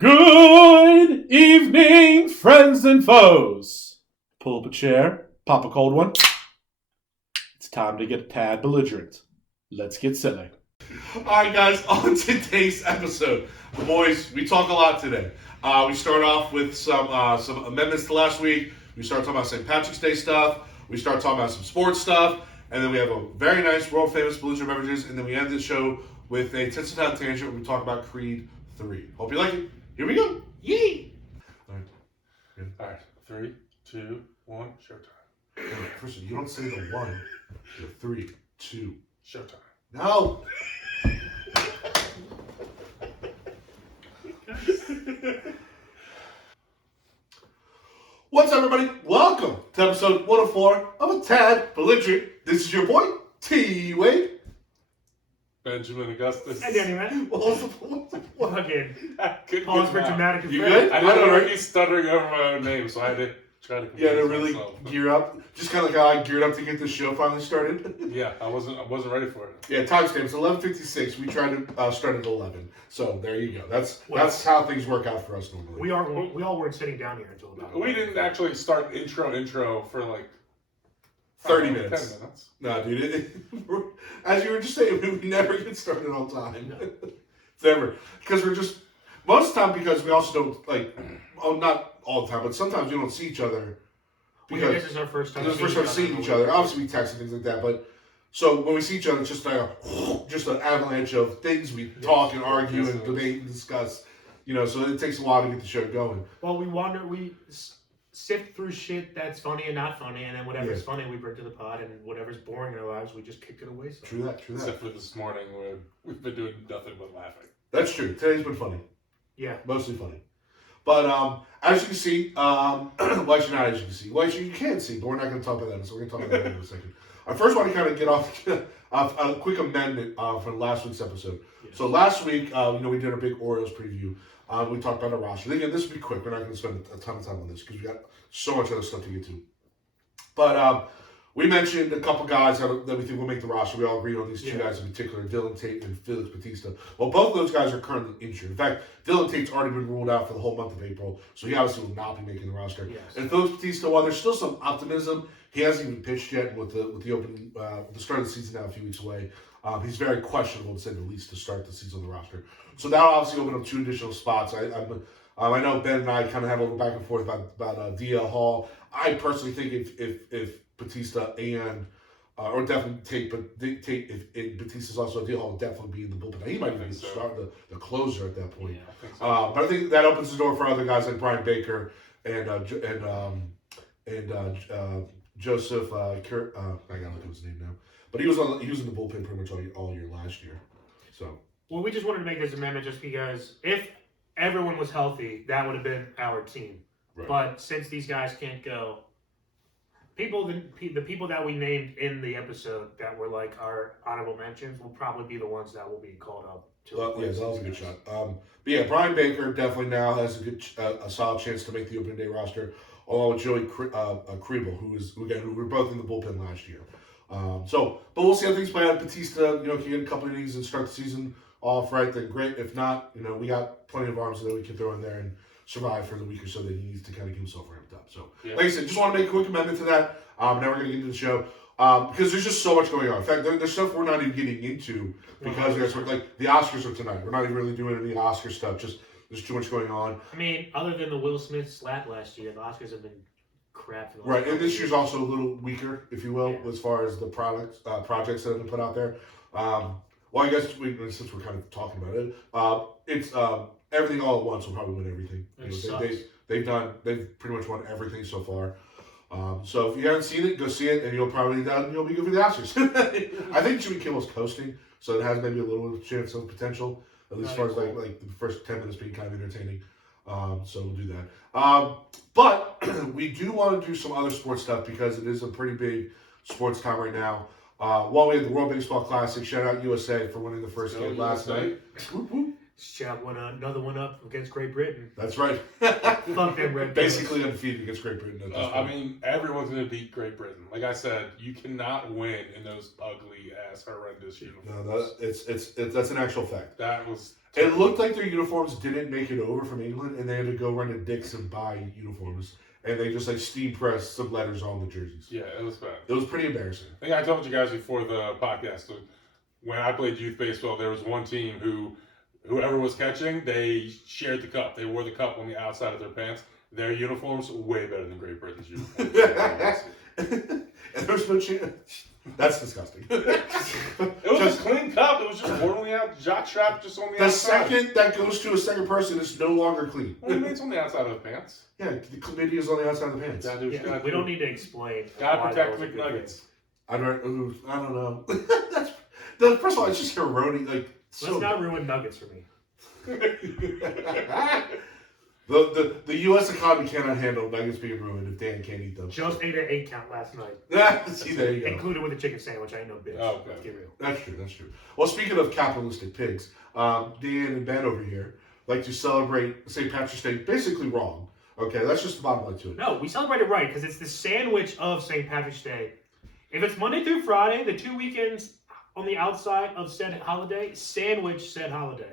Good evening, friends and foes. Pull up a chair, pop a cold one. It's time to get a tad belligerent. Let's get silly. Alright guys, on today's episode, boys, we talk a lot today. We start off with some amendments to last week. We start talking about St. Patrick's Day stuff. We start talking about some sports stuff. And then we have a very nice world famous belligerent beverages. And then we end the show with a Titsy tangent where we talk about Creed 3. Hope you like it. Here we go. Yee! Alright, 3, 2, 1, showtime. First, you don't say the 1. The 3, 2. Showtime. No! What's up, everybody? Welcome to episode 104 of A Tad Belligerent. This is your boy, T. Wade. Benjamin Augustus. Hey, Danny, man. What's the point? Fucking pause for dramatic effect. You good? I didn't want to be stuttering over my own name, so I had to try to Yeah, to really gear up. Just kind of like how I geared up to get this show finally started. Yeah, I wasn't ready for it. Yeah, timestamps 11:56. We tried to start at 11. So there you go. That's how things work out for us normally. We all weren't sitting down here until about. We didn't actually start intro for like 30 minutes. 10 minutes. No, dude. As you were just saying, we never get started on time. It's never. Because we're just, most of the time, because we also don't, like, not all the time, but sometimes we don't see each other. Because this is our first time seeing each other. Obviously, we text and things like that, but so when we see each other, it's just like just an avalanche of things we talk and argue and debate and discuss. You know, so it takes a while to get the show going. Well, we sift through shit that's funny and not funny, and then whatever's funny we bring to the pod, and whatever's boring in our lives we just kick it away. So. True that. Except for this morning where we've been doing nothing but laughing. That's true. Today's been funny. Yeah. Mostly funny. But as you can see, well, actually not as you can see. Well, actually you can see, but we're not going to talk about that. So we're going to talk about that in a second. I first want to kind of get off a quick amendment from last week's episode. Yes. So last week, we did our big Orioles preview. We talked about the roster. Again, this will be quick. We're not going to spend a ton of time on this because we got so much other stuff to get to. But we mentioned a couple guys that we think will make the roster. We all agreed on these two guys in particular, Dylan Tate and Felix Bautista. Well, both of those guys are currently injured. In fact, Dylan Tate's already been ruled out for the whole month of April, so he obviously will not be making the roster. Yes. And Felix Bautista, while there's still some optimism, he hasn't even pitched yet with the opening, the start of the season now a few weeks away. He's very questionable, to say the least, to start the season on the roster. So that'll obviously open up 2 additional spots. I know Ben and I kind of had a little back and forth about DL Hall. I personally think if Bautista and or definitely Tate, but Tate, if Bautista's also a DL Hall, would definitely be in the bullpen. He might even start the closer at that point. Yeah, I think so. But I think that opens the door for other guys like Brian Baker and Joseph. I gotta look at his name now. But he was in the bullpen pretty much all year last year. So. Well, we just wanted to make this amendment just because if everyone was healthy, that would have been our team. Right. But since these guys can't go, the people that we named in the episode that were like our honorable mentions will probably be the ones that will be called up. That was a good shot. But yeah, Brian Baker definitely now has a solid chance to make the opening day roster, along with Joey Kriebel, who were both in the bullpen last year. But we'll see how things play out. Bautista, can get a couple of innings and start the season off right. Then great. If not, we got plenty of arms that we can throw in there and survive for the week or so that he needs to kind of get himself ramped up. So, like I said, just want to make a quick amendment to that. Now we're going to get into the show because there's just so much going on. In fact, there's stuff we're not even getting into because like the Oscars are tonight. We're not even really doing any Oscar stuff. Just there's too much going on. I mean, other than the Will Smith slap last year, the Oscars have been crap. Right, and this year's also a little weaker, if you will, as far as the projects that have been put out there. Well, I guess since we're kind of talking about it, it's Everything All at Once will probably win everything. They've pretty much won everything so far. So if you haven't seen it, go see it, and you'll be good for the Oscars. I think Jimmy Kimmel's coasting, so it has maybe a little chance of potential, at least as far as like the first 10 minutes being kind of entertaining. So we'll do that. But we do want to do some other sports stuff because it is a pretty big sports time right now. While we had the World Baseball Classic, shout out USA for winning the first game last night. Shot another one up against Great Britain. That's right. Fuck them Red Basically undefeated against Great Britain. At this I point. mean, everyone's going to beat Great Britain. Like I said, you cannot win in those ugly ass horrendous uniforms. No, that's an actual fact. That was. It looked like their uniforms didn't make it over from England, and they had to go run to Dick's and buy uniforms, and they just like steam pressed some letters on the jerseys. Yeah, it was bad. It was pretty embarrassing. I think I told you guys before the podcast. When I played youth baseball, there was one team whoever was catching, they shared the cup. They wore the cup on the outside of their pants. Their uniforms way better than Great Britain's uniforms. And there's no chance. That's disgusting. It was just a clean cup. It was just worn on the out, jock strap just on the The outside. second that goes to a second person, it's no longer clean. What do you mean it's on the outside of the pants? Yeah, the chlamydia is on the outside of the pants. Gotta do what you gotta We do. don't need to explain. Gotta why protect that was a good McNuggets. I don't know. First of all, it's just erroneous. Like, thing. Let's not ruin nuggets for me. the U.S. economy cannot handle nuggets being ruined if Dan can't eat them. Just ate an 8 count last night. See, there you go. Included with a chicken sandwich. I ain't no bitch. Oh, okay. Let's get real. That's true. Well, speaking of capitalistic pigs, Dan and Ben over here like to celebrate St. Patrick's Day basically wrong. Okay, that's just the bottom line to it. No, we celebrate it right because it's the sandwich of St. Patrick's Day. If it's Monday through Friday, the 2 weekends on the outside of said holiday, sandwich said holiday.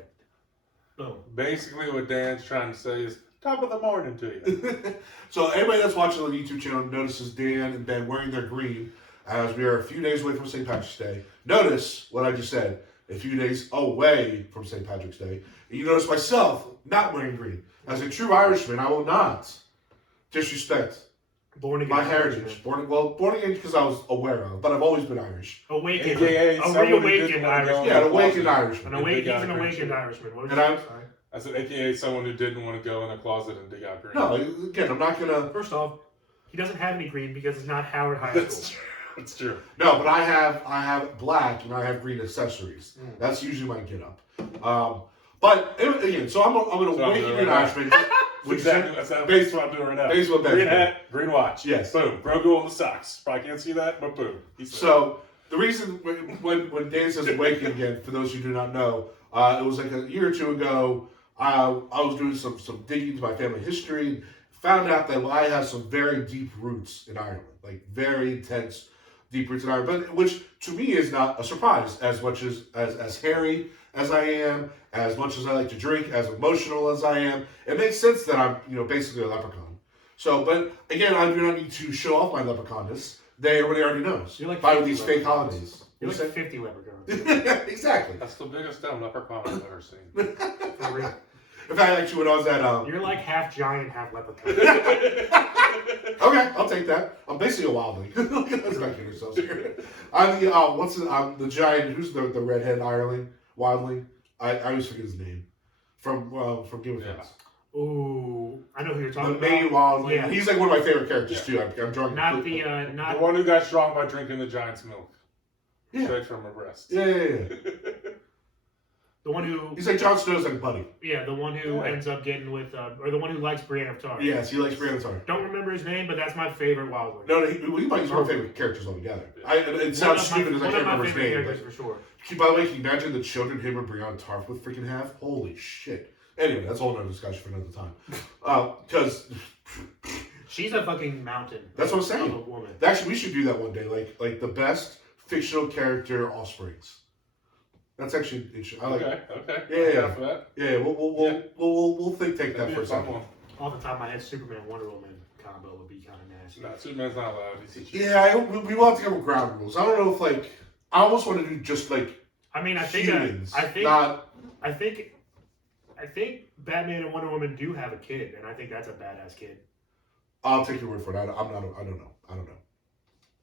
Boom. Basically, what Dan's trying to say is top of the morning to you. So anybody that's watching on the YouTube channel notices Dan and Ben wearing their green as we are a few days away from St. Patrick's Day. Notice what I just said, a few days away from St. Patrick's Day. And you notice myself not wearing green. As a true Irishman, I will not disrespect Born again. my heritage. Born again because I was aware of, but I've always been Irish. Awakened. AKA A someone who reawakened didn't want to go Irishman. in Yeah, the an awakened closet. Irishman. He's an green awakened shirt. Irishman. What was And you I'm- saying? Sorry. I said, AKA someone who didn't want to go in the closet and dig out green. No, again, I'm not gonna. First off, he doesn't have any green because it's not Howard High That's School. true. That's true. No, but I have black and I have green accessories. That's usually my get up. But again, so I'm an So I'm awakened doing right Irishman. Which That's what I'm doing right now. Baseball bat. Green hat, green watch. Yes. Boom. Grogu on the socks. Probably can't see that, but boom. He's there. So the reason when Dan says awaken again, for those who do not know, it was like a year or two ago. I was doing some digging into my family history, found out that I have some very deep roots in Ireland, like very intense deep roots in Ireland, but which to me is not a surprise as much as hairy as I am, as much as I like to drink, as emotional as I am. It makes sense that I'm basically a leprechaun. So, but again, I do not need to show off my leprechaunness. Everybody already knows. You're like by 50 these fake leprechauns. holidays. You're You like say? 50 leprechauns. Exactly. That's the biggest damn leprechaun I've ever seen. For real. In fact, actually, when I was at You're like half giant, half leprechaun. okay, I'll take that. I'm basically a wildling. Let's not kid ourselves here. I'm the I'm the giant. Who's the redhead wildling? I always forget his name from Game of Thrones. Ooh, I know who you're The talking main about. wildling. Yeah. He's like one of my favorite characters too. I'm drawing. Not The not one who got strong by drinking the giant's milk. Yeah. Straight from her breast. Yeah. the one who. He's like Jon Snow's like buddy. Yeah, the one who ends up getting with, or the one who likes Brienne of Tarth. Yes, he likes Brienne of Tarth. Don't remember his name, but that's my favorite wildling. No, he might be one of my favorite characters altogether. It sounds stupid as I can't remember his name. characters for sure. By the way, can you imagine the children him and Brienne Tarth would freaking have? Holy shit. Anyway, that's a whole other discussion for another time. Because She's a fucking mountain. That's what I'm saying. Of a woman. actually, we should do that one day. Like the best fictional character offsprings. That's actually interesting. I like. Okay. Yeah. I'm down for that. Yeah, we'll think take that That'd for be a a fun second. one. Off the top of my head, Superman Wonder Woman combo would be kind of nasty. No, Superman's not allowed. Yeah, we will have to go with ground rules. I don't know if I almost want to do just I mean, I think humans, I not. think Batman and Wonder Woman do have a kid, and I think that's a badass kid. I'll take your word for it. I don't know.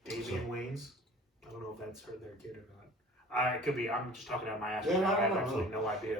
Damian Wayans. I don't know if that's their kid or not. It could be. I'm just talking out my ass. Yeah, I have no. absolutely no idea.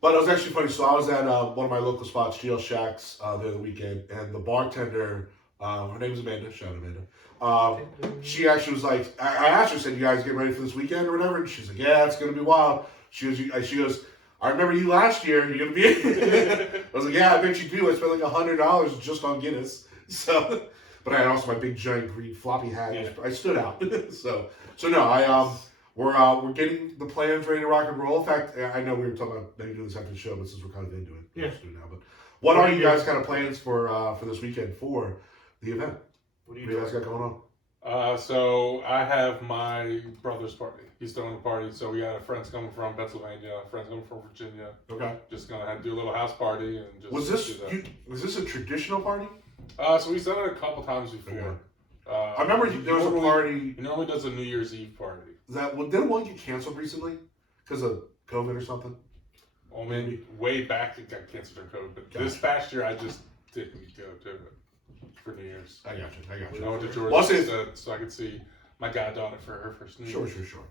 But it was actually funny. So I was at one of my local spots, GL Shacks, the other weekend, and the bartender, her name is Amanda. Shout out Amanda. She actually was like, I asked her, said, "You guys getting ready for this weekend or whatever?" And she's like, "Yeah, it's gonna be wild." She goes, "I remember you last year. You're gonna be." I was like, "Yeah, I bet you do. I spent like $100 just on Guinness." So, but I had also my big giant green floppy hat. Yeah. I stood out. so no, we're getting the plans ready to rock and roll. In fact, I know we were talking about maybe doing this after the show, but since we're kind of into it, Yeah. let's do it now. But what are you guys kind of plans for this weekend for the event? What do you guys got going on? So I have my brother's party. He's throwing a party. So we got friends coming from Pennsylvania, friends coming from Virginia. Okay. Just gonna do a little house party and just. Was this a traditional party? So we've done it a couple times before. Okay. I remember there was a party. He normally does a New Year's Eve party. Didn't one get canceled recently because of COVID or something? Well, maybe way back it got canceled during COVID, but this past year I just didn't go to it for New Year's. I got you. I went to Georgia so I could see my goddaughter for her first New Year's. Sure.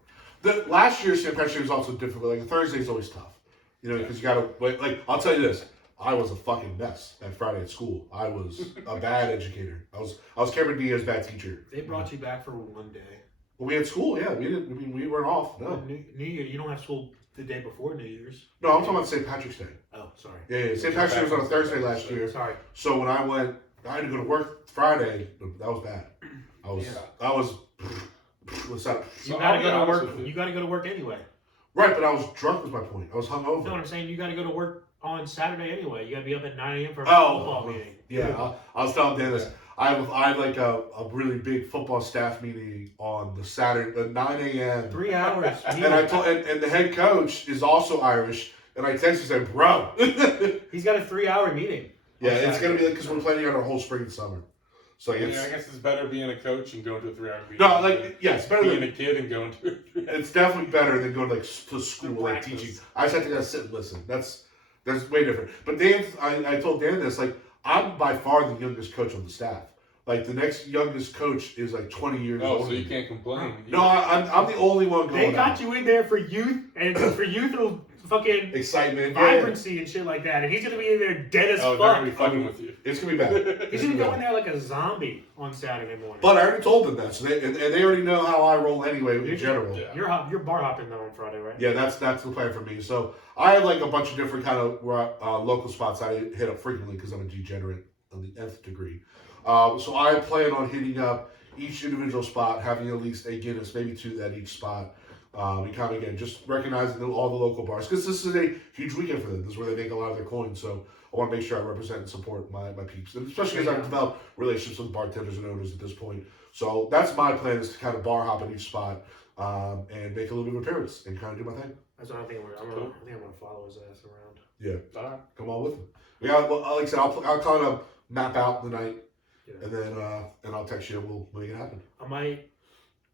The last year's St. Patrick's Day was also different. But like Thursday is always tough, because you gotta wait. Like I'll tell you this, I was a fucking mess that Friday at school. I was a bad educator. I was Cameron Diaz's bad teacher. They brought you back for one day. Well, we had school. Yeah, we didn't. I mean, we weren't off. No. New Year, you don't have school the day before New Year's. No, I'm talking about St. Patrick's Day. Oh, sorry. Yeah. St. Patrick's Day was on a Thursday last year. Sorry. So when I went, I had to go to work Friday. That was bad. What's up? You gotta go to work. You gotta go to work anyway. Right, but I was drunk. Was my point? I was hungover. No, I'm saying you gotta go to work on Saturday anyway. You gotta be up at 9 a.m. for a football meeting. Yeah, I was telling Dan this. I have like a really big football staff meeting on the Saturday at 9 a.m. 3 hours. And I told, and the head coach is also Irish, and I texted him and said, "Bro, he's got a 3-hour meeting." Yeah, it's gonna be like because we're planning on our whole spring and summer. So I guess it's better being a coach and going to a 3-hour meeting. No, it's better being than a kid and going to. It's definitely better than going to school like teaching. I just have to sit and listen. That's way different. But Dan, I told Dan this, like I'm by far the youngest coach on the staff. Like the next youngest coach is like 20 years old. Oh, so you can't complain. No, I'm the only one going. They got you in there for youth and for youthful fucking excitement, vibrancy and shit like that, and he's gonna be in there dead as fuck. They're gonna be fucking with you. It's gonna be bad. He's gonna go in there like a zombie on Saturday morning. But I already told them that, so they already know how I roll anyway in general. Yeah. You're bar hopping though on Friday, right? Yeah, that's the plan for me. So I have like a bunch of different kind of local spots I hit up frequently because I'm a degenerate on the nth degree. So I plan on hitting up each individual spot, having at least a Guinness, maybe 2 at each spot. And kind of again, just recognizing all the local bars because this is a huge weekend for them. This is where they make a lot of their coins. So I want to make sure I represent and support my peeps, and especially as I've developed relationships with bartenders and owners at this point. So that's my plan, is to kind of bar hop in each spot and make a little bit of appearance and kind of do my thing. That's what I think. I'm gonna follow his ass around. Yeah, all right. Come on with him. Yeah, well, like I said, I'll kind of map out the night, and then and I'll text you. We'll make it happen. I might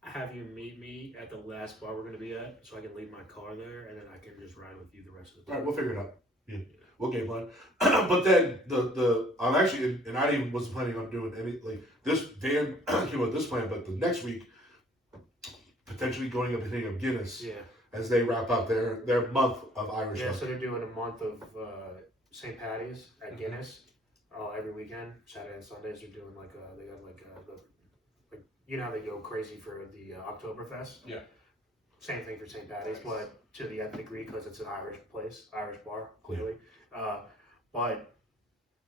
have you meet me at the last bar we're going to be at, so I can leave my car there, and then I can just ride with you the rest of the time. All right, we'll figure it out. Yeah, we'll game plan. But then I'm actually, and I even wasn't planning on doing any like this. Dan came with this plan, but the next week potentially going up and hitting up Guinness. Yeah. As they wrap up their month of Irish. Yeah, so they're doing a month of St. Patty's at Guinness every weekend, Saturday and Sundays. They're doing they got how they go crazy for the Oktoberfest. Yeah. Same thing for St. Patty's, but to the nth degree because it's an Irish place, Irish bar, clearly. But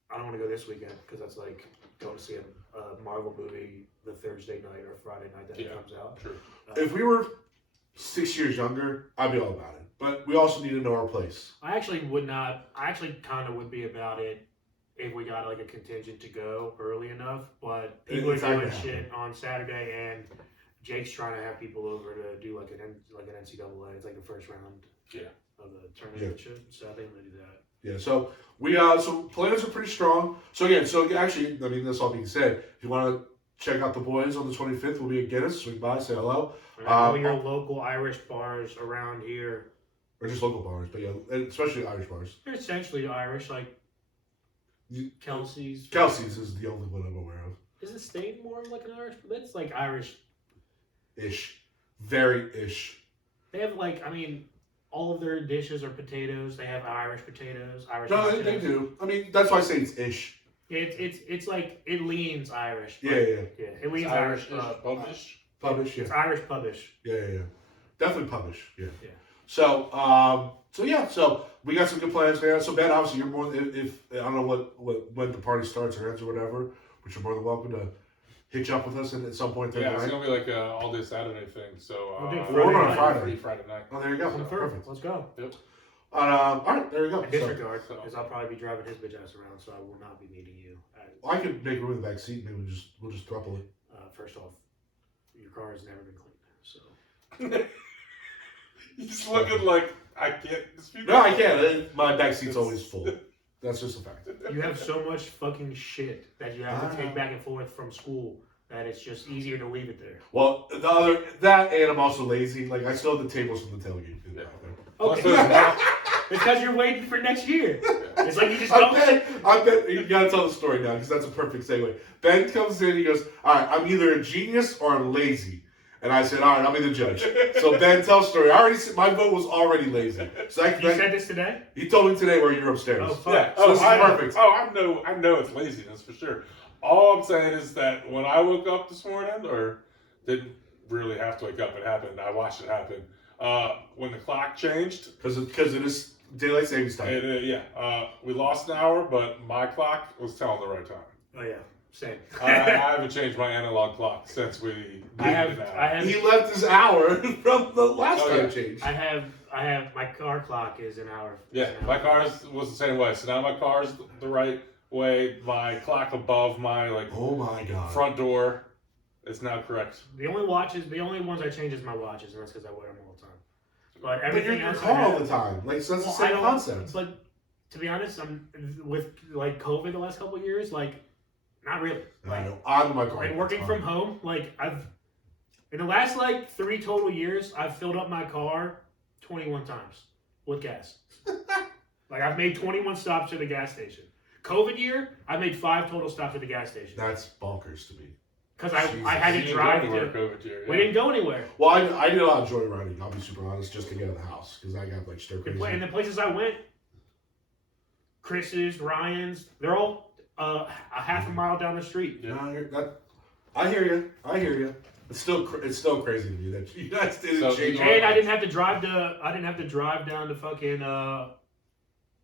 I don't want to go this weekend because that's like going to see a Marvel movie the Thursday night or Friday night that it comes out. True. If we were 6 years younger, I'd be all about it. But we also need to know our place. I actually would not. I actually kind of would be about it if we got like a contingent to go early enough. But people are doing shit on Saturday, and Jake's trying to have people over to do like an NCAA. It's like the first round of the tournament and shit. So I think I'm gonna do that. Yeah. So we so plans are pretty strong. So actually, I mean, this all being said, if you want to check out the boys on the 25th, we'll be at Guinness. Swing by, say hello. All your local Irish bars around here. Or just local bars, but especially Irish bars. They're essentially Irish, like Kelsey's. Kelsey's is the only one I'm aware of. Isn't Stain more like an Irish? It's like Irish-ish. Very-ish. They have all of their dishes are potatoes. They have Irish potatoes. No, they do. I mean, that's why I say it's ish. It's like it leans Irish. Yeah. It leans Irish. Pubish. Pubish, yeah. It's Irish pubish. Yeah. Definitely pubish. Yeah. So we got some good plans there. So Ben, obviously you're more if I don't know when the party starts or ends or whatever, but you're more than welcome to hitch up with us at some point during Yeah, the it's night? gonna be like a all day Saturday thing. So We'll do Friday Friday night. Friday. Free Friday night. Oh, there you go. Perfect. Let's go. Yep. All right, there you go. In So, disregard, because I'll probably be driving his bitch ass around, so I will not be meeting you. I could make room in the back seat, and then we'll just throuple it. First off, your car has never been cleaned, so. He's looking like I can't dispute. No, I can't. My back seat's always full. That's just a fact. You have so much fucking shit that you have to take back and forth from school that it's just easier to leave it there. Well, that and I'm also lazy. Like I still have the tables from the tailgate in the back there. Okay. Because you're waiting for next year. It's like you just don't. I bet you gotta tell the story now because that's a perfect segue. Ben comes in, he goes, "All right, I'm either a genius or I'm lazy." And I said, "All right, I'll be the judge." So Ben, tell the story. My vote was already lazy. So You said this today? He told me today where you're upstairs. Oh, fuck. Yeah. So this is perfect. I know it's laziness for sure. All I'm saying is that when I woke up this morning, or didn't really have to wake up, it happened. I watched it happen. When the clock changed, Because it is daylight savings time. we lost an hour, but my clock was telling the right time. Oh, yeah. Same. I haven't changed my analog clock since we. He left his hour from the last time it changed. I have my car clock is an hour. Yeah, my car was the same way. So now my car's the right way. My clock above my Oh my god. front door is now correct. The only ones I change is my watches, and that's because I wear them all the time. But But everything you're in your else car I have, all the time. Like so that's the I same don't- concept. But to be honest, I'm with like COVID the last couple of years, like not really. I know. I'm in my car. Like working from home, like in the last like 3 total years, I've filled up my car 21 times with gas. Like I've made 21 stops at the gas station. COVID year, I made 5 total stops at the gas station. That's bonkers to me. Because I had to drive to. We didn't go anywhere. Well, I did a lot of joyriding. I'll be super honest, just to get out of the house because I got like stir crazy. And the places I went, Chris's, Ryan's, they're all a half a mile down the street. Yeah, I hear you. It's still crazy to me that you guys didn't change. And I didn't have to drive down to fucking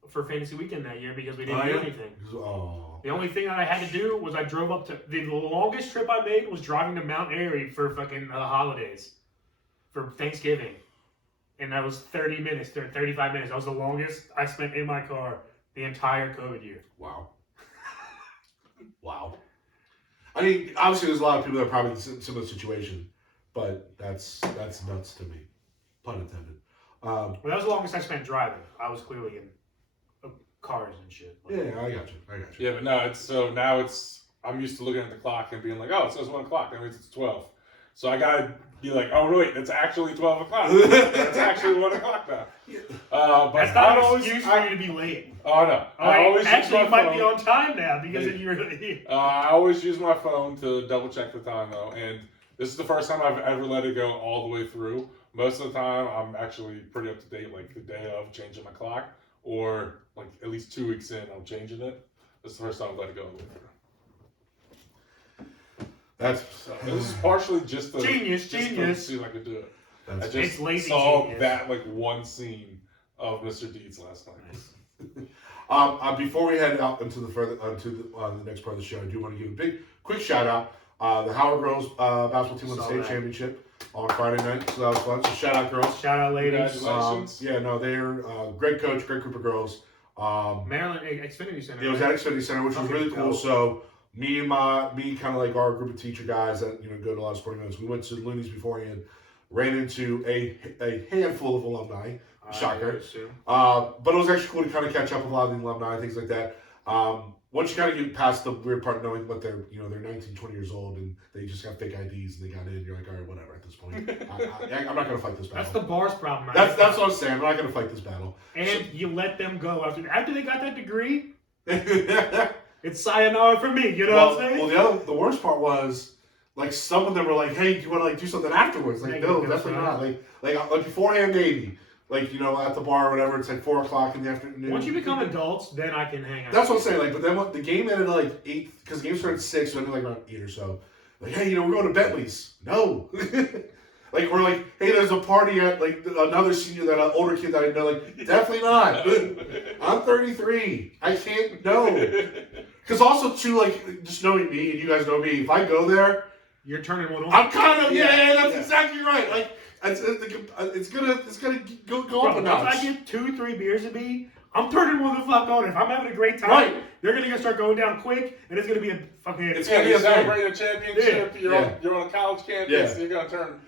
for fantasy weekend that year because we didn't do anything. Oh. The only thing that I had to do was I drove up to the longest trip I made was driving to Mount Airy for fucking holidays for Thanksgiving, and that was 30 minutes, 35 minutes. That was the longest I spent in my car the entire COVID year. Wow. Wow. I mean, obviously, there's a lot of people that are probably in a similar situation, but that's nuts to me, pun intended. Well, that was the longest I spent driving. I was clearly in cars and shit. Yeah, I got you. Yeah, but now I'm used to looking at the clock and being like, oh, it says 1 o'clock. That means it's 12. So I gotta be like, oh wait, it's actually 12 o'clock. It's actually 1 o'clock now. But that's not an excuse for you to be late. Oh no, You might be on time now because of your. I always use my phone to double check the time though, and this is the first time I've ever let it go all the way through. Most of the time, I'm actually pretty up to date, like the day of changing my clock, or like at least 2 weeks in, I'm changing it. This is the first time I've let it go all the way through. This is partially just the genius. To see if I could do it. I just it's lazy saw genius. that like one scene of Mr. Deeds last night. Before we head out into the next part of the show, I do want to give a quick shout out. The Howard girls basketball team won the state championship on Friday night, so that was fun. So shout out, girls. Shout out, ladies. Congratulations. They're great coach, great group of girls. Maryland Xfinity Center. It was at Xfinity Center, which was really cool. So me kind of like our group of teacher guys that go to a lot of sporting events. We went to Looney's beforehand, ran into a handful of alumni. Shocker. But it was actually cool to kind of catch up with a lot of the alumni, things like that. Once you kind of get past the weird part, knowing what they're 19, 20 years old, and they just have fake IDs and they got in, you're like, all right, whatever. At this point, I'm not going to fight this battle. That's the bar's problem. That's what I'm saying. I'm not going to fight this battle. And you let them go after they got that degree. It's sayonara for me. You know what I'm saying? Well, the worst part was, like, some of them were like, "Hey, do you want to do something afterwards?" Like, no, definitely not. Like beforehand, maybe. Like, at the bar or whatever, it's like 4 o'clock in the afternoon. Once you become adults, then I can hang out. That's what I'm saying. Like, but then the game ended at like 8, because the game started at 6, so it ended like around 8 or so. Like, hey, we're going to Bentley's. No. Like, we're like, hey, there's a party at like another senior, that an older kid that I know. Like, definitely not. I'm 33. I can't. No. Because also too, like just knowing me and you guys know me, if I go there, you're turning one on. I'm kind of that's exactly right. Like it's gonna go up a notch. Once I get 2-3 beers in me, I'm turning one the fuck on. If I'm having a great time, Right. they're gonna start going down quick, and it's gonna be a fucking. It's Yeah, gonna be you a thing. celebrate a championship. You're on a college campus. You're gonna turn.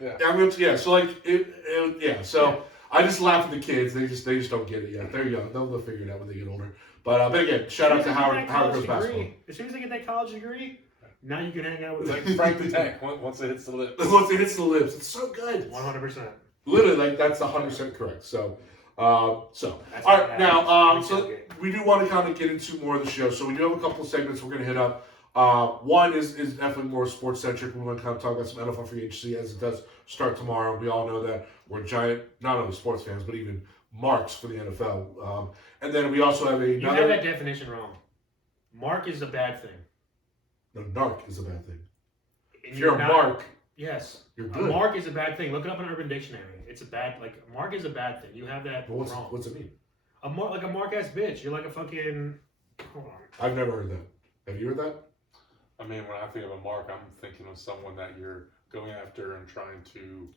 Yeah. So like So I just laugh at the kids. They just don't get it yet. They're young. They'll figure it out when they get older. But again, shout out to Howard Girls Basketball. As soon as they get that college degree, now you can hang out with Like Frank the Tank once it hits the lips. Once it hits the lips, it's so good. 100%. Literally, like that's 100% correct. So, all right, now, so we do want to kind of get into more of the show. So we do have a couple of segments we're going to hit up. One is definitely more sports centric. We want to kind of talk about some NFL free agency as it does start tomorrow. We all know that we're giant, not only sports fans, but even marks for the NFL. And then we also have You have that definition wrong. Mark is a bad thing. No, narc is a bad thing. And if you're a mark, yes, you're a good. mark is a bad thing. Look it up in Urban Dictionary. It's a bad, like, mark is a bad thing. You have that But wrong. what's it mean? A mark ass bitch. You're like a fucking. Hold on. I've never heard that. Have you heard that? I mean, when I think of a mark, I'm thinking of someone that you're going after and trying to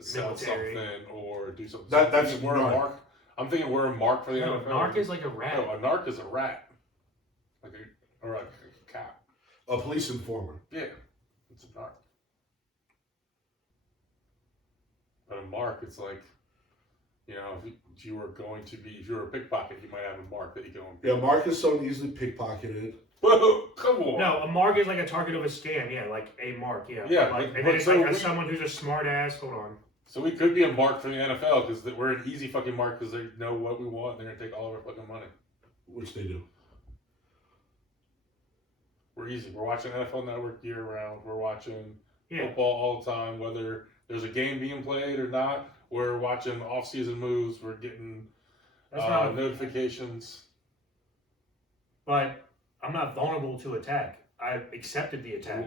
sell military. something or do something. That's we're a mark. I'm thinking we're a mark for the No, NFL. narc is like a rat. No, a narc is a rat. Like a cop. A police informer. Yeah, it's a narc. But a mark, it's like, if you were going to be, if you were a pickpocket, you might have a mark that you go and Yeah, mark is someone easily pickpocketed. Whoa, come on. No, a mark is like a target of a scam. Yeah, like a mark. Yeah. Yeah, Like, but and then it's so like we- someone who's a smart ass. Hold on. So we could be a mark for the NFL because we're an easy fucking mark because they know what we want and they're going to take all of our fucking money. Which they do. We're easy. We're watching NFL Network year round. We're watching Yeah. football all the time, whether there's a game being played or not. We're watching off-season moves. We're getting That's not. notifications. But I'm not vulnerable to attack. I accepted the attack.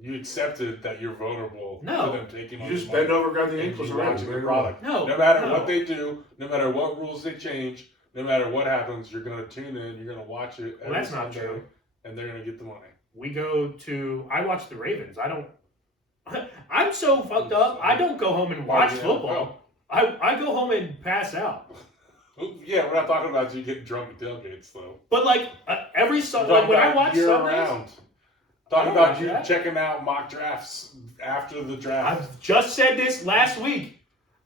You accepted that you're vulnerable No. to them taking all You just your money bend over, grab the and ankles you around watching you. the product. No. No matter no. what they do, no matter what rules they change, no matter what happens, you're going to tune in, you're going to watch it. Well, that's not Sunday, true. And they're going to get the money. We go to. I watch the Ravens. I don't. I'm so fucked up. I don't go home and watch football. I go home and pass out. Yeah, we're not talking about you getting drunk at tailgates, though. But like every Sunday, like, when I watch year Sundays, round. I Talking don't about watch you that. checking out mock drafts after the draft. I've just said this last week.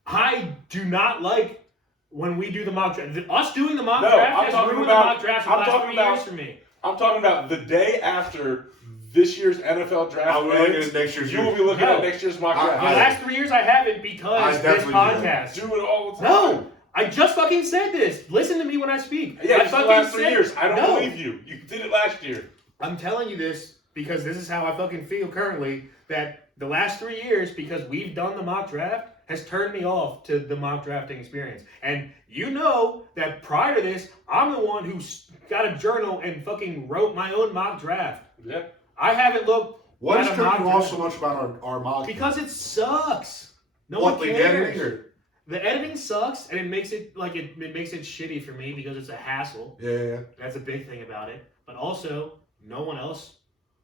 I do not like when we do the mock draft. Us doing the mock No, draft I'm has talking ruined about- the mock draft for I'm the last talking 3 about- years for me. I'm talking about the day after this year's NFL draft. I'm looking ends, at next year's. you will be looking at next year's mock I- draft. The last 3 years I haven't because this definitely podcast. Do it all the time. No, I just fucking said this. Listen to me when I speak. Yeah, I it's the fucking last 3 said- years. I don't No. believe you. You did it last year. I'm telling you this because this is how I fucking feel currently, that the last 3 years, because we've done the mock draft, has turned me off to the mock drafting experience. And you know that prior to this, I'm the one who got a journal and fucking wrote my own mock draft. Yeah. I haven't looked What at is a turning mock you off draft so much about our mock? because it sucks. No what one the cares. editing or The editing sucks, and it makes it like it makes it shitty for me because it's a hassle. yeah. That's a big thing about it. But also, no one else,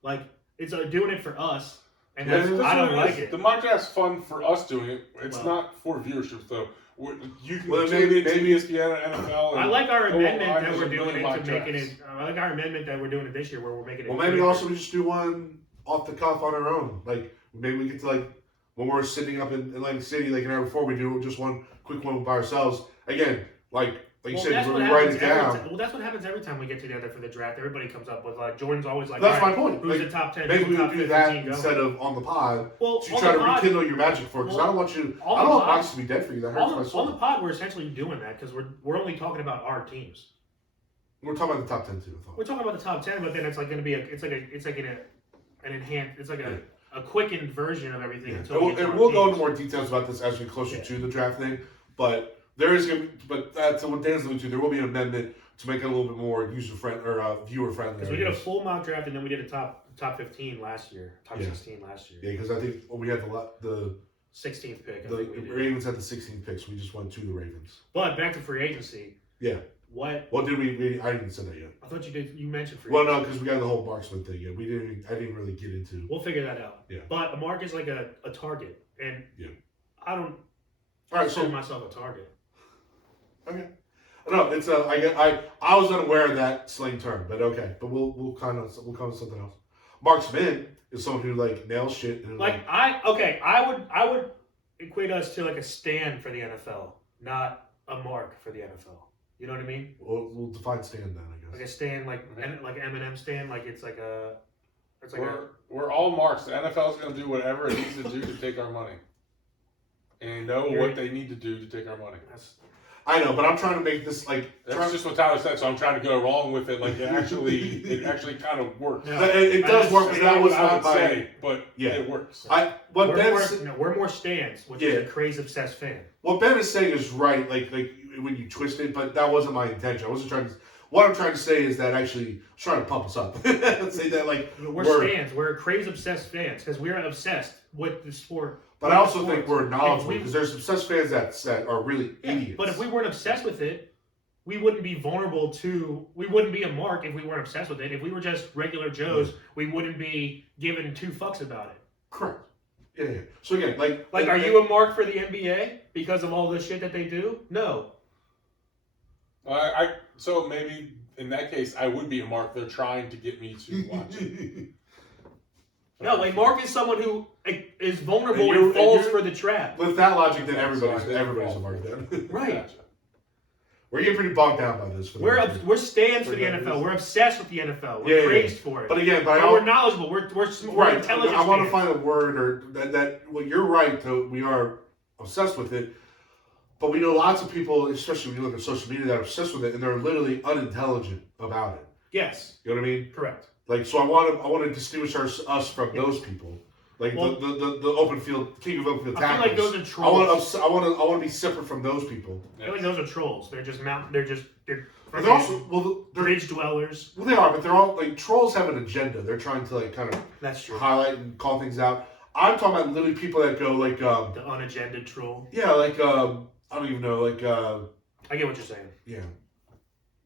like, it's doing it for us, and Yeah, that's, that's I don't what it like is. it. The mock draft's fun for us doing it. It's Well- not for viewership, though. You can Well, tune in to maybe- ESPN or NFL. I and like our go amendment online, that there's we're a doing million it mock to making drafts. it. I like our amendment that we're doing it this year, where we're making it. Well, maybe quicker. also we just do one off the cuff on our own. Like maybe we get to like when we're sitting up in Atlantic City, like an hour before, we do just one quick one by ourselves. Again, like you Well, said, that's we what write happens it down. well, that's what happens every time we get together for the draft. Everybody comes up with like Jordan's always like, That's "All my point. Who's Like, the top 10? Maybe who's we the would top do 15 that go?" instead of on the pod Well, to on try the to pod- rekindle your magic for it. Because I don't want you. on I the don't want pod- Max to be dead for you. That hurts my on the soul. pod, we're essentially doing that because we're only talking about our teams. We're talking about the top 10 too. I thought. We're talking about the top 10, but then it's like going to be an enhanced, it's like a quickened version of everything. Yeah. Until we get to And our we'll go teams. into more details about this as we get closer to the draft thing. But there is going to be, but that's what Dan's alluding to. There will be an amendment to make it a little bit more user friendly or viewer friendly. Because we did a full mock draft and then we did a top 15 last year, top 16 last year. Yeah, because I think we had the 16th pick. I the think we did. Ravens had the 16th pick, so we just went to the Ravens. But back to free agency. Yeah. What? What did we? I didn't say that yet. I thought you did. You mentioned free. Well, no, because we got the whole marksman thing. Yeah, we didn't. I didn't really get into. We'll figure that out. Yeah. But a mark is like a target, and I don't. All right, consider so myself a target. okay. No, it's I was unaware of that slang term, but okay. But we'll come with something else. Marksman is someone who like nails shit. And, I would equate us to like a stand for the NFL, not a mark for the NFL. You know what I mean? We'll define stand then, I guess. Like a stand, like Eminem stand, like it's like a. It's like we're all marks. The NFL's going to do whatever it needs to do to take our money, and know what they need to do to take our money. I know, but I'm trying to make this like. That's just what Tyler said, so I'm trying to go along with it. Like it actually kind of works. No, it does work, but that was not my. Say, but it works. We're more stands, which is a craze obsessed fan. What Ben is saying is right, like when you twist it, but that wasn't my intention. I wasn't trying to. What I'm trying to say is that actually, I'm trying to pump us up. Say that like we're stands. We're craze obsessed fans because we're obsessed with the sport. But I also think we're knowledgeable because there's obsessed fans that are really idiots. But if we weren't obsessed with it, we wouldn't be vulnerable to. We wouldn't be a mark if we weren't obsessed with it. If we were just regular Joes, we wouldn't be giving two fucks about it. Correct. Yeah. So again, like are you a mark for the NBA because of all the shit that they do? No. So maybe in that case I would be a mark. They're trying to get me to watch it. No, like Mark is someone who is vulnerable and falls for the trap. With that logic, then everybody's a mark then. Right. Gotcha. We're getting pretty bogged down by this. We're stands for the NFL. We're obsessed with the NFL. We're crazed for it. But again, we're knowledgeable. We're intelligent. I want to find a word or that. Well, you're right. Though we are obsessed with it. But we know lots of people, especially when you look at social media, that are obsessed with it, and they're literally unintelligent about it. Yes. You know what I mean? Correct. Like, so I want to distinguish us from those people, like the open field king of open field tackles. I feel like those are trolls. I want to be separate from those people. I feel like those are trolls. They're just they're also bridge dwellers. Well, they are, but they're all like trolls have an agenda. They're trying to like kind of that's true. Highlight and call things out. I'm talking about literally people that go like the unagendaed troll. Yeah, like I don't even know, like I get what you're saying. Yeah.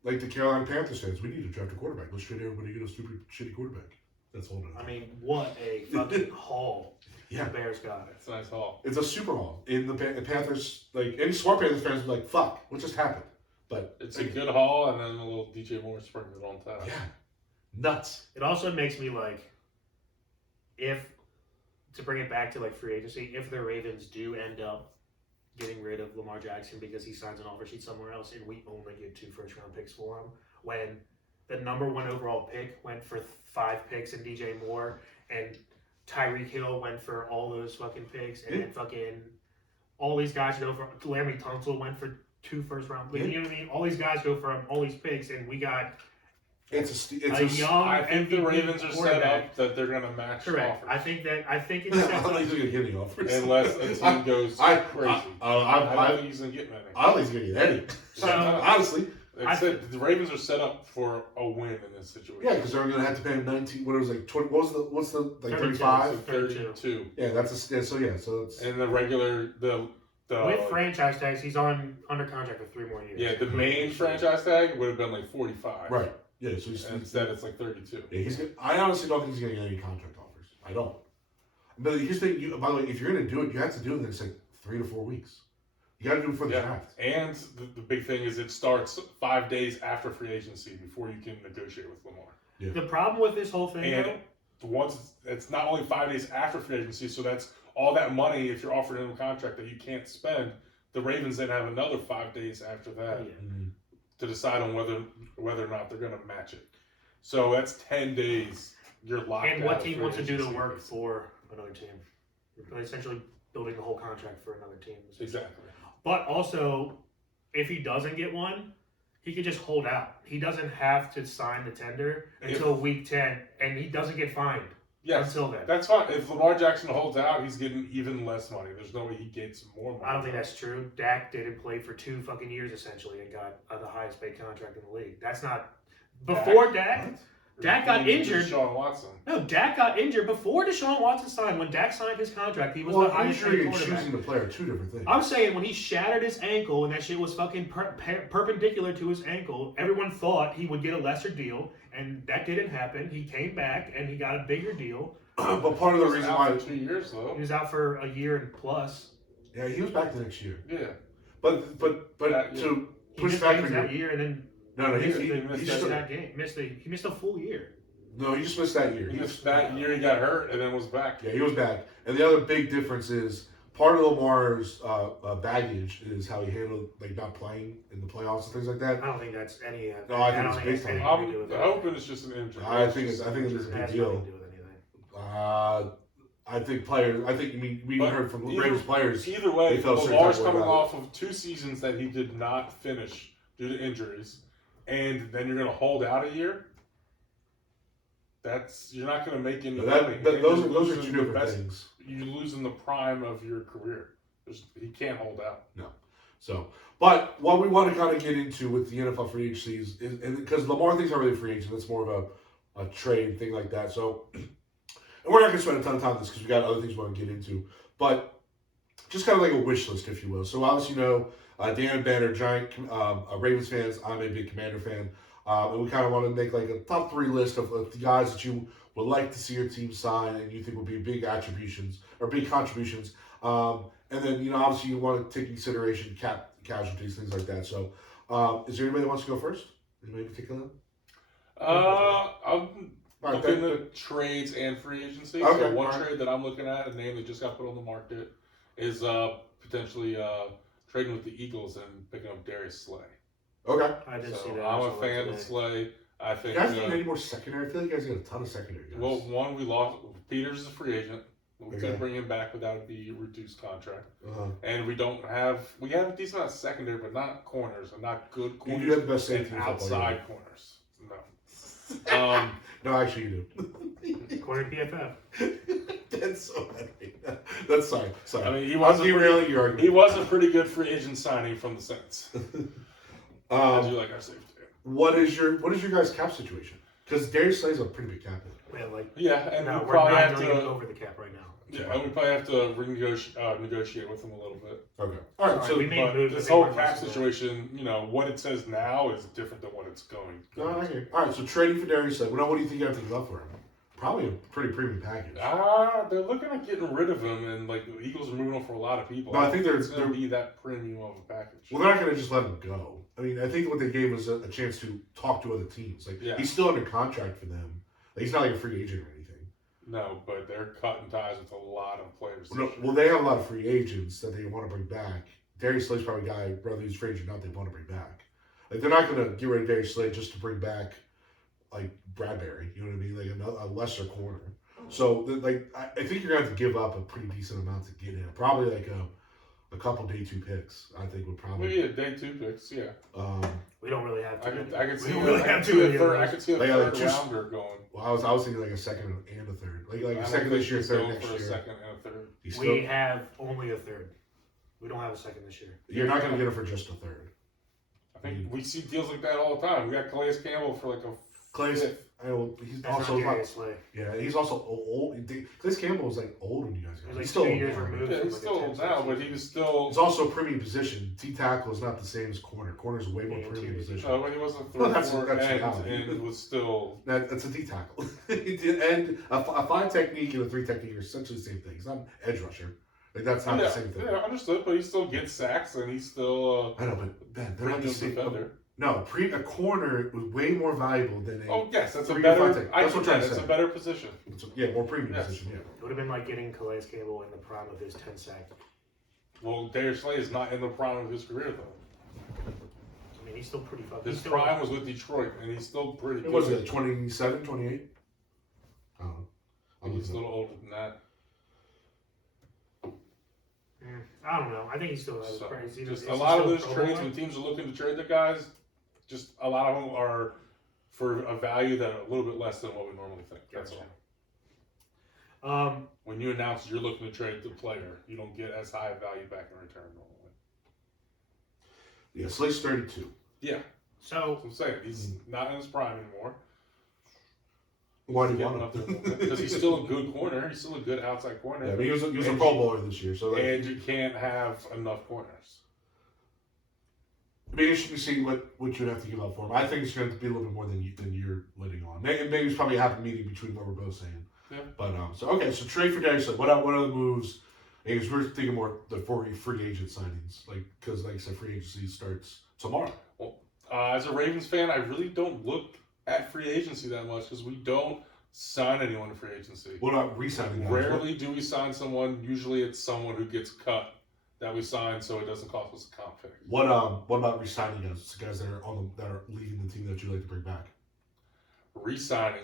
Like the Carolina Panthers fans, we need to draft a quarterback. Let's trade everybody get a stupid, shitty quarterback. That's all. I mean, what a fucking haul the Bears got. It's a nice haul. It's a super haul. In the Panthers, like any smart Panthers fans, are like, "Fuck, what just happened?" But it's a good haul, and then a little DJ Moore sprinkled on top. Yeah, nuts. It also makes me like, to bring it back to like free agency, if the Ravens do end up getting rid of Lamar Jackson because he signs an offer sheet somewhere else and we only get 2 first-round picks for him, when the number 1 overall pick went for 5 picks and DJ Moore and Tyreek Hill went for all those fucking picks and then fucking all these guys go for Larry Tunsil went for 2 first-round picks. You know what I mean? All these guys go for all these picks and we got it's a young I think MVP the Ravens are set up that they're going to match Correct. offers. I think it's set I don't up. think he's going to get any offers. Unless a team goes crazy. I don't think he's going to get many. I don't think he's going to get any. So, honestly. The Ravens are set up for a win in this situation. Yeah, because they're going to have to pay him 19. What it was like 20. What's the like 35? 32. Yeah, so it's and the regular with franchise tags, he's under contract for 3 more years. Yeah, the main franchise tag would have been like 45. Right. Yeah, so instead it's like 32. Yeah, I honestly don't think he's going to get any contract offers. I don't. But here's the thing. By the way, if you're going to do it, you have to do it in the next like 3 to 4 weeks. You got to do it before the draft. And the big thing is it starts 5 days after free agency before you can negotiate with Lamar. Yeah. The problem with this whole thing, once it's not only 5 days after free agency, so that's all that money if you're offering him a contract that you can't spend. The Ravens then have another 5 days after that to decide on whether or not they're going to match it. So that's 10 days. You're locked. And what team wants to do the work for another team? You're essentially building the whole contract for another team. Exactly. But also, if he doesn't get one, he could just hold out. He doesn't have to sign the tender until week 10, and he doesn't get fined until then. That's fine. If Lamar Jackson holds out, he's getting even less money. There's no way he gets more money. I don't think that's true. Dak didn't play for 2 fucking years, essentially, and got the highest paid contract in the league. That's not... Before Dak... Dak got injured. Deshaun Watson. No, Dak got injured before Deshaun Watson signed. When Dak signed his contract, he was Well, the highest paid injury and quarterback. choosing to play are two different things. I'm saying when he shattered his ankle and that shit was fucking perpendicular to his ankle, everyone thought he would get a lesser deal, and that didn't happen. He came back and he got a bigger deal. But part of the reason why 2 years though. He was out for a year and plus. yeah, he was back the next year. Yeah. But That, yeah. to He push missed back games on that your year and then no, he he missed just that game. He missed a full year. no, he just missed that year. He missed that year. He got hurt and then was back. Yeah, he was back. And the other big difference is part of Lamar's baggage is how he handled like not playing in the playoffs and things like that. I don't think that's any. No, I think don't it's think based on- anything to do I'm with it. hoping it's just an injury. I think it is a It big has nothing deal. to do with anything. I think players. I think we But heard from either- Ravens players. Either way, They felt certain Lamar's type of way coming about off of 2 seasons that he did not finish due to injuries, and then you're going to hold out a year. You're not going to make any money. And Those you're are losing two the different best- things. You lose in the prime of your career. He can't hold out. So, but what we want to kind of get into with the NFL free agencies is because Lamar thing's not really a free agent, it's more of a trade thing like that. So, and we're not going to spend a ton of time on this because we got other things we want to get into, but just kind of like a wish list, if you will. So, obviously, Dan and Ben are giant Ravens fans. I'm a big Commander fan, and we kind of want to make like a top 3 list of the guys that you would like to see your team sign and you think would be big contributions. And then, obviously you want to take consideration cap casualties, things like that. So, is there anybody that wants to go first? Anybody in particular? I'm All right, looking then- at trades and free agency. Okay, So one all right. trade that I'm looking at, a name that just got put on the market, is potentially trading with the Eagles and picking up Darius Slay. Okay. I did see So that. I'm I a saw fan that of today. Slay. I You think. guys need any more secondary? I feel like you guys got a ton of secondary guys. Well, one, we lost. Peters is a free agent. We Okay. couldn't bring him back without the reduced contract. uh-huh. And we have a decent amount of secondary, but not corners, and not good You corners. do have the best and safety in football. outside corners. No. No, actually you do. According to PFF. That's so funny. That's sorry. I mean, he I'm was derailing your argument. he was a pretty good free agent signing from the Saints. I do like our safety. What is your guys' cap situation? Because Darius Slay's a pretty big cap. Yeah, and No, we we're probably 9 have million to. over the cap right now. Yeah, and we probably have to negotiate with him a little bit. Okay. All right. Sorry, So we made But moves, this but they whole weren't cap possible. situation, what it says now is different than what it's going. I hear you. All right. So trading for Darius Slay. Well, what do you think you have to give up for him? Probably a pretty premium package. They're looking at getting rid of him, and like the Eagles are moving on for a lot of people. No, I think it's going to be that premium of a package. Well, they're not going to just let him go. I mean, I think what they gave was a chance to talk to other teams. Like Yeah. he's still under contract for them. Like, he's not like a free agent or anything. No, but they're cutting ties with a lot of players. this year. Well, they have a lot of free agents that they want to bring back. Darius Slay's probably a guy, whether he's free agent or not, they want to bring back. Like they're not going to get rid of Darius Slay just to bring back like Bradbury. You know what I mean? Like a lesser corner. So I think you're going to have to give up a pretty decent amount to get him. Probably like a couple day 2 picks. I think would probably. Maybe a day 2 picks. Yeah, We don't really have I to. could see. We don't really I have could to. see a third. I could see a Like, third just- rounder going. Well, I was thinking like a second and a third. Like I a don't second think this year, he's third going next for a year. second and a third. You still, We have only a third. We don't have a second this year. you're not going to get it for just a third. I think we see deals like that all the time. We got Calais Campbell for like a Clay's, fifth. he's That's also not not. Darius Slay. Yeah, he's also old. Clay's Campbell was like old when you guys got him. He's like He's still 2 old years now. removed. Yeah, he's Like a still 10, old now, but he was still. It's also a premium position. T tackle is not the same as corner. Corner is a way more Yeah, premium interior. position. When he wasn't Well, through that's for end reality. and was still. That's a D tackle. And a 5 technique and a 3 technique are essentially the same thing. He's not an edge rusher. Like that's not the same thing. Yeah, understood, but he still gets sacks and he's still I know, but Ben, a they're not the premium same. defender. No, a corner was way more valuable than a. Oh yes, that's a 3 or better. 5 tech. I That's think what I'm trying that to it's say. a better position. Yeah, more premium Yes. position. Yeah. It would have been like getting Calais Campbell in the prime of his 10 sack. Well, Darius Slay is not in the prime of his career though. I mean, he's still pretty fucking. His he's still, prime was with Detroit, and he's still pretty. It was good. it 27, 28? I don't know. I think he's a little older than that. I don't know. I think he still has So, praise. just a lot of those trades when teams are looking to trade the guys, just a lot of them are for a value that are a little bit less than what we normally think. That's all. When you announce you're looking to trade the player, you don't get as high a value back in return normally. Yeah, Slay's 32. Yeah, So that's what I'm saying. He's not in his prime anymore. Why do you Getting want up there a him? little bit. Because he's still a good corner. He's still a good outside corner. Yeah, but he was a Pro Bowler this year, so like, And you can't have enough corners. it'd be interesting to see what you'd have to give up for him. I think it's going to be a little bit more than you're letting on. Maybe it's probably a happy medium between what we're both saying. Yeah. But so trade for Darius. What other moves? Because we're thinking more the free agent signings, because like I said, free agency starts tomorrow. Well, as a Ravens fan, I really don't look at free agency that much because we don't sign anyone in free agency. What about re-signing guys? Rarely do we sign someone. Usually, it's someone who gets cut that we sign, so it doesn't cost us a comp pick. What about re-signing guys? It's the guys that are leading the team that you like to bring back. Re-signing,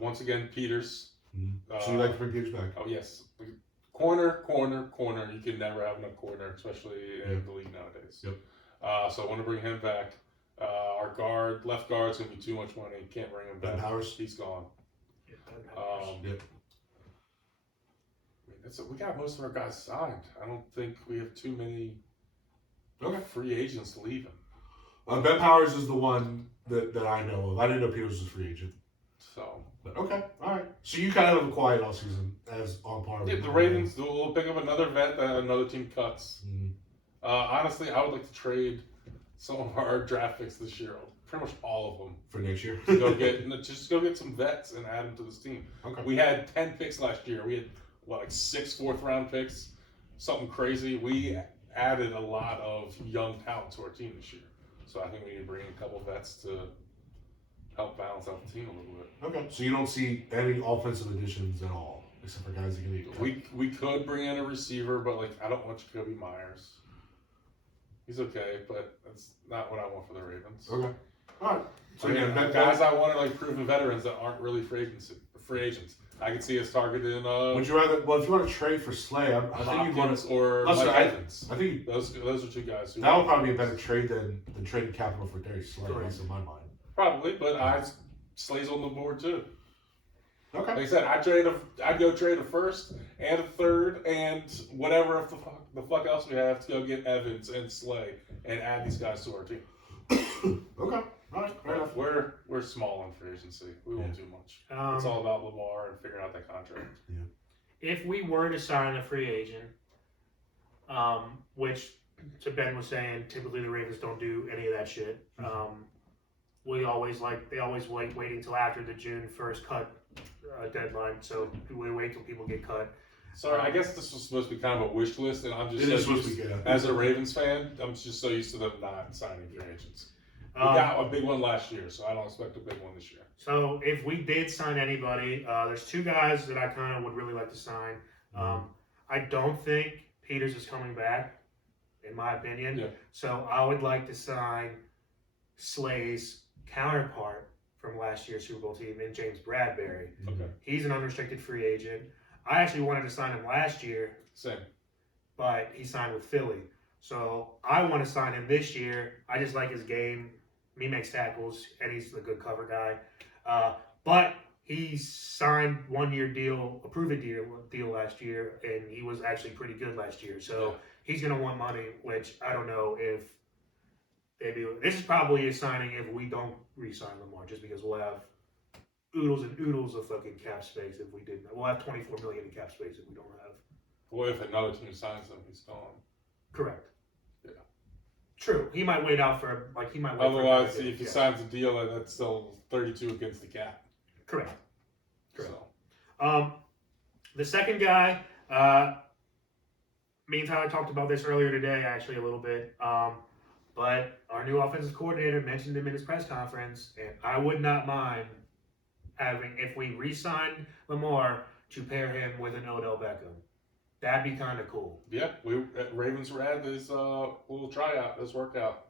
once again, Peters. Mm-hmm. So you like to bring Peters back? Oh yes, corner. You can never have enough corner, especially in the league nowadays. Yep. So I want to bring him back. Our left guard's gonna be too much money. Can't bring him back. Ben Powers? He's gone. Yep. We got most of our guys signed. I don't think we have too many free agents leaving. Ben Powers is the one that I know of. I didn't know Peters was a free agent. So. But okay, all right. So you kind of have a quiet all season as on par with The Ravens will pick up another vet that another team cuts. Mm-hmm. Honestly, I would like to trade some of our draft picks this year. Pretty much all of them. For next year? Just go get some vets and add them to this team. Okay. We had 10 picks last year. We had, 6 fourth-round picks? Something crazy. We added a lot of young talent to our team this year. So I think we need to bring a couple vets to help balance out the team a little bit. Okay. So you don't see any offensive additions at all, except for guys that can get We could bring in a receiver, but I don't want Jacoby Myers. He's okay, but that's not what I want for the Ravens. Okay. All right. So guys I want are proven veterans that aren't really free agents. I could see us targeting. Would you rather? Well, if you want to trade for Slay, I think you'd want to. Or Mike Evans. I think those are two guys. That would probably be a better trade than trading capital for Darius Slay, at least in my mind. Probably, but Slay's on the board too. Okay. Like I said, I'd go trade a first and a third and whatever the fuck else we have to go get Evans and Slay and add these guys to our team. Okay. All right. Fair enough. We're small in free agency. We won't do much. It's all about Lamar and figuring out that contract. Yeah. If we were to sign a free agent, which to Ben was saying, typically the Ravens don't do any of that shit. They always wait until after the June 1st cut deadline. So we wait till people get cut. Sorry, I guess this was supposed to be kind of a wish list, and I'm just good. As a Ravens fan, I'm just so used to them not signing free agents. We got a big one last year, so I don't expect a big one this year. So if we did sign anybody, there's two guys that I kind of would really like to sign. I don't think Peters is coming back, in my opinion. Yeah. So I would like to sign Slay's counterpart from last year's Super Bowl team in James Bradbury. Okay. He's an unrestricted free agent. I actually wanted to sign him last year. Same. But he signed with Philly. So I want to sign him this year. I just like his game. He makes tackles, and he's a good cover guy. But he signed 1-year deal, a prove-it deal last year, and he was actually pretty good last year. So he's going to want money, which I don't know if they do. This is probably a signing if we don't re-sign Lamar, just because we'll have oodles and oodles of fucking cap space if we didn't. We'll have $24 million in cap space if we don't have. Well, if another team signs him, he's gone. Correct. Yeah. True. He might wait out for Otherwise, if he signs a deal, that's still 32 against the cap. Correct. Correct. So. The second guy, me and Tyler talked about this earlier today, actually a little bit. But our new offensive coordinator mentioned him in his press conference, and I would not mind having, if we re-signed Lamar, to pair him with an Odell Beckham. That'd be kind of cool. Yeah, Ravens were at this little tryout, this workout.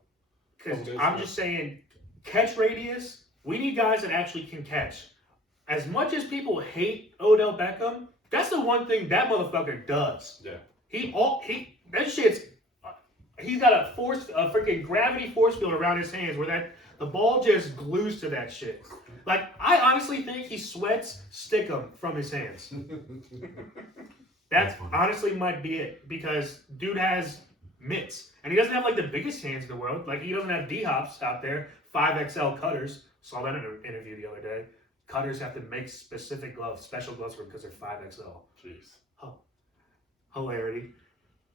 Because I'm just saying, catch radius, we need guys that actually can catch. As much as people hate Odell Beckham, that's the one thing that motherfucker does. Yeah. He's got a freaking gravity force field around his hands where the ball just glues to that shit. Like, I honestly think he sweats stickum from his hands. That honestly might be it, because dude has mitts, and he doesn't have like the biggest hands in the world. Like, he doesn't have D-hops out there, 5XL cutters. Saw that in an interview the other day. cutters have to make specific gloves, special gloves for him because they're 5XL. Jeez. Oh, hilarity.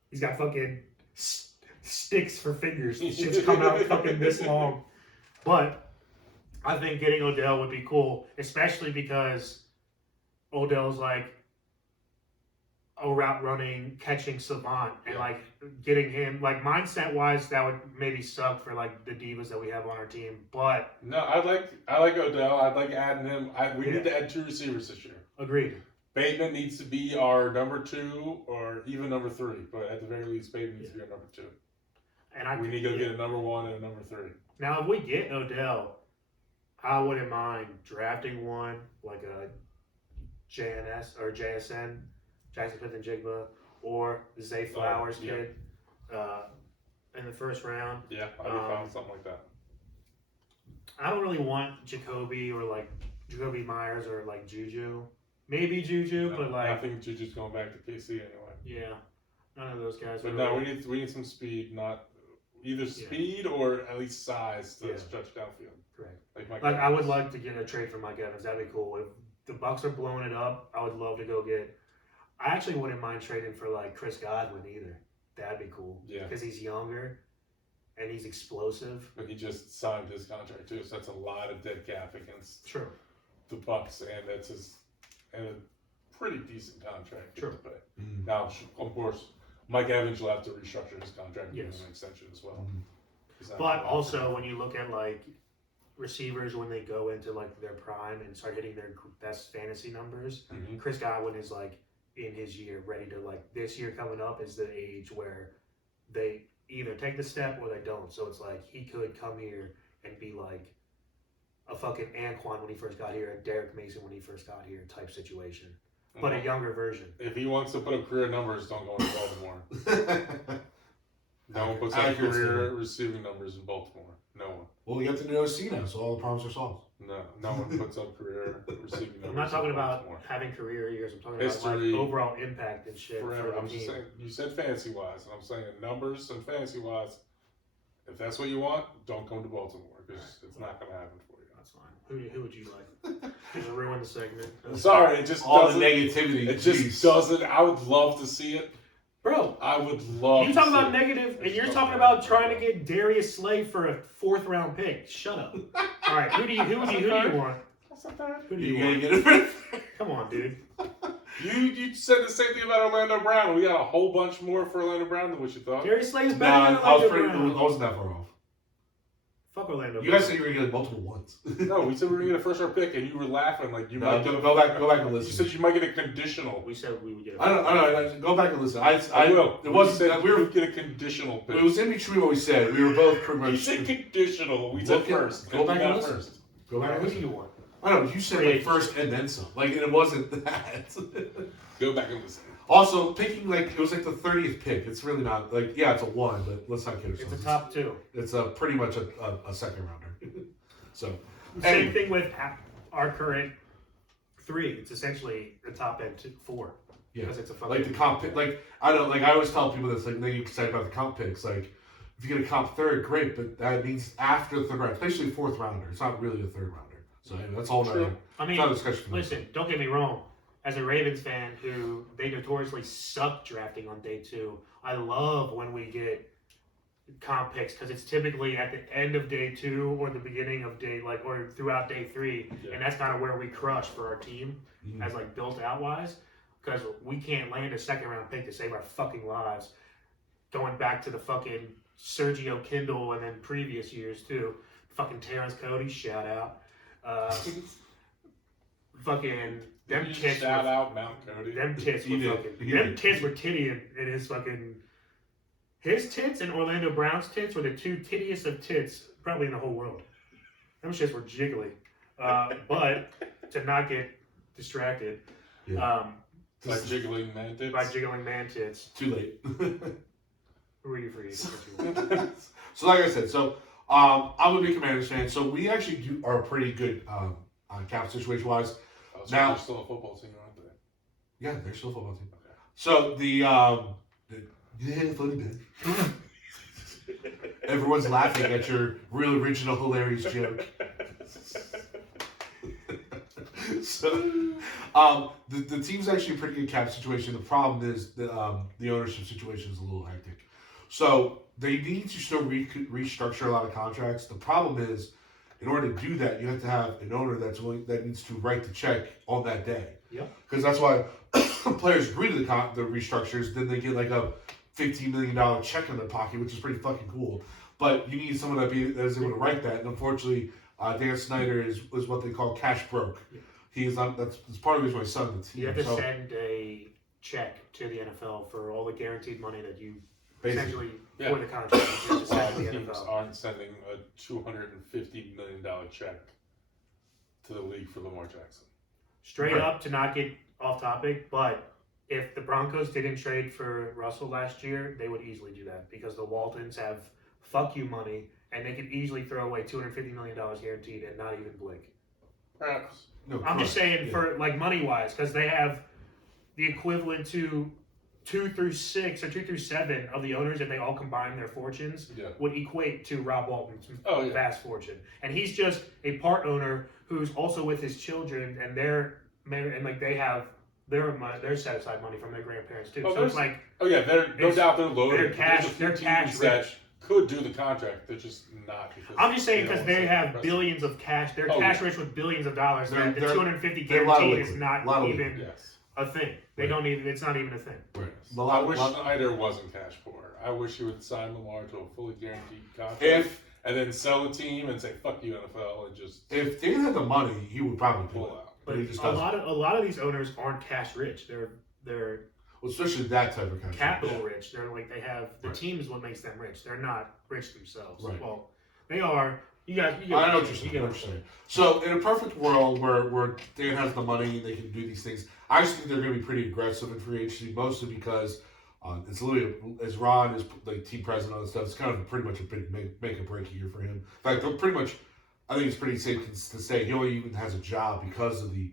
He's got fucking sticks for fingers. Shit's coming out fucking this long. But I think getting Odell would be cool, especially because Odell's like a route running, catching savant, and like getting him like mindset wise, that would maybe suck for like the divas that we have on our team. But no, I like Odell. I'd like adding him. We need to add 2 receivers this year. Agreed. Bateman needs to be our number 2 or even number 3, but at the very least, Bateman needs to be our number 2. And we need to go get a number 1 and a number 3. Now, if we get Odell, I wouldn't mind drafting one like a JNS or JSN, Jackson Smith and Jigba, or Zay Flowers kid in the first round. Yeah, I'd be fine with something like that. I don't really want Jacoby or like Jacoby Myers or like Juju. Maybe Juju, No, but like I think Juju's going back to KC anyway. Yeah, none of those guys. But no, we need some speed, not either speed or at least size to stretch downfield. Correct. Like I would like to get a trade for Mike Evans. That'd be cool. If the Bucks are blowing it up, I would love to go get. I actually wouldn't mind trading for like Chris Godwin either. That'd be cool. Yeah. Because he's younger and he's explosive. But he just signed his contract too, so that's a lot of dead cap against the Bucks, and that's a pretty decent contract. Sure. Mm-hmm. Now, of course, Mike Evans will have to restructure his contract and give him an extension as well. Mm-hmm. But also, when you look at like receivers when they go into like their prime and start hitting their best fantasy numbers, Chris Godwin is like in his year, ready to like this year coming up is the age where they either take the step or they don't. So it's like he could come here and be like a fucking Anquan when he first got here, a Derek Mason when he first got here type situation, but a younger version. If he wants to put up career numbers, don't go into Baltimore. No one puts up career receiving numbers in Baltimore. No one. Well, you have to know OC now, so all the problems are solved. No one puts up career receiving numbers. I'm not talking about Baltimore. having career years. I'm talking about like overall impact and shit. Forever. I'm just saying. You said fantasy wise, and I'm saying numbers and fantasy wise. If that's what you want, don't come to Baltimore because it's not going to happen for you. That's fine. Who would you like? Just ruin the segment. Sorry, it just all doesn't, the negativity. It just doesn't. I would love to see it. Bro, I would love. You talk about negative, and you're talking about trying to get Darius Slay for a 4th round pick. Shut up. All right, who do you want? Who do you want? Get it? Come on, dude. You said the same thing about Orlando Brown. We got a whole bunch more for Orlando Brown than what you thought. Darius Slay's better than Orlando Brown. I wasn't that far off. Fuck Orlando. You guys said you were gonna get multiple ones. No, we said we were gonna get a 1st round pick, and you were laughing like you might get. Go back and listen. You said you might get a conditional. We said we would get. I don't. Go back and listen. I will. It wasn't. We were get a conditional pick. It was in between what we said. We were both pretty much. You said conditional. We said first. Go back and listen. First. Go back and Who listen. do you want? I don't know. You said like first and then some. Like it wasn't that. Go back and listen. Also, picking like it was like the 30th pick. It's really not like it's a 1, but let's not kid ourselves. It's a top 2. It's a pretty much a second rounder. So same thing with our current 3. It's essentially the top end 4. Yeah, because it's a like the comp pick. Like I don't like I always tell people this. Like they get excited about the comp picks. Like if you get a comp 3rd, great, but that means after the 3rd round, especially 4th rounder. It's not really a 3rd rounder. So anyway, that's all. I mean, listen, don't get me wrong. As a Ravens fan who they notoriously suck drafting on day 2, I love when we get comp picks because it's typically at the end of day 2 or the beginning of day or throughout day 3, and that's kind of where we crush for our team as like built out wise because we can't land a 2nd round pick to save our fucking lives. Going back to the fucking Sergio Kindle and then previous years too, fucking Terrence Cody shout out, fucking. Them tits shout out Mount Cody. Them tits were fucking. Them tits were titty in his fucking. His tits and Orlando Brown's tits were the 2 tittiest of tits probably in the whole world. Them shits were jiggly. But to not get distracted. By jiggling man tits. By jiggling man tits. Too late. Who are you for? So like I said, I'm a big Commanders fan. So we actually are pretty good cap situation wise. So now they're still a football team, aren't they? Yeah, they're still a football team. Okay. So funny bit. Everyone's laughing at your real original hilarious joke. So, the team's actually a pretty good cap situation. The problem is the ownership situation is a little hectic. So they need to still restructure a lot of contracts. The problem is, in order to do that, you have to have an owner that needs to write the check on that day. Yep. Because that's why players agree to the restructures. Then they get like a $15 million check in their pocket, which is pretty fucking cool. But you need someone that is able to write that. And unfortunately, Dan Snyder is what they call cash broke. Yeah. He's not. That's part of the reason why he's on the team. You have to send a check to the NFL for all the guaranteed money that you essentially for the contract. You have to send to the teams NFL. aren't sending a $250 million check to the league for Lamar Jackson. Straight up, to not get off topic, but if the Broncos didn't trade for Russell last year, they would easily do that because the Waltons have fuck you money, and they could easily throw away $250 million guaranteed and not even blink. Perhaps. No, I'm just saying for like money wise, because they have the equivalent to 2 through 6 or 2 through 7 of the owners, if they all combine their fortunes, would equate to Rob Walton's vast fortune. And he's just a part owner who's also with his children, and they're married, and like they have their set aside money from their grandparents too. So it's like they're no doubt they're loaded. They're cash rich. Could do the contract, they're just not. Because I'm just saying because they have billions of cash. They're cash rich with billions of dollars. The 250 guaranteed is not even a thing. They don't even. It's not even a thing. Right. I wish Snyder wasn't cash poor. I wish he would sign Lamar to a fully guaranteed contract, and then sell the team and say "fuck you, NFL," and just. If they had the money, he would probably pull out. But a lot of these owners aren't cash rich. They're well, especially that type of cash. Capital rich. They're like they have the team is what makes them rich. They're not rich themselves. Right. Well, they are. You guys. I know what you're saying. So in a perfect world where Dan has the money, they can do these things. I just think they're going to be pretty aggressive in free agency, mostly because it's literally as Ron is like team president and stuff. It's kind of pretty much a big make or break year for him. In fact, pretty much, I think it's pretty safe to say he only even has a job because of the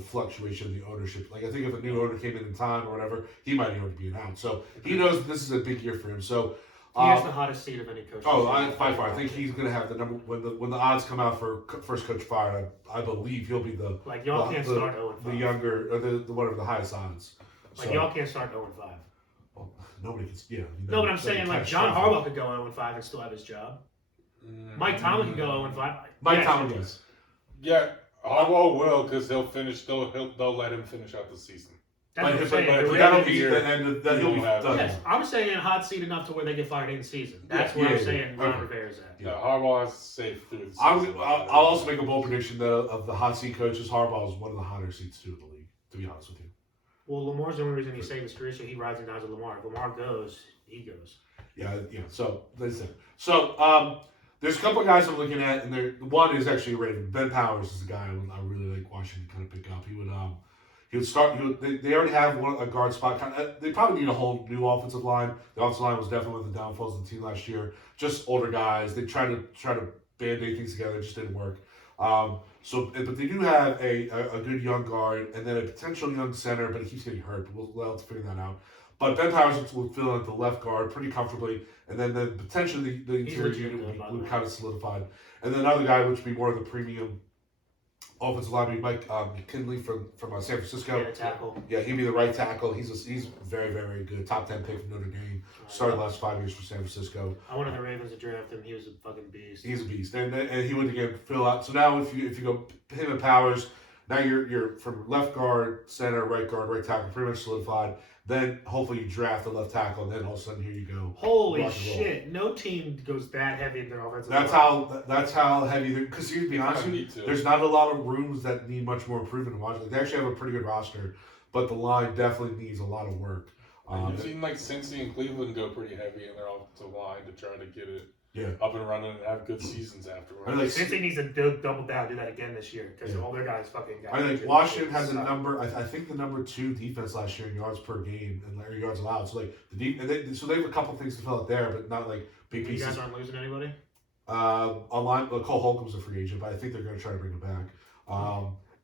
fluctuation of the ownership. Like I think if a new owner came in time or whatever, he might already be announced. So he knows that this is a big year for him. So. He has the hottest seat of any coach. By far. I think he's going to have the number when the odds come out for first coach fired. I believe he'll be the y'all can't start 0-5. The younger or the whatever the highest odds. Y'all can't start 0-5. Well, nobody can. Yeah. No, but I'm saying like John Harbaugh could go 0-5 and still have his job. Mike Tomlin could go 0-5. Mike Tomlin, yes. Yeah, Harbaugh will because they'll let him finish out the season. That's what I'm saying. That'll be the end of that. He'll be done. Yes, I'm saying hot seat enough to where they get fired in season. That's where I'm saying Ron Rivera's at. Yeah, Harbaugh is safe through the season. I'll also make a bold prediction that of the hot seat coaches, Harbaugh is one of the hotter seats too in the league. To be honest with you. Well, Lamar's the only reason he saved his career, so he rides and dies with Lamar. If Lamar goes, he goes. Yeah. So listen. So there's a couple of guys I'm looking at, and one is actually a Raven. Ben Powers is the guy I really like Washington kind of pick up. He would start. They already have a guard spot. They probably need a whole new offensive line. The offensive line was definitely one of the downfalls of the team last year. Just older guys. They tried to band-aid things together. It just didn't work. But they do have a good young guard and then a potential young center, but he keeps getting hurt. We'll have to figure that out. But Ben Powers will fill in at the left guard pretty comfortably, and then potentially the interior unit will be kind of solidified. And then another guy, which would be more of the premium offensive lineman, Mike McKinley from San Francisco. Yeah, tackle. Yeah, he'd be the right tackle. He's very, very good. Top 10 pick from Notre Dame. Started the last 5 years for San Francisco. I wanted the Ravens to draft him. He was a fucking beast. He's a beast, and he would again fill out. So now if you go him and Powers, now you're from left guard, center, right guard, right tackle, pretty much solidified. Then hopefully you draft the left tackle, and then all of a sudden here you go. Holy shit! No team goes that heavy in their offensive line. That's how heavy. Because to be honest with you, there's not a lot of rooms that need much more improvement in Washington. They actually have a pretty good roster, but the line definitely needs a lot of work. You've seen like Cincy and Cleveland go pretty heavy in their offensive line to try to get it up and running and have good seasons afterwards. Cincy needs to double down, do that again this year because all their guys fucking got. I think Washington has a number. I think the number 2 defense last year in yards per game and yards allowed. So like so they have a couple things to fill out there, but not like big pieces. You guys aren't losing anybody. Cole Holcomb's a free agent, but I think they're going to try to bring him back.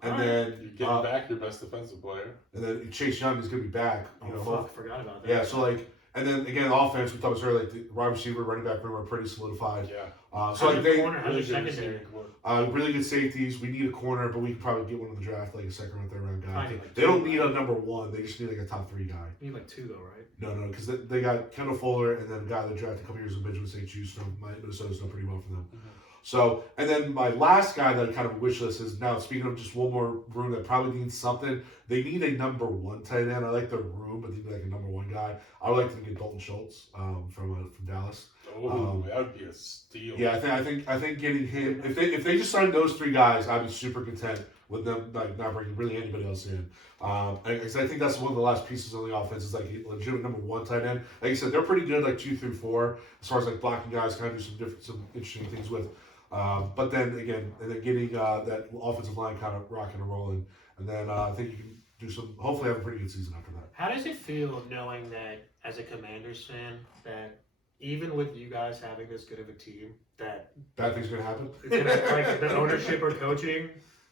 And then you get back your best defensive player. And then Chase Young is going to be back. Forgot about that. Yeah, so like, and then again, the offense we talked about earlier, like the wide receiver, running back room are pretty solidified. Yeah. So like they corner, how's your secondary? really good safeties. We need a corner, but we could probably get one in the draft, like a second or third round guy. Like they don't need a number one. They just need like a top 3 guy. You need like 2 though, right? No, because they got Kendall Fuller and then a guy that drafted a couple years ago, Benjamin St. Just. So Minnesota's done pretty well for them. Mm-hmm. So, and then my last guy that kind of wish list is now, speaking of just one more room that probably needs something, they need a number 1 tight end. I like their room, but they need like a number 1 guy. I would like to get Dalton Schultz from Dallas. Oh, that would be a steal. Yeah, I think getting him, if they just signed those 3 guys, I'd be super content with them like not bringing really anybody else in. I think that's one of the last pieces on the offense is like a legitimate number 1 tight end. Like you said, they're pretty good like 2 through 4 as far as like blocking guys, kind of do some interesting things with. But then again, and then getting that offensive line kind of rocking and rolling, and then I think you can do some. Hopefully, have a pretty good season after that. How does it feel knowing that as a Commanders fan that even with you guys having this good of a team, that bad things gonna happen? it's gonna, like the ownership or coaching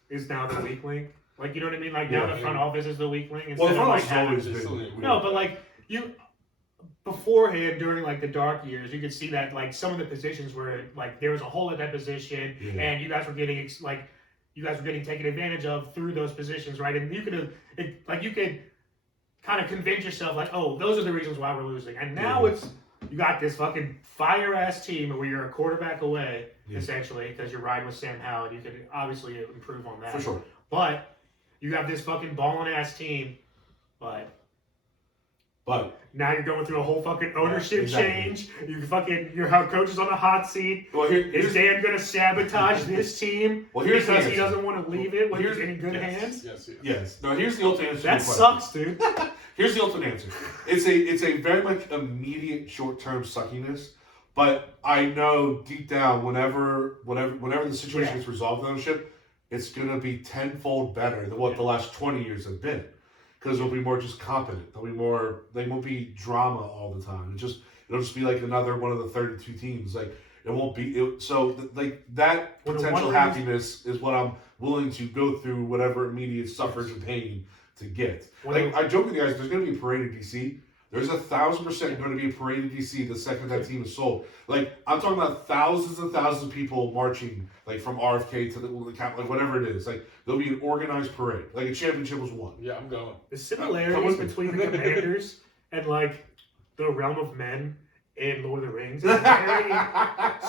is now the weak link? Like you know what I mean? Like now the front office is the weak link. Well, the front office office has always been. No, but like you. Beforehand, during like the dark years, you could see that like some of the positions where like there was a hole at that position, and you guys were getting taken advantage of through those positions, right? And you could kind of convince yourself like, oh, those are the reasons why we're losing. And now you got this fucking fire ass team where you're a quarterback away essentially because you're riding with Sam Howell. You could obviously improve on that for sure. But you have this fucking balling ass team, but now you're going through a whole fucking ownership change. Your head coach is on a hot seat. Well, is Dan going to sabotage this team because he doesn't want to leave it when he's in good hands? Yes. Now here's the ultimate answer. That sucks, dude. Here's the ultimate answer. It's a very much immediate short-term suckiness, but I know deep down whenever the situation gets resolved in ownership, it's going to be tenfold better than what the last 20 years have been. Because they'll be more just competent. They won't be drama all the time. It'll just be like another one of the 32 teams. Like it won't be. That potential happiness is what I'm willing to go through whatever immediate suffrage and pain to get. I joke with you guys. There's going to be a parade in DC. There's 1,000% going to be a parade in DC the second that team is sold. Like I'm talking about thousands and thousands of people marching like from RFK to the cap, like whatever it is. Like there'll be an organized parade. Like a championship was won. Yeah, I'm going. The similarities between the Commanders and like the realm of men in Lord of the Rings is very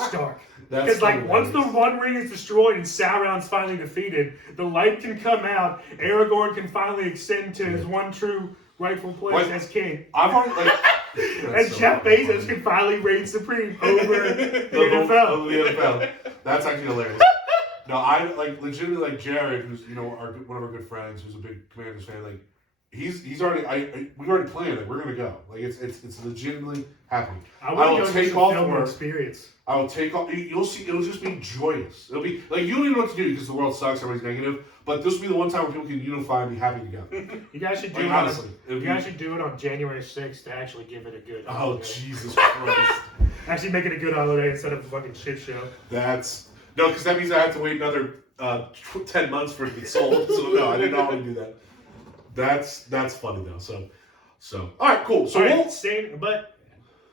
stark. Because like once the One Ring is destroyed and Sauron's finally defeated, the light can come out. Aragorn can finally ascend to his one true rightful place as king. I've already and Jeff Bezos can finally reign supreme over the NFL. That's actually hilarious. No, I legitimately Jared, who's one of our good friends, who's a big Commanders fan. Like he's already we've already planned it. We're gonna go. Like it's legitimately happening. I will take off work. Experience. I will take off. You'll see. It'll just be joyous. It'll be like you don't even know what to do because the world sucks. Everybody's negative. But this will be the one time where people can unify and be happy together. You guys should do it. Honestly, you guys should do it on January 6th to actually give it a good. Oh Jesus Christ! Actually, make it a good holiday instead of a fucking shit show. Because that means I have to wait another 10 months for it to get sold. So no, I did not want to do that. That's funny though. So all right, cool. So but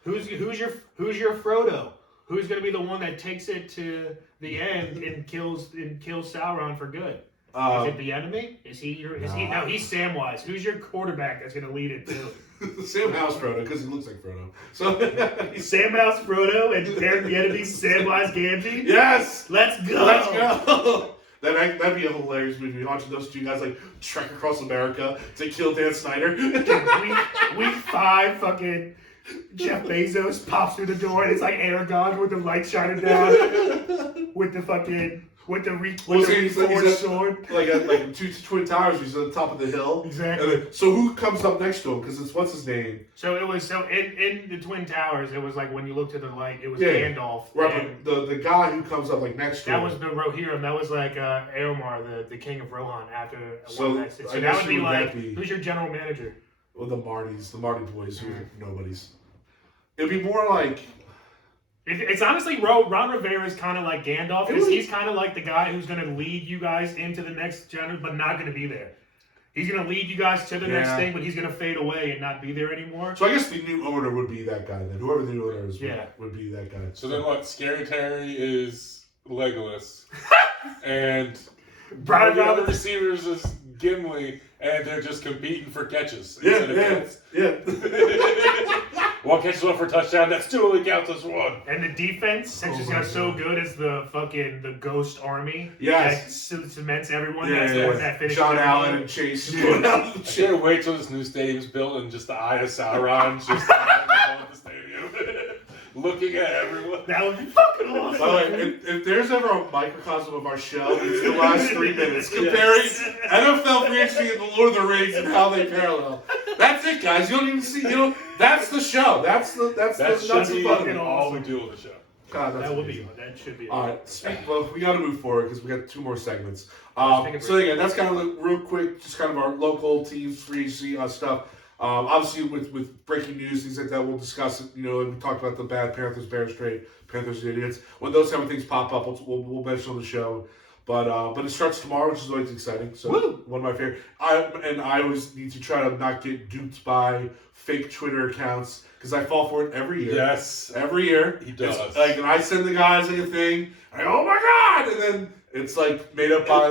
who's your Frodo? Who's going to be the one that takes it to the end and kills Sauron for good? Is it the enemy? Is he? No, he's Samwise. Who's your quarterback that's going to lead it to? Sam House Frodo, because he looks like Frodo. So Sam House Frodo and the enemy's Samwise Gamgee. Yes, let's go. Let's go. That'd be a hilarious movie. Watching those two guys like trek across America to kill Dan Snyder. week 5, fucking Jeff Bezos pops through the door and it's like Aragorn with the light shining down with the sword. Like two twin towers. He's at the top of the hill. Exactly. And then, so who comes up next to him? Because it's what's his name? So it was in the twin towers. It was like when you look to the light, it was Gandalf. Right. The guy who comes up like next to him. That was the Rohirrim. That was like Eomar, the king of Rohan. After so that would be like who's your general manager? Well, the Marty boys who are nobodies. It'd be more like. It's honestly Ron Rivera is kind of like Gandalf because he's kind of like the guy who's going to lead you guys into the next genre, but not going to be there. He's gonna lead you guys to the next thing, but he's gonna fade away and not be there anymore. So I guess the new owner would be that guy then. Whoever the new owner is would be that guy. So then what? Scary Terry is Legolas, and one of the other receivers is Gimli, and they're just competing for catches. Yeah. One catches one for a touchdown. That still only counts as one. And the defense, since it's got so good as the Ghost Army. Yes. That cements everyone. Yeah, That's the one that finishes. John Allen and Chase. I can't wait till this new stadium's built and just the Eye of Sauron's just above the stadium, looking at everyone. That would be fucking awesome. By the way, if there's ever a microcosm of our show, it's the last 3 minutes comparing NFL free agency and the Lord of the Rings and how they parallel. That's it, guys. You don't even see. That's the show. That's the nuts and fucking all we do on the show. God, that should be. All right. Well, we got to move forward because we got 2 more segments. So again, that's kind of real quick, just kind of our local teams, free agency stuff. Obviously, with breaking news, things like that, we'll discuss it. And we talked about the bad Panthers Bears trade, Panthers idiots. When those kind of things pop up, we'll mention on the show. But it starts tomorrow, which is always exciting. So one of my favorite. I always need to try to not get duped by fake Twitter accounts because I fall for it every year. Yes, every year he does. It's like, and I send the guys like a thing. And I go, oh my god! And then it's like made up by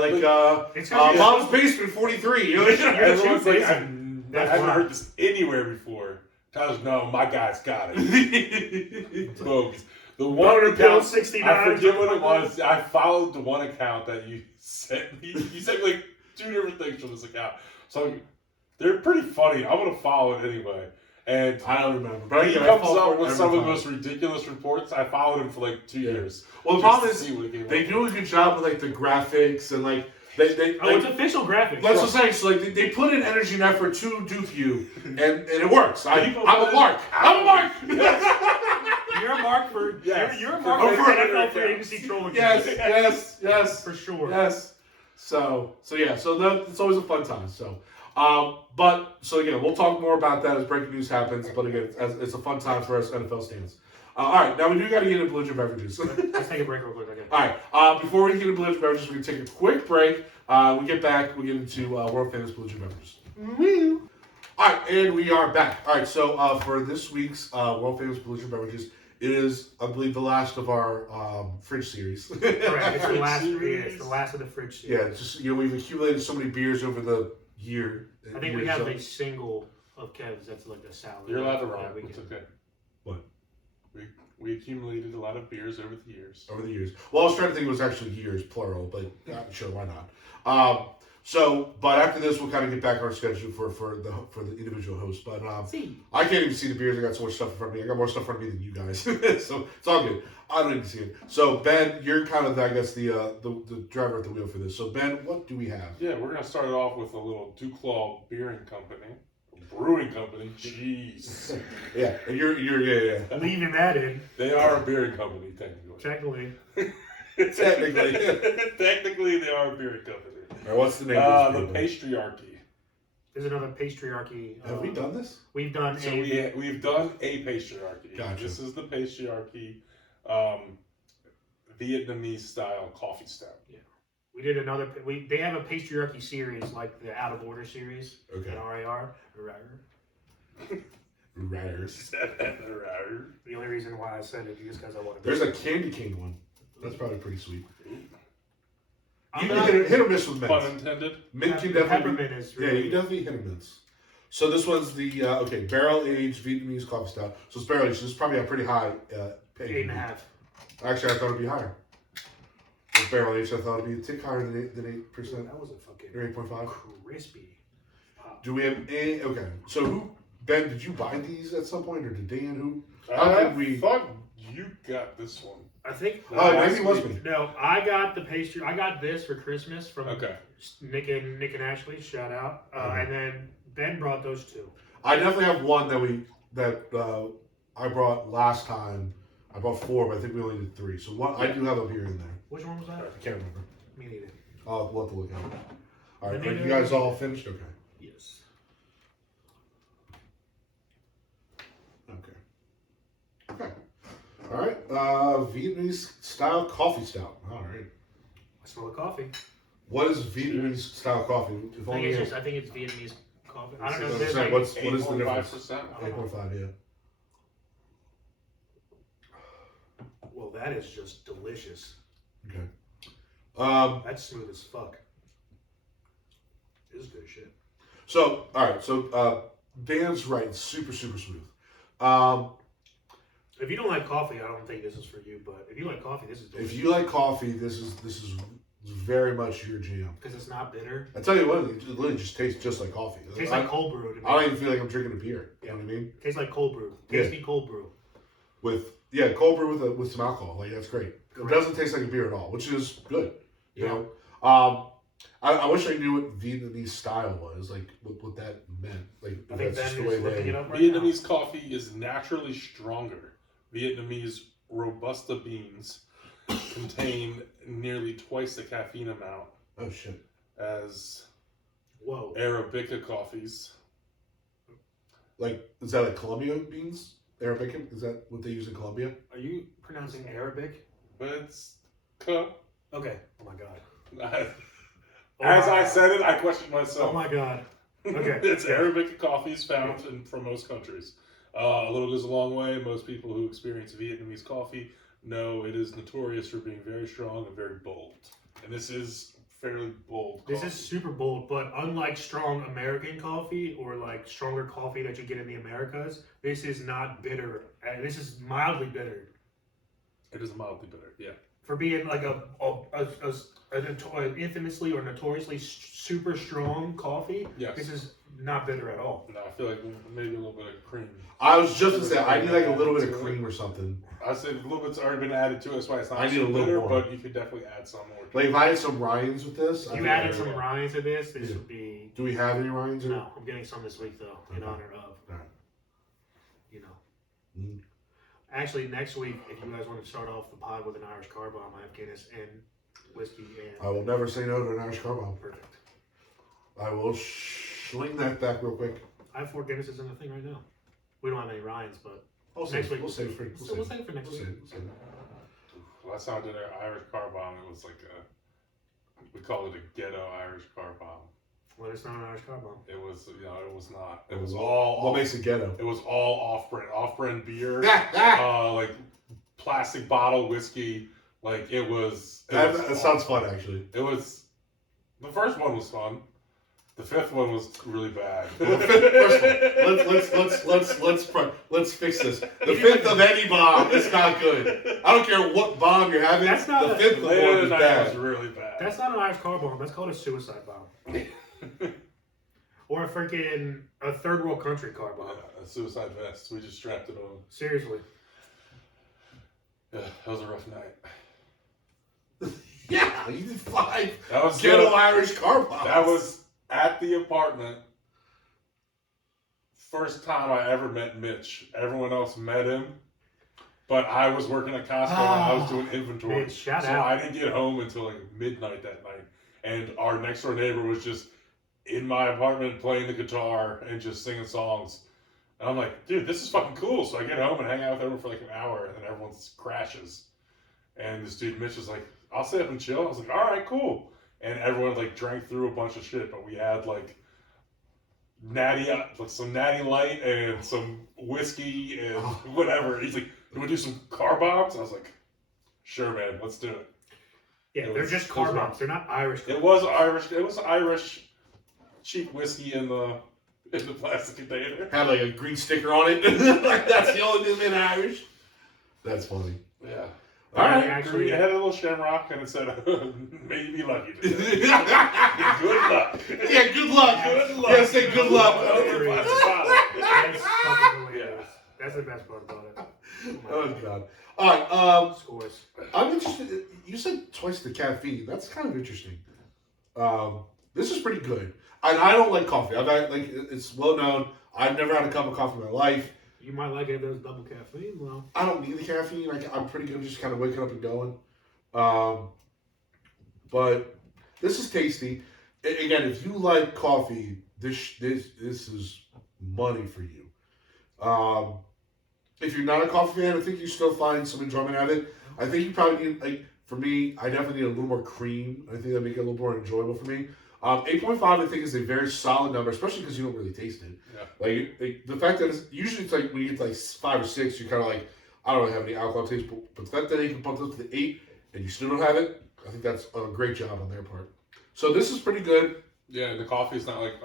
Mom's Basement 43. Everyone's like, I haven't heard this anywhere before. Tyler's, no, my guy's got it. Bogus. The one account, 69, I forget what it was. I followed the one account that you sent me. You sent me like 2 different things from this account. So they're pretty funny. I'm going to follow it anyway. And I don't remember. But he comes up with some of the most ridiculous reports. I followed him for like 2 years. Well, the problem is they do a good job with like the graphics and like it's official graphics. That's what I'm saying. So like they put in energy and effort to dupe you, and it works. I'm a mark. I'm a mark. You're a mark for you're a mark for NFL free agency trolling. Yes, for sure. Yes. So it's always a fun time. So again, we'll talk more about that as breaking news happens. But again, it's a fun time for us NFL stands. All right, now we do got to get into Belligerent Beverages. Let's take a break real quick. Okay. All right, before we get into Belligerent Beverages, we're going to take a quick break. We get back, we get into world famous Belligerent Beverages. Woo! All right, and we are back. All right, so for this week's world famous Belligerent Beverages, it is, I believe, the last of our fridge series. Correct. It's the last. It's the last of the fridge series. Yeah, just we've accumulated so many beers over the year. I think we have a single of Kev's that's like a salad. You're allowed to wrong. It's okay. What? We accumulated a lot of beers over the years. Well, I was trying to think it was actually years, plural, but sure, why not? But after this, we'll kind of get back on our schedule for the individual hosts. But I can't even see the beers. I got so much stuff in front of me. I got more stuff in front of me than you guys, so it's all good. I don't even see it. So Ben, you're kind of, I guess, the driver at the wheel for this. So Ben, what do we have? Yeah, we're gonna start it off with a little Duclaw Brewing Company. Jeez. Yeah, and you're leaving that in. They are a brewing company, technically. Technically, they are a brewing company. Right, what's the name of this? The Pastryarchy. There's another Pastryarchy. Have we done this? We've done we've done a Pastryarchy. Gotcha. This is the Pastryarchy Vietnamese style coffee stout. Yeah. We did another. They have a Pastryarchy series like the Out of Order series. Okay. At RAR. Ratters. The only reason why I said it is because I wanted. There's a candy cane one. That's probably pretty sweet. You can hit or miss with mints. Pun intended. Mint can definitely. Peppermint is really. Yeah, you definitely hit or miss. So this one's the barrel aged Vietnamese coffee stout. So it's barrel aged. So this is probably a pretty high. 8.5. Actually, I thought it'd be higher. With barrel aged, I thought it'd be a tick higher than 8%. That was a fucking. Or 8.5. Crispy. Pop. Do we have a? Okay. So Ben? Did you buy these at some point, or did Dan? I thought you got this one. I think. Maybe it was me. No, I got the pastry. I got this for Christmas from Nick and Ashley. Shout out. And then Ben brought those 2. I definitely have one that I brought last time. I brought 4, but I think we only did 3. So one, I do have a beer in there. Which one was that? I can't remember. Me neither. I'll have to look at it. All right, are you guys all finished? Okay. Yes. Okay. All right. Vietnamese style coffee stout. All right. I smell the coffee. What is Vietnamese style coffee? If I only think it's Vietnamese coffee. I don't know. So There's like, what is the difference? 8.5%. 8.5, yeah. well, that is just delicious. Okay. That's smooth as fuck. This is good shit. So, all right. So, Dan's right. It's super, super smooth. If you don't like coffee, I don't think this is for you. But if you like coffee, this is delicious. If you like coffee, this is very much your jam. Because it's not bitter. I tell you what, it literally just tastes just like coffee. It tastes like cold brew. I don't even feel like I'm drinking a beer. You know what I mean? It tastes like cold brew. Tasty cold brew. Cold brew with some alcohol. Like that's great. Correct. It doesn't taste like a beer at all, which is good. You Yeah. know. I wish I knew what Vietnamese style was, like what that meant. Like I think that's just the Ben way is looking they. it up right Vietnamese coffee is naturally stronger. Vietnamese Robusta beans contain nearly twice the caffeine amount Oh shit! as now. Whoa. Arabica coffees. Like is that like Colombia beans? Arabic? Is that what they use in Colombia? Are you pronouncing Arabic? But it's cup. Okay. Oh my god. As I said it, I questioned myself. Oh my god. Okay. It's Arabica coffees found from most countries. A little goes a long way. Most people who experience Vietnamese coffee know it is notorious for being very strong and very bold. And this is fairly bold coffee. This is super bold, but unlike strong American coffee or like stronger coffee that you get in the Americas, this is not bitter. This is mildly bitter. It is mildly bitter, yeah. For being like an infamously or notoriously super strong coffee, Yes. this is not bitter at all. No, I feel like maybe a little bit of cream. I was just gonna say I need like a little bit of cream or something. I said a little bit's already been added to it, that's why it's not I need a so little bitter, more. but you could definitely add some more. Like if I had some Ryans with this, I You think added I'd- some Ryan to this, this Yeah. would be. Do we have any Ryans? Or? No, I'm getting some this week though, in Okay. honor of. Alright. You know. Mhm. Actually, next week, if you guys want to start off the pod with an Irish car bomb, I have Guinness and whiskey and. I will never say no to an Irish car bomb. Perfect. I will sling that back real quick. I have 4 Guinnesses in the thing right now. We don't have any Ryans, but We'll Next save, week. we'll save for we'll save it for next week. We'll save it. Last time I did an Irish car bomb, it was like we call it a ghetto Irish car bomb. Well, it's not an Irish car bomb. It was, it was not. It What was all. What makes it ghetto? It was all off-brand beer, like plastic bottle whiskey. Like it was. That sounds fun, actually. It was. The first one was fun. The 5th one was really bad. Well, first of all, let's fix this. The 5th of any bomb is not good. I don't care what bomb you're having. That's not the a- 5th of Later one the is night bad. was really bad. That's not an Irish car bomb. That's called a suicide bomb. Or a third world country car bomb. A suicide vest. We just strapped it on. Seriously. Yeah, that was a rough night. Yeah, you did 5 That was ghetto good. Irish car bombs. That was at the apartment. First time I ever met Mitch. Everyone else met him. But I was working at Costco and I was doing inventory. Mitch, shout so out. I didn't get home until like midnight that night. And our next door neighbor was just in my apartment playing the guitar and just singing songs. And I'm like, dude, this is fucking cool. So I get home and hang out with everyone for like an hour and then everyone crashes. And this dude Mitch was like, I'll stay up and chill. I was like, all right, cool. And everyone like drank through a bunch of shit, but we had like some natty light and some whiskey and whatever. He's like, "You want to do some car bombs?" I was like, "Sure, man, let's do it." Yeah, It they're was- just it car was bombs. They're not Irish car It was Irish. It was Irish cheap whiskey in the plastic container. Had like a green sticker on it. Like that's the only thing in Irish. That's funny. Yeah. All right. Actually, it had a little shamrock and it said, "May you be lucky." Today. Yeah, Good luck. good luck. Good luck. Yeah, say good luck. Over plastic bottle. That's fucking hilarious. That's the best part about it. Oh god. All right. Scores. I'm interested. You said twice the caffeine. That's kind of interesting. This is pretty good. And I don't like coffee. I've had, like it's well known. I've never had a cup of coffee in my life. You might like it if there's double caffeine. Well, I don't need the caffeine. I'm pretty good at just kind of waking up and going. But this is tasty. Again, if you like coffee, this is money for you. If you're not a coffee fan, I think you still find some enjoyment out of it. I think you probably need For me, I definitely need a little more cream. I think that'd make it a little more enjoyable for me. 8.5, I think, is a very solid number, especially because you don't really taste it. Yeah. Like the fact that usually it's like when you get to like 5 or 6, you're kind of like, I don't really have any alcohol taste. But the fact that they can pump it up to the 8 and you still don't have it, I think that's a great job on their part. So this is pretty good. Yeah, the coffee's not like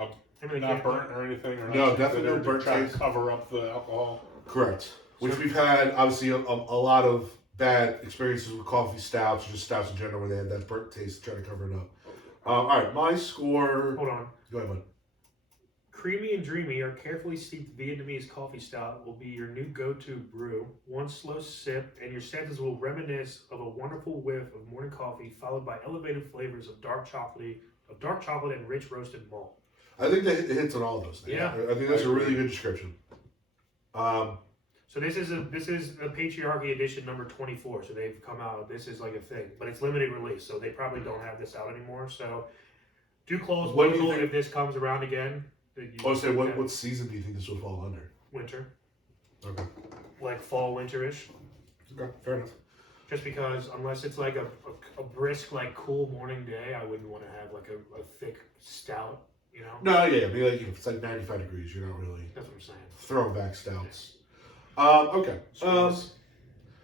not burnt or anything. Or No, definitely no burnt try taste. to cover up the alcohol. Correct. Which we've had, obviously, a lot of bad experiences with coffee stouts, or just stouts in general, where they had that burnt taste to try to cover it up. All right, my score. Hold on. Go ahead, bud. Creamy and dreamy, our carefully steeped Vietnamese coffee stout will be your new go-to brew. One slow sip, and your senses will reminisce of a wonderful whiff of morning coffee, followed by elevated flavors of dark chocolate and rich roasted malt. I think that it hits on all those things. Yeah. I think that's a really good description. So this is a Patriarchy edition number 24. So they've come out. This is like a thing, but it's limited release, so they probably don't have this out anymore. So do close What do you local think- if this comes around again. What season do you think this would fall under? Winter, Okay. like fall winterish. Okay, fair enough. Just because unless it's like a brisk, like cool morning day, I wouldn't want to have like a thick stout. You know. No, yeah, I mean, like, if it's like 95 degrees, you're not really That's what I'm saying. throwing back stouts. Okay.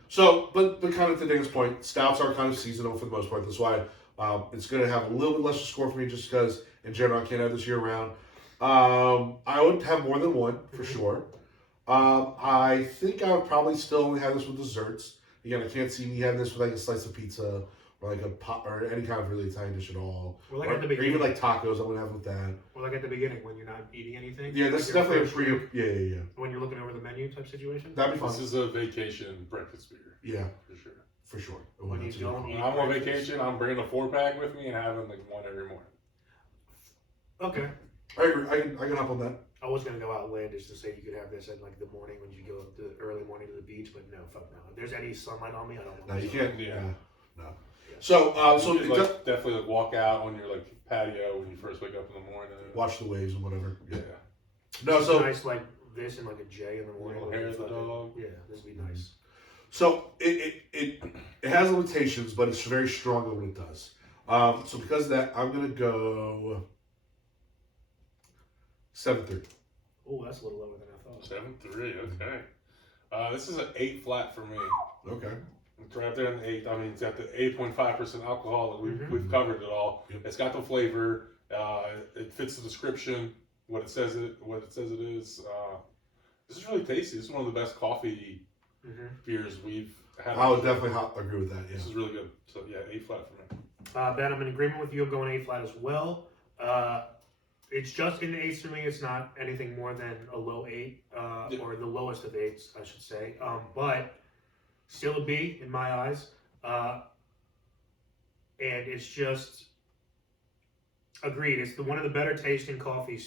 So, but kind of to Dan's point, stouts are kind of seasonal for the most part. That's why it's going to have a little bit less to score for me, just because in general I can't have this year round. I would have more than one for sure. I think I would probably still only have this with desserts. Again, I can't see me having this with like a slice of pizza or like a pot or any kind of really Italian dish at all. Or like or, at the or beginning. even like tacos, I wouldn't have with that. Or like at the beginning when you're not eating anything. Yeah, like this is your definitely a first pre. drink, Yeah. When you're looking over the menu type situation. That'd be fun. This is a vacation breakfast beer. Yeah, For sure. for sure. When you don't When eat I'm on breakfast. vacation, I'm bringing a 4-pack with me and having like one every morning. Okay. I agree. I can hop on that. I was gonna go outlandish to say you could have this at like the morning when you go the early morning to the beach, but no, fuck no. If there's any sunlight on me, I don't want. No, you this. can't. Yeah. No. So, so You it could, does- like, definitely like walk out on your like patio when you first wake up in the morning. watch the waves and whatever. Yeah. No, so Nice like this and like a J in the morning. Little with hair of the fucking- dog. Yeah, this would be nice. so it has limitations, but it's very strong in what it does. So because of that, I'm gonna go 7.3. Oh, that's a little lower than I thought. 7.3. Okay. This is an 8 flat for me. Okay. It's right there in the 8. I mean, it's got the 8.5% alcohol. Mhm. We've covered it all. Yep. It's got the flavor. It fits the description. What it says it is. This is really tasty. This is one of the best coffee Mm-hmm. beers we've had. I would definitely agree with that. This Yeah. is really good. So yeah, 8 flat for me. Ben, I'm in agreement with you. I'm going 8 flat as well. It's just in the 8s for me. It's not anything more than a low 8, Yeah. or the lowest of 8s, I should say. But still a B in my eyes. And it's just agreed. It's one of the better tasting coffee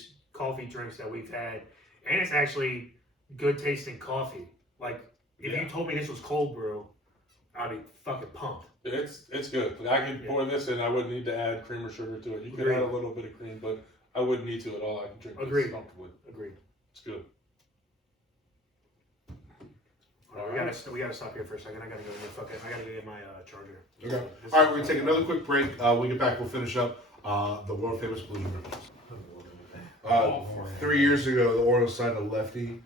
drinks that we've had, and it's actually good tasting coffee. Like if Yeah. you told me this was cold brew, I'd be fucking pumped. It's good. Like, I could pour this and I wouldn't need to add cream or sugar to it. You could Agreed. add a little bit of cream, but I wouldn't need to at all. I can drink Agreed. this comfortably. Agreed. It's good. All right, we gotta stop here for a second. I gotta go get my charger. Okay. So, All right, we're gonna take another quick break. When we get back, we'll finish up the world famous Belligerent Bev. 3 years ago, the Orioles signed a lefty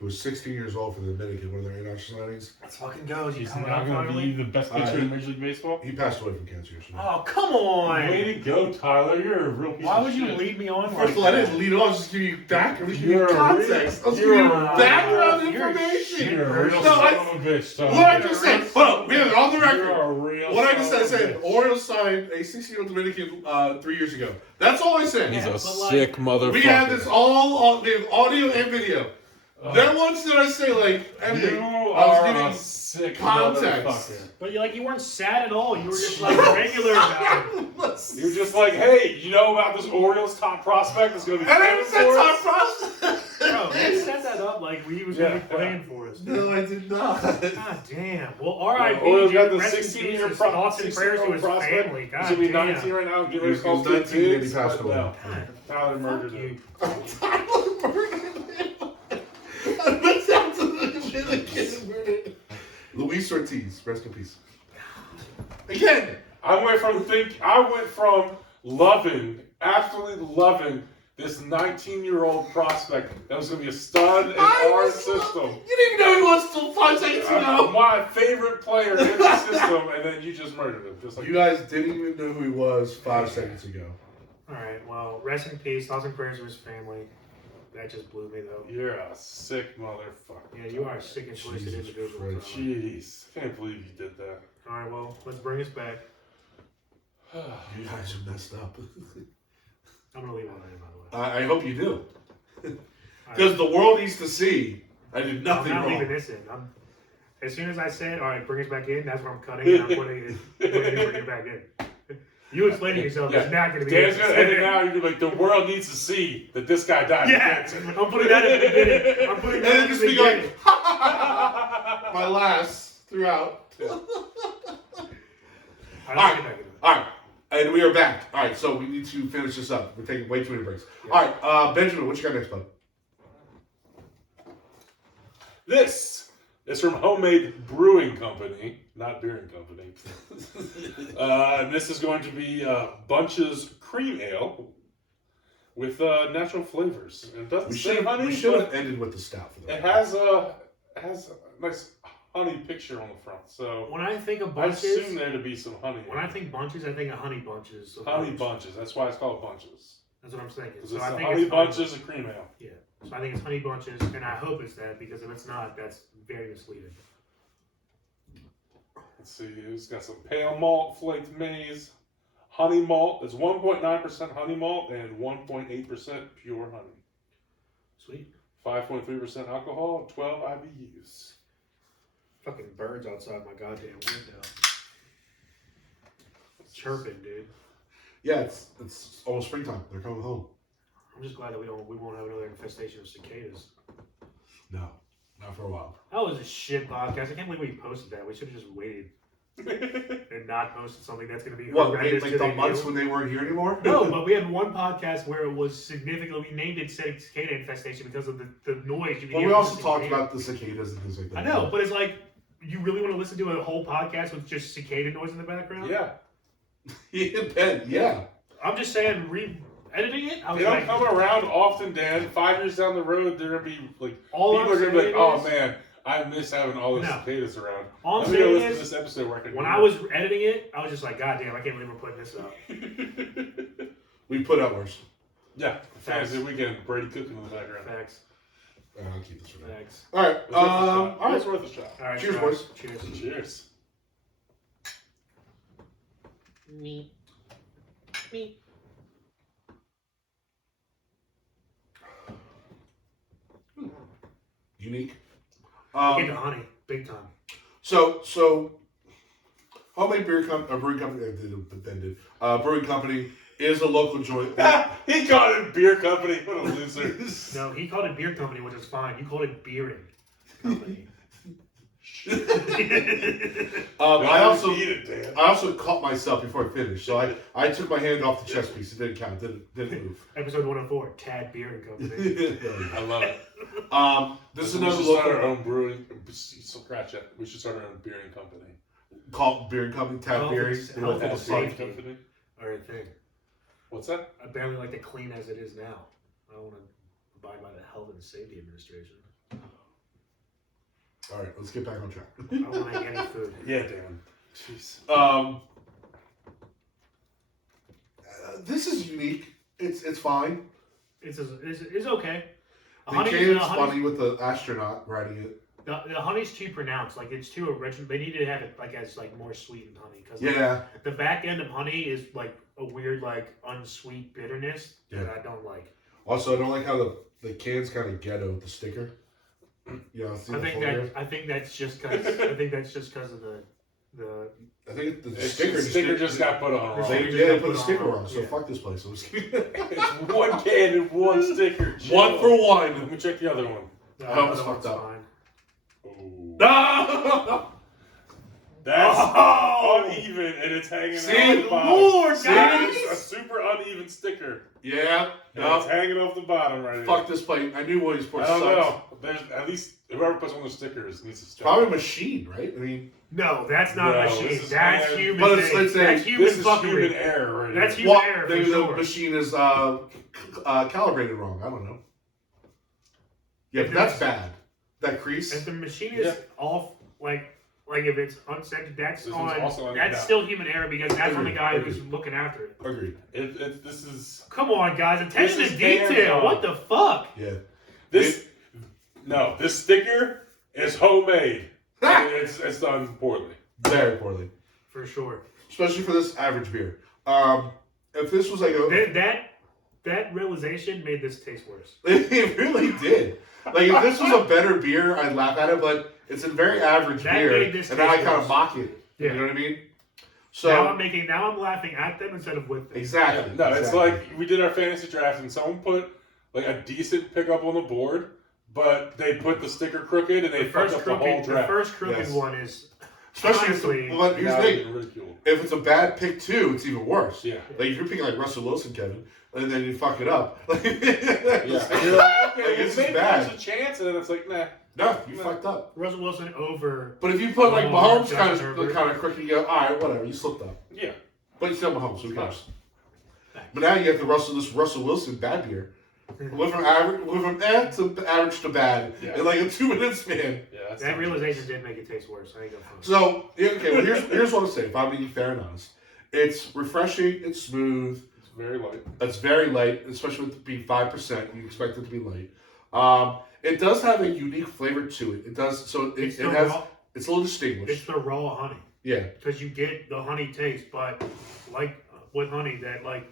who was 16 years old for the Dominican, one of their international signings. Let's fucking go. He's not going to be the best pitcher in Major League Baseball? He passed away from cancer yesterday. Oh, come on! Way to go, Tyler. You're a real piece Why of would you shit. lead me on First like of all, I that? didn't lead off, just give you back. I was giving you You're a context. I was you're giving you a- background you're information. You're a real No, son of a bitch, Tyler. What I just said, hold up, we have it on the You're record. a real What I just son of a said, bitch. Orioles signed a 16-year-old Dominican 3 years ago. That's all I said. He's Yeah, a but, like, sick motherfucker. We have this all on, we have audio and video. Then once did I say like everything? You I are was a giving sick context. motherfucker. But you weren't sad at all. You were just like regular about it. You're just like, hey, you know about this Orioles top prospect that's going to be And I playing even said for top us? prospect. Bro, you set that up like he was gonna be playing for us. No, I did not. God damn. Well, R.I.P. Orioles got the Rest in 16-year peace. Thoughts and prayers to his prospect. family. He God should be damn. 19 right now. Get He ready was to call 19 and he kids. passed But away. no, God, Tyler fuck murdered you. him. Tyler murdered him. That sounds legit like getting murdered. Luis Ortiz, rest in peace. Again. I went from absolutely loving this 19-year-old prospect that was going to be a stud in our system. You didn't even know he was till 5 seconds ago. My favorite player in the system, and then you just murdered him. Just like You guys didn't even know who he was 5 seconds ago. All right. Well, rest in peace. Thoughts and prayers to his family. That just blew me though. You're a sick motherfucker. Yeah, you are a sick and twisted Jesus individual. Christ. Tyler. Jeez, can't believe you did that. All right. Well, let's bring us back. You guys are messed up. I'm gonna leave it on there, by the way. I hope you do. Because the world needs to see I did nothing I'm not wrong. leaving this in. As soon as I said, all right, bring us back in, that's what I'm cutting, and I'm putting it back in. You explaining yourself is not going to be Dan's going to edit now. You're like, the world needs to see that this guy died. Yeah, I'm putting that in the beginning. I'm putting that And in then the just be beginning. like, my laughs throughout. Alright, and we are back. Alright, so we need to finish this up. We're taking way too many breaks. Yeah. Alright, Benjamin, what you got next, bud? This is from HoMaide Brewing Company, not Beering Company. And this is going to be Bunch's Cream Ale with natural flavors. And it doesn't say honey, we should but have ended with the stout for that. it has a nice honey picture on the front. So When I think of I bunches, assume there to be some honey. when I think bunches, I think of honey bunches. So honey bunches. That's why it's called bunches. That's what I'm thinking. Because So it's I the think honey it's bunches of cream ale. Yeah. So I think it's honey bunches, and I hope it's that because if it's not, that's very misleading. Let's see, it's got some pale malt, flaked maize, honey malt. It's 1.9% honey malt and 1.8% pure honey. Sweet. 5.3% alcohol, 12 IBUs. Fucking birds outside my goddamn window. Chirping, dude. Yeah, it's almost springtime. They're coming home. I'm just glad that we won't have another infestation of cicadas. No, not for a while. That was a shit podcast. I can't believe we posted that. We should have just waited and not posted something that's going to be What, horrendous like to the the months view. when they weren't here anymore? No, but we had one podcast where it was significantly, we named it cicada infestation because of the noise you could Well, hear we from also the talked cicada. about the cicadas and things like that. I know, but it's like, you really want to listen to a whole podcast with just cicada noise in the background? Yeah. Yeah. I'm just saying, editing it, I was They don't like, come around often, Dan. 5 years down the road, they're going to be like, all people I'm are going to be like, saying oh is- man, I miss having all those No. cicadas around. all Let I'm me go saying listen to is, this episode where I can when hear I it. was editing it, I was just like, God damn, I can't believe we're putting this up. We put out worse. Yeah, Fantasy Weekend, Brady cooking in the background. Facts. I'll keep this for now. Facts. All right. It's worth a shot. All It's right. worth a shot. All right, Cheers, guys. boys. Cheers. Cheers. Me. Unique. Get the honey, big time. So HoMaide Brewing Company, Brewing Company is a local joint. He called it beer company. What a loser. No, he called it beer company, which is fine. You called it beering company. I eat it, Dan. also caught myself before I finished, so I took my hand off the chess piece. It didn't count. Didn't move. Episode 104, Tad Beering Company. I love it. This is We another should start our local own brewing. Scratch it. We should start our own beering company. called Beer Company, Tad Health Beering. and- You know what health and that's like? safety. Company. Or a thing. What's that? I barely like to clean as it is now. I want to abide by the Health and Safety Administration. All right, let's get back on track. I don't want to eat any food. Yeah, Dan. Jeez. This is unique. It's fine. It's okay. The Honey's- can's honey's- funny with the astronaut writing it. The honey's too pronounced. Like it's too original. They need to have it like as like more sweetened honey because Yeah. the back end of honey is like a weird like unsweet bitterness that Yeah. I don't like. Also, I don't like how the can's kind of ghetto with the sticker. Yeah, I think that's just because of the I think the It's sticker just, sticker just got put on The wrong. sticker- They put the sticker on, on, so yeah. fuck this place. It's one can and one sticker. One for Let one. me check the other one. the I almost other one's fucked up. fine. Oh. No! That's Oh! uneven, and it's hanging See? off the bottom. Lord, See? guys! It's a super uneven sticker. Yeah. And it's hanging off the bottom right here. Fuck this plate. I knew Williamsport I don't sucks. know. There's at least whoever puts one of the stickers needs to stop. Probably a machine, right? I mean, No, that's not No, a machine. this is That's hand- human. But it's thing. like saying, That's human This is fuckery. human error right That's here. human well, error for maybe the sure. machine is calibrated wrong. I don't know. Yeah, If but that's it's- bad. That crease. If the machine is off, like if it's uncentered, that's This one's also on. on- That's still human error because that's on the guy Agreed. who's looking after it. Agreed. This is Come on, guys! Attention This to is detail. hands-on. What the fuck? Yeah. this. No, this sticker is homemade. Ah! It's done poorly. Very poorly. For sure. Especially for this average beer. If this was like That realization made this taste worse. it really did. Like if this was a better beer, I'd laugh at it, but it's a very average That beer, made this and then I taste kind of worse. mock it. Yeah. You know what I mean? So now I'm laughing at them instead of with them. exactly. No, it's exactly. like we did our fantasy draft and someone put like a decent pickup on the board, but they put the sticker crooked and they fucked up the whole The draft. first crooked Yes. one is Especially honestly. but here's Now the they're thing: getting ridiculed. if it's a bad pick too, it's even worse. Yeah. Like if you're picking like Russell Wilson, Kevin, and then you fuck it up. Yeah. And you're like, okay, Like, this is maybe bad. there's a chance, and then it's like, nah. No, you fucked up. Russell Wilson over. But if you put like Oh, Mahomes Justin kind of Herbert. crooked, you go, all right, whatever, you slipped up. Yeah. But you still Mahomes, who cares? But now you have this Russell Wilson bad beer. Went from to average to bad Yeah. in like a 2-minute span. Yeah. That's That not realization did make it taste worse. I ain't gonna front. So okay, well here's what I'll say. If I'm being fair and honest, it's refreshing. It's smooth. It's very light. It's very light, especially with it being 5%. You expect it to be light. It does have a unique flavor to it. It does. So It's it the has. raw- It's a little It's distinguished. the raw honey Yeah. because you get the honey taste, but like with honey, that like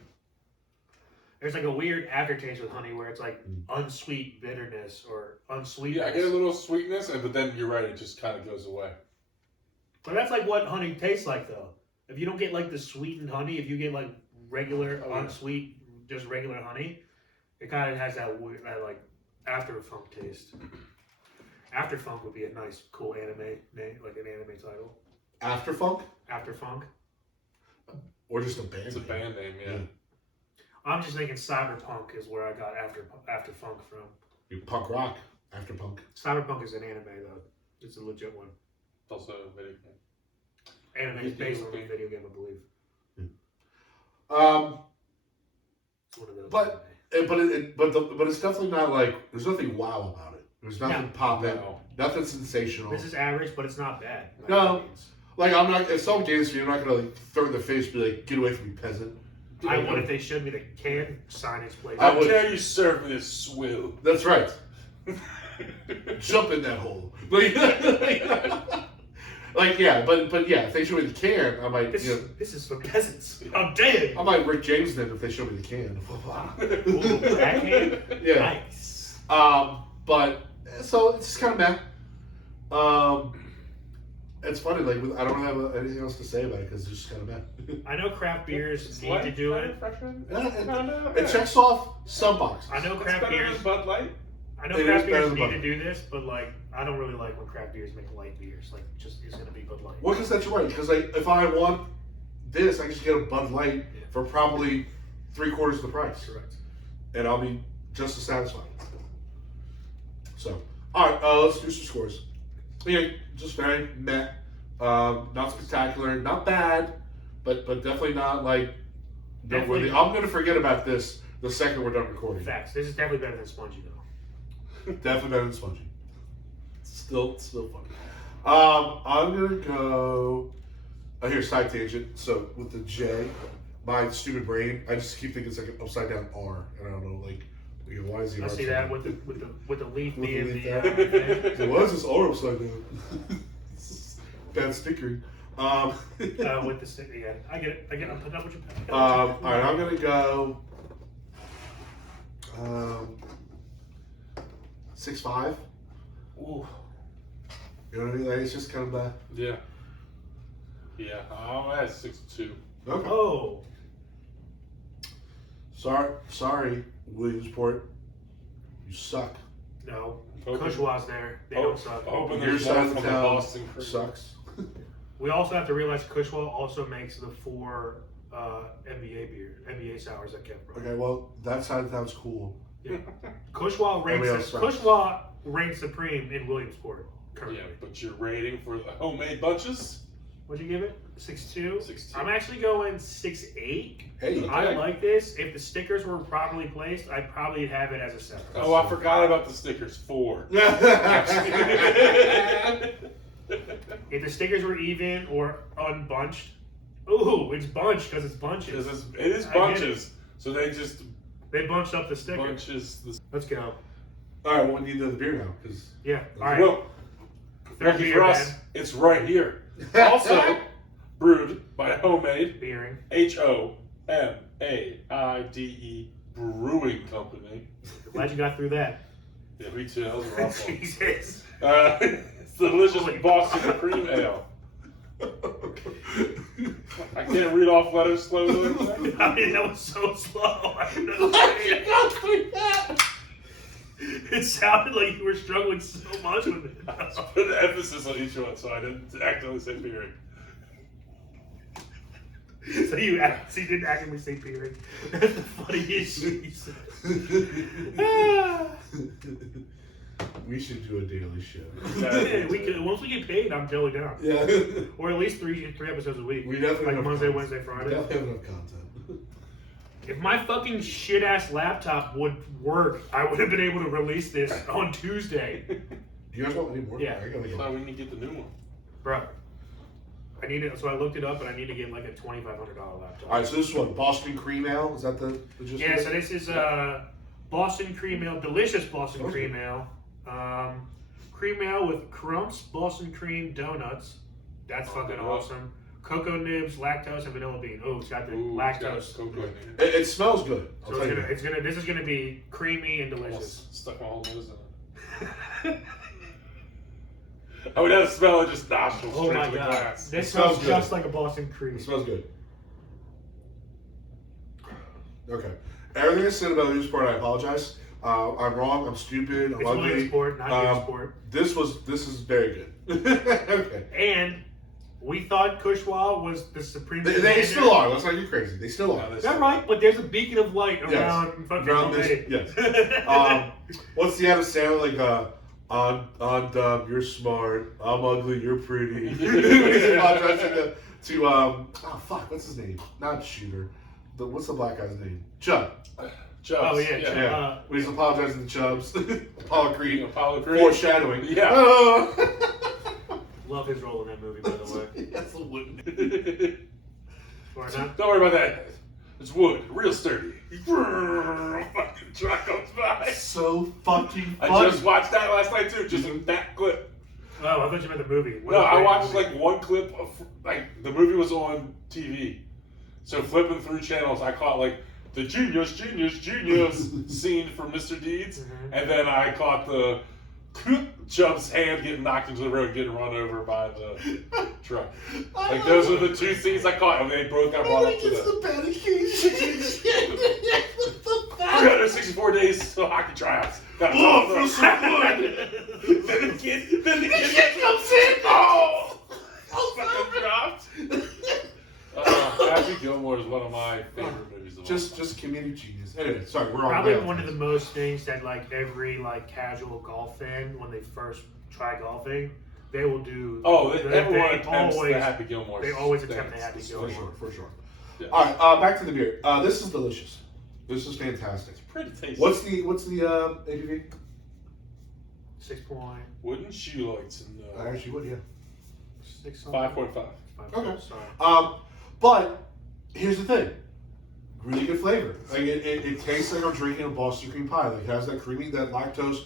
there's like a weird aftertaste with honey where it's like unsweet bitterness or unsweet. Yeah, I get a little sweetness, but then you're right, it just kind of goes away. But that's like what honey tastes like, though. If you don't get like the sweetened honey, if you get like regular, unsweet, just regular honey, it kind of has that weird, that like after funk taste. After funk would be a nice, cool anime name, like an anime title. After Funk After funk. or just a band. It's a name? band name, yeah. Yeah. I'm just thinking cyberpunk is where I got after funk from. Punk rock. After Punk. Cyberpunk is an anime though. It's a legit one. It's also a video game. Anime is based on a video game, I believe. It's one of those. But- But it's definitely not like there's nothing wow about it. There's nothing popping, No. nothing sensational. This is average, but it's not bad. by No. any means. Like I'm not. If someone gave this to me, I'm not gonna like throw it in their face and be like, "Get away from me, peasant." I would if they showed me the can signage plate. I How would- dare you serve me this swill? That's right. Jump in that hole. Like yeah, but yeah, if they show me the can, I might This is for peasants. I'm dead. I might Rick James them if they show me the can. Ooh, that can? Yeah. Nice. But so it's just kind of meh. It's funny, like I don't have anything else to say about it because it's just kind of meh. I know craft beers need to do it. It checks off some boxes. I know craft beers. Bud Light. I know It craft is better beers than need Bud to do this, but like I don't really like when craft beers make light beers. Like just it's gonna be Bud Light. Well, because that's right. Because like, if I want this, I can just get a Bud Light for probably 3/4 of the price, Correct. and I'll be just as satisfied. So, all right, let's do some scores. Yeah, just very meh. Not spectacular, not bad, but definitely not like noteworthy. Definitely. I'm gonna forget about this the second we're done recording. Facts. This is definitely better than Spongy though. Definitely better than Spongy. Still fun. I'm gonna go. Here's side tangent. So with the J, my stupid brain, I just keep thinking it's like an upside down R, and I don't know, like, why is the I R? see upside that down? with the leaf With the being leaf the. down. So why is this R upside down? Bad stickering. With the stick, yeah, I get it. I'm putting up with your. All right, I'm gonna go 6.5. Ooh. You know what I mean? Like, it's just kind of bad. Yeah. Yeah. I'm at 6.2. Okay. Oh. Sorry, Williamsport. You suck. No. Hoping- Kushwa's there. They don't suck. Hoping Your there's side more of the from the town Boston crew. sucks. We also have to realize Kushwell also makes the 4 NBA sours that Kev brought. Okay, well, that sounds cool. Yeah. Kushwell reigns supreme in Williamsport currently. Yeah, but you're rating for the homemade bunches? What'd you give it? 6.2? 6.2. I'm actually going 6.8. Hey, I like this. If the stickers were properly placed, I'd probably have it as a 7. Oh, I forgot about the stickers. 4. If the stickers were even or unbunched, ooh, it's bunched because it's bunches. It is bunches. So they bunched up the sticker. bunches. Let's go. All right, well, we need the beer now because Yeah. All right. Well, Third lucky beer, for us, man. it's right here. Also brewed by HoMaide Beering. HoMaide Brewing Company. Glad you got through that. Yeah, me too. That was a rough one. Jesus. It's the delicious Boston Cream Ale. I can't read off letters slowly. I mean, that was so slow. I don't know. It sounded like you were struggling so much with it. Put the emphasis on each one so I didn't accidentally say beering. So you didn't actively say beering. That's the funniest shit you said. we should do a daily show. Yeah, we could, once we get paid, I'm totally down. Yeah. Or at least three episodes a week. We definitely like have Monday, content. Wednesday, We Friday. definitely have enough content. If my fucking shit ass laptop would work, I would have been able to release this on Tuesday. Do you guys want any more? Yeah. I gotta So go. we need to get the new one. Bro. I need it, so I looked it up and I need to get like a $2,500 laptop. All right, so this is what, Boston Cream Ale? Is that the gist Yeah, of it? so this is Boston Cream Ale, delicious Boston Cream Ale. Cream Ale with Crumps, Boston Cream Donuts. That's fucking awesome. Cocoa nibs, lactose, and vanilla bean. Oh, it's got the lactose. Cocoa in It smells good. I'll So tell you that. this is gonna be creamy and it. delicious. Stuck my whole nose in it. I would have to smell it just nostrils Oh straight my to the god, glass. this It smells smells good. just like a Boston Cream. It smells good. Okay. Everything I said about Williamsport, I apologize. I'm wrong. I'm stupid. I'm It's ugly. Williamsport, not Williamsport. This is very good. Okay. And we thought Kushwa was the supreme. They commander. still are. Let's not get crazy. They still are. That's right, but there's a beacon of light around fucking Around this, HoMaide. yes. What's the Adam Sandler like? I'm dumb. You're smart. I'm ugly. You're pretty. He's apologizing to oh fuck, what's his name? Not Shooter. What's the black guy's name? Chubb. Chubbs. Oh, yeah, Chubb. Yeah. When he's apologizing to Chubbs. Apollo Creed. Apollo Creed. Foreshadowing. Yeah. Love his role in that movie, by the way. That's a wooden. Or not. Don't worry about that. It's wood, real sturdy. Fucking truck comes by. So fucking I funny. just watched that last night too, just that clip. Oh, I thought you meant the movie. What No, a I great watched movie. like one clip of like the movie was on TV, so flipping through channels, I caught like the genius scene from Mr. Deeds, and then I caught the Chubb's hand getting knocked into the road, getting run over by the truck. Like those are the two scenes I caught, and they both got brought up to that. 364 days till hockey tryouts. Got Oh, for some wood. Then the kid comes in. Oh, fucking dropped. Happy Gilmore is one of my favorite movies of all time. Just community genius. Anyway, sorry, we're on. Probably rails. one of the most things that like every like casual golf fan, when they first try golfing, they will do. Everyone attempts always, the Happy Gilmore. They always attempt the Happy For Gilmore. sure, for sure. Yeah. All right, back to the beer. This is delicious. This is fantastic. Pretty tasty. What's the ABV? 6 point. Wouldn't you like to know? I actually would, yeah. 6 5.5. Okay. Sorry. But here's the thing. Really good flavor. Like it tastes like I'm drinking a Boston cream pie. Like it has that creamy, that lactose,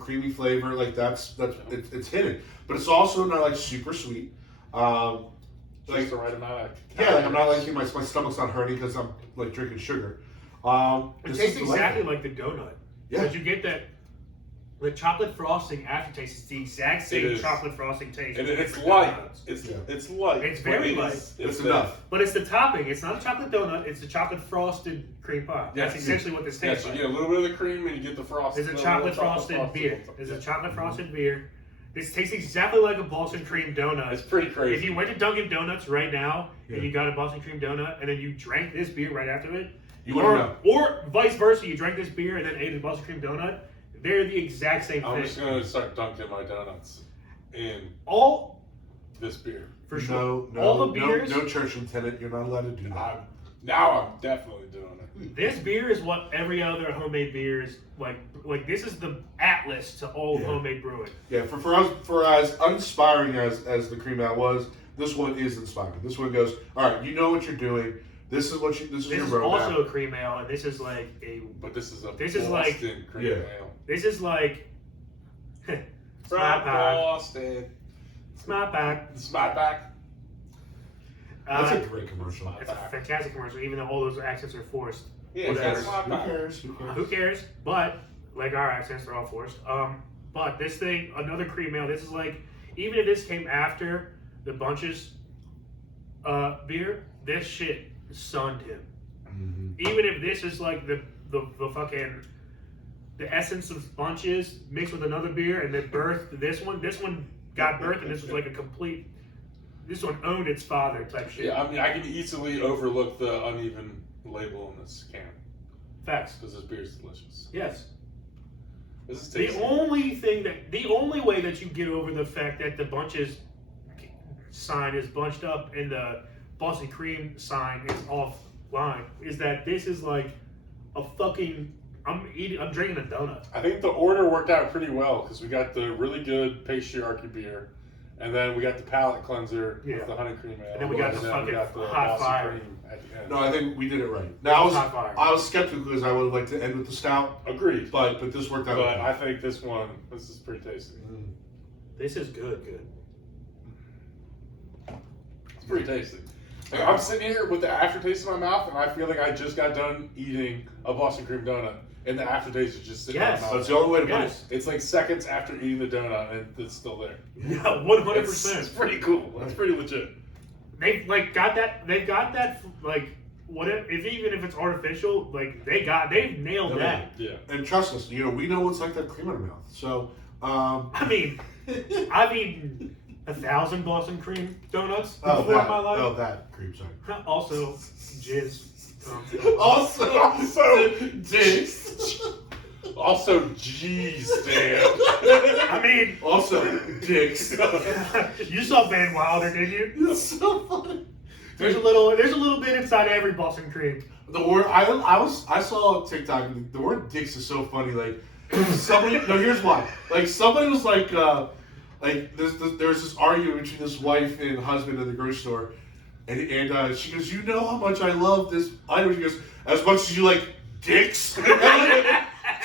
creamy flavor. Like it's hidden. But it's also not like super sweet. Just the right amount of Yeah, like I'm not like my stomach's not hurting because I'm like drinking sugar. It This tastes is exactly delightful. like the donut. Yeah. But you get that. The chocolate frosting aftertaste is the exact It same is. chocolate frosting taste. And it's as light. donuts. It's light. It's very but light. It's that- enough. But it's the topping. It's not a chocolate donut. It's a chocolate frosted cream pie. Yes. That's essentially what this Yes, tastes you like. get a little bit of the cream and you get the frosting. It's a chocolate frosted beer. It's a chocolate frosted beer. This tastes exactly like a Boston cream donut. It's pretty crazy. If you went to Dunkin' Donuts right now and you got a Boston cream donut and then you drank this beer right after it, or vice versa, you drank this beer and then ate a Boston cream donut, they're the exact same thing. I'm just gonna start dunking my donuts in all this beer. for sure. No, all the beers. No church lieutenant. You're not allowed to do that. Now I'm definitely doing it. This beer is what every other homemade beer is like. Like this is the atlas to all of homemade brewing. Yeah, for as uninspiring as the cream ale was, this one is inspiring. This one goes, all right, you know what you're doing. This is your roadmap. This is also a cream ale, and this is like a. But this is a Boston cream ale. This is like. From Smart pack. Boston. Smart pack. Smart pack. That's a great commercial. It's a fantastic commercial, even though all those accents are forced. Yeah, Whatever. Who cares? Who cares? But like our accents, they're all forced. But this thing, another cream ale. This is like, even if this came after the Bunches beer, this shit sunned him. Mm-hmm. Even if this is like the fucking the essence of Bunches mixed with another beer and then birthed this one. This one got birthed and this was like a complete. This one owned its father type shit. Yeah, I mean, I can easily overlook the uneven label in this can Facts. because this beer is delicious. Yes. This is The tasty. the only way that you get over the fact that the Bunches sign is bunched up and the Boston Cream sign is offline is that this is like a fucking. I'm drinking a donut. I think the order worked out pretty well because we got the really good patriarchy beer, and then we got the palate cleanser with the honey cream ale, and then we got the fucking hot Boston fire cream at the end. No, I think we did it right. Now Hot fire. I was skeptical because I would have liked to end with the stout, Agreed. but this worked out. But okay. I think this is pretty tasty. This is good. It's pretty tasty. Like, I'm sitting here with the aftertaste in my mouth, and I feel like I just got done eating a Boston cream donut, and the aftertaste is just sitting in my mouth. That's the only way to put it. Yes. It's like seconds after eating the donut, and it's still there. Yeah, It's 100%. pretty cool. It's pretty legit. They've got that like whatever. Even if it's artificial, like they've nailed that. Yeah. And trust us, we know what's like that cream in our mouth. So, I mean, I've eaten 1,000 Boston cream donuts before in my life. that cream, sorry. Also, jizz. Also, dicks. Also, jeez, Dan. I mean, Also, dicks. you saw Van Wilder, didn't you? It's so funny. There's a little bit inside every Boston cream. The word I saw TikTok. And the word "dicks" is so funny. Like somebody. No, here's why. Like somebody was like there's this argument between this wife and husband in the grocery store, and she goes, "You know how much I love this item." She goes, "As much as you like dicks." And like,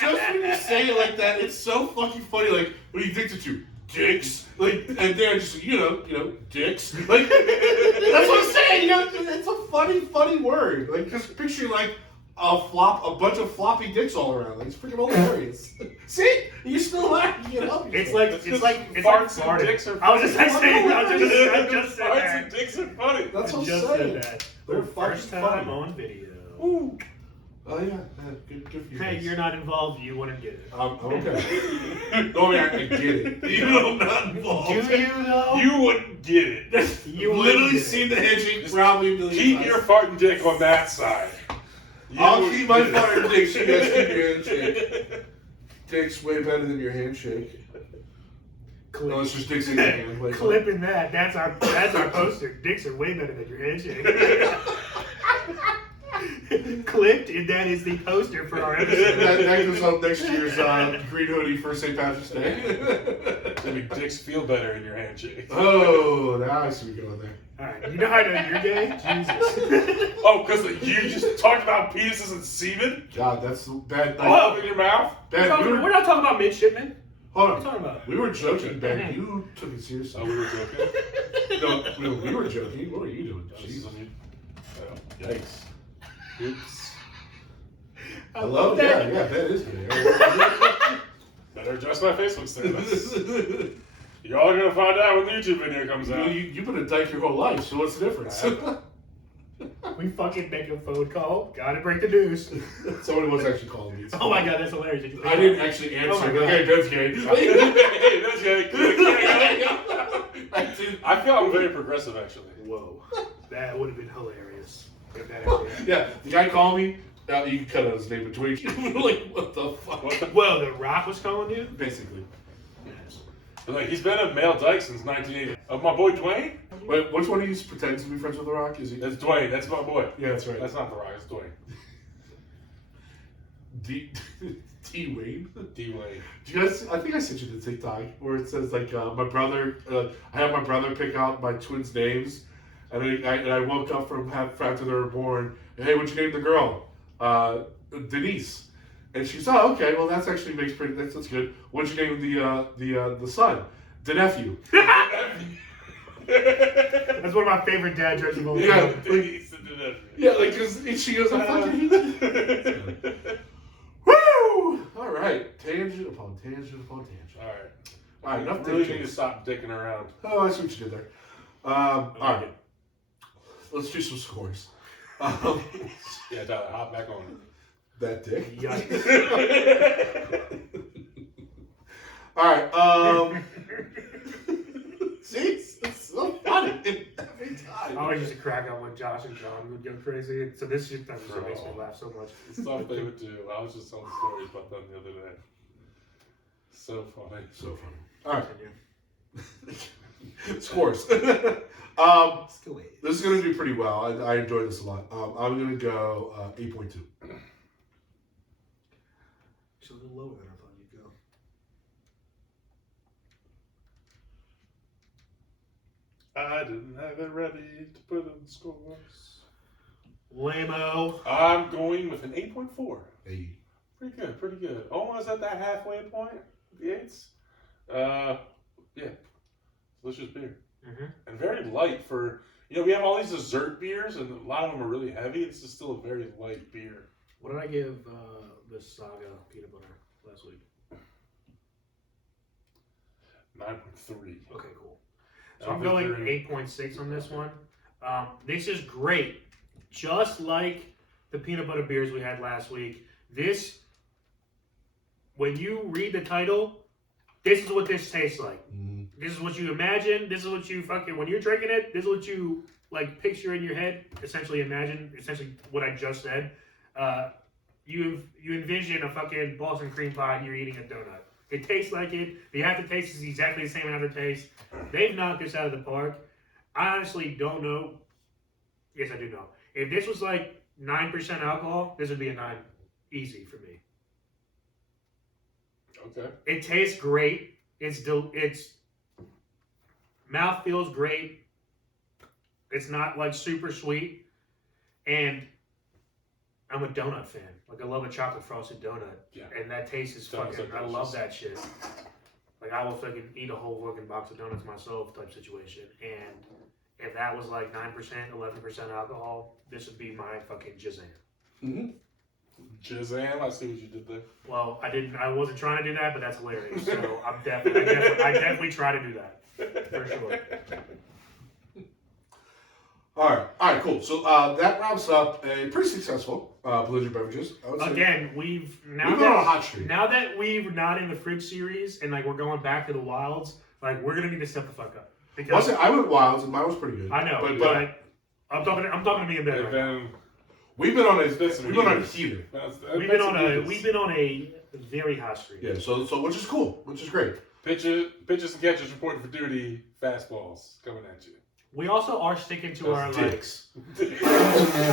just when you say it like that, it's so fucking funny. Like, what are you addicted to? Dicks. Like, and they're just you know, dicks. Like, that's what I'm saying. It's a funny word. Like, just picture like a bunch of floppy dicks all around. Like, it's freaking hilarious. See, you still laughing. It's like farts and farting. dicks are I was just saying. I just said Farts that. and dicks are funny. That's what I'm just saying. said that. They're First fucking time funny. on video. Ooh. Oh yeah, good for you. Hey, guys. you're not involved. You wouldn't get it. Okay. No, I get it. You know I'm not involved. Do you though? You wouldn't get it. You literally wouldn't get seen it. the handshake probably a million Keep times. your farting dick on that side. I'll keep my farting dick. You guys keep your handshake. Dick's way better than your handshake. No, it's just dicks in your hand. Like, Clipping that. That's our poster. Dicks are way better than your handshake. Clipped, and that is the poster for our episode. that goes up next year's green hoodie for St. Patrick's Day. To make dicks feel better in your handshake. Oh, now I see you going there. Alright, you know how I know you're gay? Jesus. Oh, because you just talked about penises and semen? God, that's bad. Oh, in your mouth? We're not talking about midshipmen. Hold What are on. you talking about? We were joking, Ben. You took it seriously. Oh, we were joking? No, we were joking. What were you doing? Jesus. Jeez. Oh, yikes. Oops. I love that. Yeah, that is good. Better adjust my Facebook status. Y'all are gonna find out when the YouTube video comes out. You've been a dyke your whole life, so what's the difference? We fucking make a phone call. Gotta break the news. Somebody was actually calling me. Oh my god, that's hilarious. Did you pick I up? didn't actually answer. Oh my But God. hey, that's gay. Hey, that's good. I feel I'm very progressive, actually. Whoa. That would have been hilarious. If that actually happened. Yeah, the guy called me. You can cut out his name between. Like, what the fuck? Well, The Rock was calling you? Basically. Like, he's been a male dyke since 1980. My boy Dwayne? Wait, which one of you pretends to be friends with The Rock? Is he? That's Dwayne. That's my boy. Yeah, that's right. That's not The Rock. It's Dwayne. T Wayne. D-Wayne. Do you guys? I think I sent you the TikTok where it says like my brother. I had my brother pick out my twins' names, and I woke up from after they were born. And, hey, what'd you name the girl? Denise. And she's okay. Well, that's actually that's good. What'd you name the son? The nephew. That's one of my favorite dad jokes of all time. Yeah, yeah, like because she goes, I fucking hate you. Woo! All right, tangent upon tangent upon tangent. All right, enough. really need to stop dicking around. Oh, I see what you did there. All right, let's do some scores. Yeah, Tyler, hop back on it. That dick. Yikes. All right. Jeez, it's so funny every time. I always used to crack up when Josh and John would go crazy. So this shit that just makes me laugh so much. The stuff they would do. I was just telling stories about them the other day. So funny. So funny. All right. Continue. Scores. Still eight. This is going to do pretty well. I enjoy this a lot. I'm going to go 8.2. She's a little lower than I thought you'd go. I didn't have it ready to put in scores. Lame-o. I'm going with an 8.4. Hey. Pretty good, pretty good. Almost at that halfway point, the eights. Yeah, delicious beer. Mm-hmm. And very light for, we have all these dessert beers, and a lot of them are really heavy. This is still a very light beer. What did I give the Saga peanut butter last week? 9.3. Okay, cool. So I'm going 8.6 on this one. This is great. Just like the peanut butter beers we had last week. This, when you read the title, this is what this tastes like. Mm-hmm. This is what you imagine. This is what you when you're drinking it, this is what you like picture in your head. Essentially what I just said. You envision a fucking Boston cream pie and you're eating a donut. It tastes like it. The aftertaste is exactly the same aftertaste. They've knocked this out of the park. I honestly don't know. Yes, I do know. If this was like 9% alcohol, this would be a 9 easy for me. Okay. It tastes great. It's mouth feels great. It's not like super sweet. And I'm a donut fan. Like I love a chocolate frosted donut. Yeah. And that taste is Donuts fucking, are I love delicious. that shit. Like I will fucking eat a whole fucking box of donuts myself type situation. And if that was like 9%, 11% alcohol, this would be my fucking Jizam. Mm-hmm. Jizam, I see what you did there. Well, I wasn't trying to do that, but that's hilarious. So I definitely try to do that. For sure. All right, cool. So that wraps up a pretty successful Belligerent Beverages. I would say. Again, we've been on a hot streak. Now that we're not in the fridge series and like we're going back to the wilds, like we're gonna need to step the fuck up. Because I went wilds and mine was pretty good. I know, but I'm talking to me and Ben. Right we've been on a heater. We've been on a very hot streak. Yeah, so which is cool, which is great. Pitches and catches reporting for duty. Fastballs coming at you. We also are sticking to our dicks. I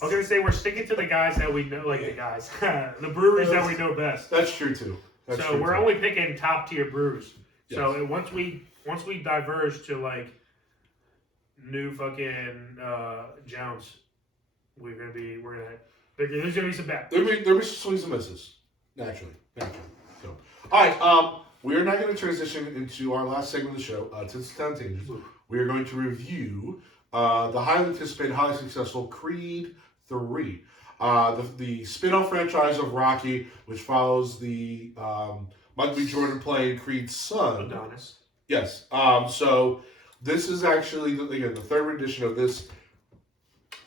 was gonna say we're sticking to the guys that we know, like the guys, the breweries that we know best. That's true too. So we're only picking top tier brews. Yes. So once we diverge to like new fucking Jones, there's gonna be some bad. There'll be swings and misses. Naturally. So, all right. We are now going to transition into our last segment of the show, Tits Town Tangents. We are going to review the highly anticipated, highly successful Creed 3, the spin-off franchise of Rocky, which follows the Michael B. Jordan playing Creed's son. Adonis. Yes. So this is actually the third edition of this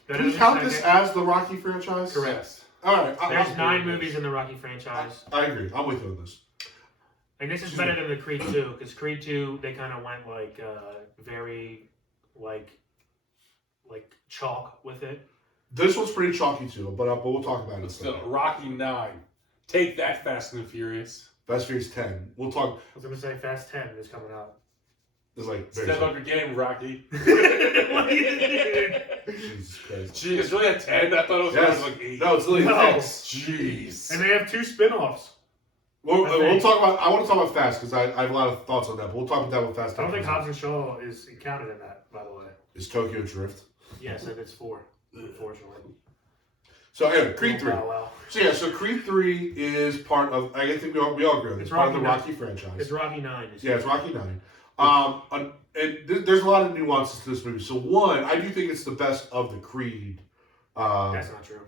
Better Can we than count the this second. as the Rocky franchise? Correct. All right. There's 9 movies in the Rocky franchise. I agree. I'm with you on this. And this is better than the Creed 2, because Creed 2, they kind of went like very like chalk with it. This one's pretty chalky too, but we'll talk about it. But still, Rocky 9. Take that, Fast and Furious. Fast Furious 10. We'll talk. I was gonna say Fast 10 is coming out. It's like very Step soon. up your game, Rocky. Jesus Christ. Gee, it's really a 10? I thought it was Yes. like 8. No, it's literally No. X. Jeez. And they have 2 spin-offs. We'll talk about. I want to talk about Fast because I have a lot of thoughts on that. But we'll talk about that with Fast. I don't 10 think comes Hobbs and Shaw is counted in that, by the way. out. Is Tokyo Drift. Yes, and it's 4, unfortunately. So anyway, Creed 3. Wow, wow. So Creed 3 is part of. I think we all agree on this. It's Part of Rocky the 9. Rocky franchise. It's Rocky 9. Yeah, it's Rocky 9. There's a lot of nuances to this movie. So one, I do think it's the best of the Creed. That's not true.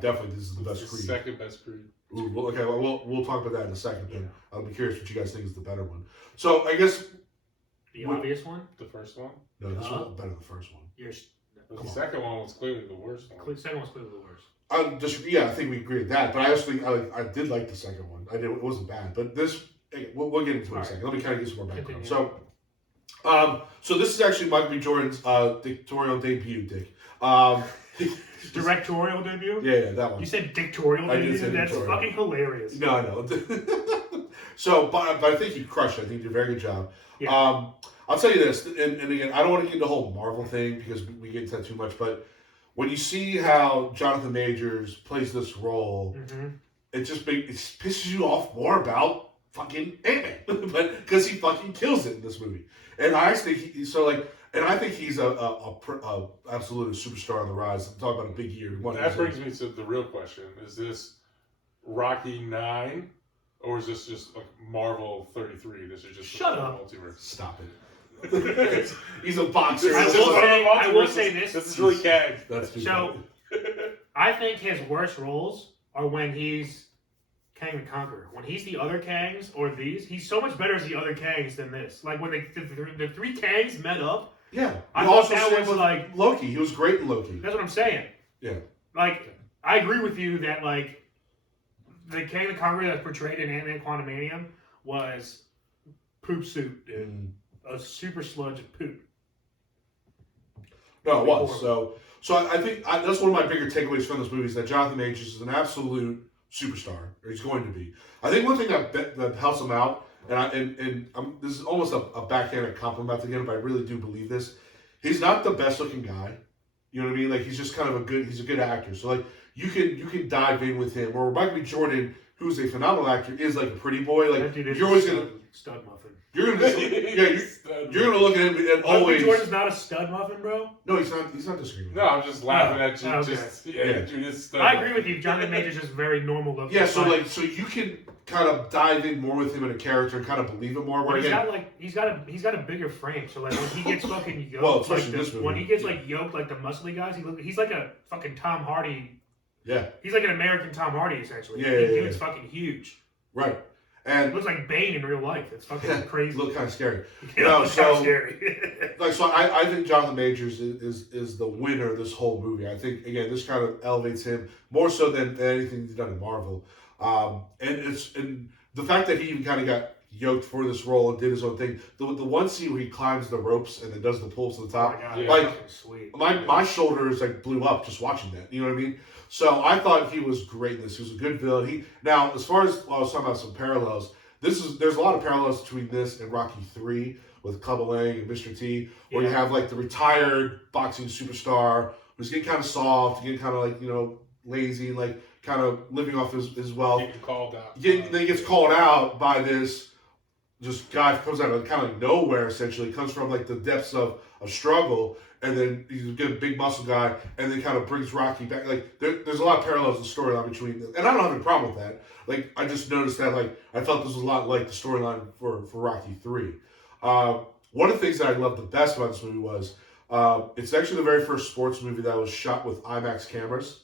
Definitely this is the best It's the Creed. second best Creed. Ooh, we'll talk about that in a second. Then I'll be curious what you guys think is the better one. So I guess The obvious one? The first one? no, this one's better than the first one. The second one was clearly the worst one. The second one's clearly the worst. I think we agree with that. But I also think I did like the second one. It wasn't bad. But this, we'll get into it in a second. Let me kind of give some more background. Continue. So this is actually Michael B. Jordan's directorial debut, Dick. Directorial debut? Yeah, that one. You said dictorial I did debut? say That's dictorial. fucking hilarious. No, I know. So, but I think he crushed it. I think he did a very good job. Yeah. I'll tell you this, and again, I don't want to get into the whole Marvel thing because we get into that too much, but when you see how Jonathan Majors plays this role, it pisses you off more about fucking Ant-Man, but because he fucking kills it in this movie. And I think I think he's a absolute superstar on the rise. I'm talking about a big year. That brings me to the real question. Is this Rocky 9 or is this just like Marvel 33? This is just Shut up. multiverse. Stop it. He's a boxer. I will say this. This is really Kang. That's too So, funny. I think his worst roles are when he's Kang the Conqueror. When he's the other Kangs or these, he's so much better as the other Kangs than this. Like when the 3 Kangs met up. Yeah. I You thought also that said was with like- Loki. He was great in Loki. That's what I'm saying. Yeah. Like, I agree with you that like the Kang the Conqueror that's portrayed in Ant-Man Quantumanium was poop soup, dude. A super sludge of poop. No, it was. So I think that's one of my bigger takeaways from this movie is that Jonathan Majors is an absolute superstar, or he's going to be. I think one thing that helps him out, and this is almost a backhanded compliment again, but I really do believe this. He's not the best looking guy. You know what I mean? Like he's just kind of he's a good actor. So like you can dive in with him. Or Michael B. Jordan, who's a phenomenal actor, is like a pretty boy. Like That dude is you're always a gonna stud muffin. you're gonna you're gonna look at him and Michael always. Jordan's not a stud muffin, bro. No, he's not. He's not disagreeing. No, I'm just laughing at you. Okay. Dude, it's I agree with you. Jonathan Majors is very normal looking. Yeah, so you can kind of dive in more with him in a character and kind of believe him more. But Where he's got a bigger frame, so like when he gets fucking yoked, Well, especially like this movie. when he gets like yoked like the muscly guys, he's like a fucking Tom Hardy. yeah, He's like an American Tom Hardy essentially. Yeah, That yeah, dude's yeah. fucking huge. right. He And looks like Bane in real life. It's fucking it crazy. looked kind of scary. Yeah, No, it's so- kinda scary. So I think Jonathan Majors is the winner of this whole movie. I think again this kind of elevates him more so than anything he's done in Marvel. And the fact that he even kind of got yoked for this role and did his own thing. The one scene where he climbs the ropes and then does the pulls to the Oh top. my God, Yeah. that's Like, fucking sweet. My shoulders like blew up just watching that. You know what I mean? So I thought he was great in this. He was a good villain. Now, as far as I was talking about some parallels, there's a lot of parallels between this and Rocky 3 with Clubber Lang and Mr. T, where you Yeah. have like the retired boxing superstar who's getting kind of soft, getting kind of like lazy, like kind of living off his wealth. Getting called out. Then he gets called out by this guy who comes out of kind of like nowhere, essentially. Comes from like the depths of struggle, and then he's a good big muscle guy, and then kind of brings Rocky back. Like there's a lot of parallels in the storyline between them. And I don't have any problem with that. Like I just noticed that like I felt this was a lot like the storyline for Rocky 3. One of the things that I loved the best about this movie was it's actually the very first sports movie that was shot with IMAX cameras.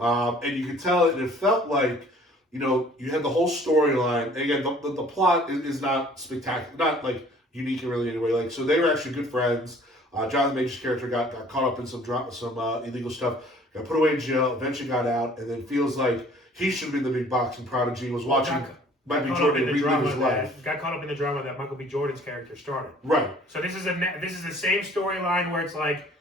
And you could tell it felt like, you had the whole storyline. And again, the plot is not spectacular, not like unique in really any way. Like, so they were actually good friends. Jonathan Major's character got caught up in some illegal stuff, got put away in jail, eventually got out, and then feels like he should have been the big boxing prodigy. Was watching Michael B. Jordan relive his life. Got caught up in the drama that Michael B. Jordan's character started. Right. So this is the same storyline where it's like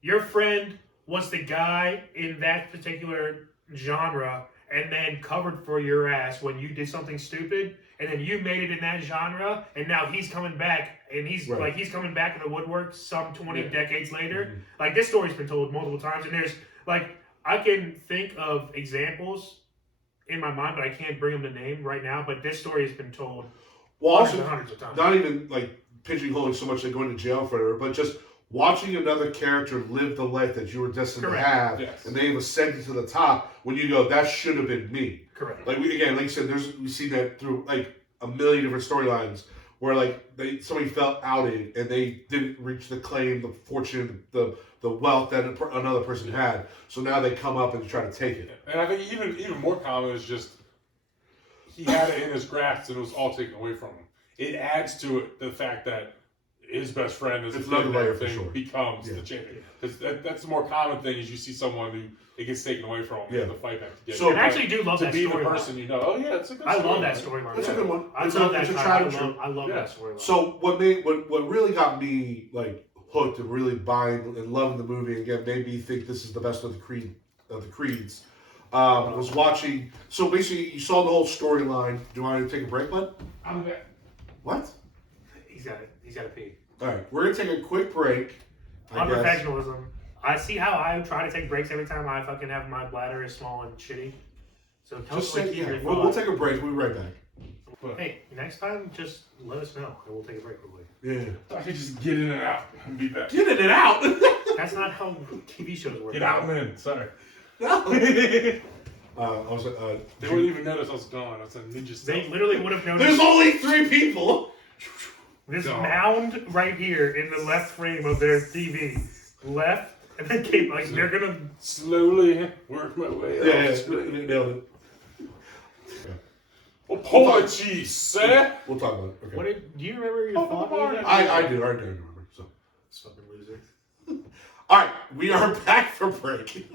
your friend was the guy in that particular genre and then covered for your ass when you did something stupid, and then you made it in that genre, and now he's coming back, and he's coming back in the woodwork some 20 decades later. Mm-hmm. Like, this story's been told multiple times, and there's, like, I can think of examples in my mind, but I can't bring them to name right now, but this story has been told hundreds of times. Not even, like, pigeonholing so much like going to jail for it, but just watching another character live the life that you were destined to have, and they've ascended to the top, when you go, that should have been me. Correct. Like, like you said, we see that through, like, a million different storylines where, like, somebody felt outed and they didn't reach the claim, the fortune, the wealth that another person had. So now they come up and try to take it. And I think even more common is just he had it in his grasp and it was all taken away from him. It adds to it the fact that his best friend is another layer for sure. Becomes the champion. Because that's the more common thing is you see someone who it gets taken away from him the fight back together. So I actually do love that story. To be the person you know, oh yeah, it's a good story. I love that story. It's a good one. I love that story. So what really got me like hooked and really buying and loving the movie, and again made me think this is the best of the creeds. Was watching. So basically, you saw the whole storyline. Do you want to take a break, bud? I'm there. What? He's got to pee. All right, we're gonna take a quick break. Unprofessionalism. I see how I try to take breaks every time I fucking have my bladder is small and shitty. So just say, we'll take a break. We'll be right back. Hey, next time just let us know and we'll take a break quickly. Yeah. I could just get in and out and be back. Get in and out. That's not how TV shows work. Get out and in. Sorry. No. They wouldn't even notice I was gone. I was a ninja stuff. They literally would have noticed. There's only 3 people. This mound right here in the left frame of their TV. Left, and then keep, like, they're gonna slowly work my way up. Yeah, nailed it. Apologies, sir. We'll talk about it. Okay. Do you remember your thought? I do remember. So. Fucking loser. All right, we are back for break.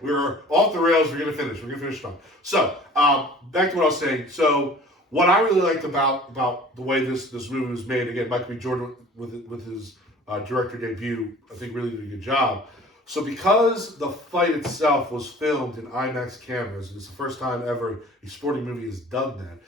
We're off the rails. We're gonna finish strong. So, back to what I was saying. So, what I really liked about the way this movie was made, again, Michael B. Jordan with his director debut, I think really did a good job. So because the fight itself was filmed in IMAX cameras, and it's the first time ever a sporting movie has done that,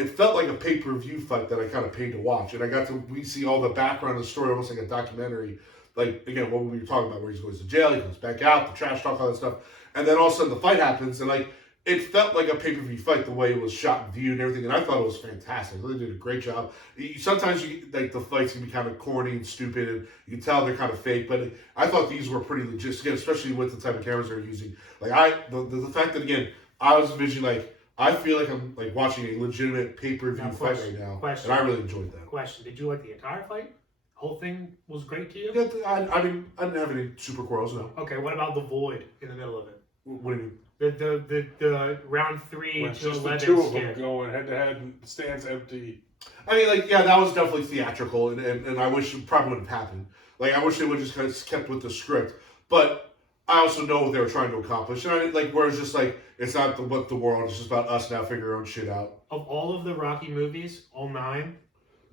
it felt like a pay-per-view fight that I kind of paid to watch. And we see all the background of the story, almost like a documentary. Like, again, what we were talking about, where he goes to jail, he comes back out, the trash talk, all that stuff. And then all of a sudden the fight happens, and like, it felt like a pay-per-view fight, the way it was shot and viewed and everything, and I thought it was fantastic. They did a great job. Sometimes like the fights can be kind of corny and stupid, and you can tell they're kind of fake, but I thought these were pretty legit, again, especially with the type of cameras they're using. Like the fact that, again, I was envisioning, like, I feel like I'm like watching a legitimate pay-per-view fight right now, and I really enjoyed that. Question: did you like the entire fight? Whole thing was great to you? Yeah, I didn't have any super quarrels, no. Okay, what about the void in the middle of it? What do you mean? The round 3 when to 11 the two of scare. them going head to head and stands empty. I mean, like, yeah, that was definitely theatrical, and I wish it probably wouldn't have happened. Like, I wish they would have just kind of kept with the script. But I also know what they were trying to accomplish. And I didn't, like, where it's just like, it's not what the world, it's just about us now figuring our own shit out. Of all of the Rocky movies, all 9,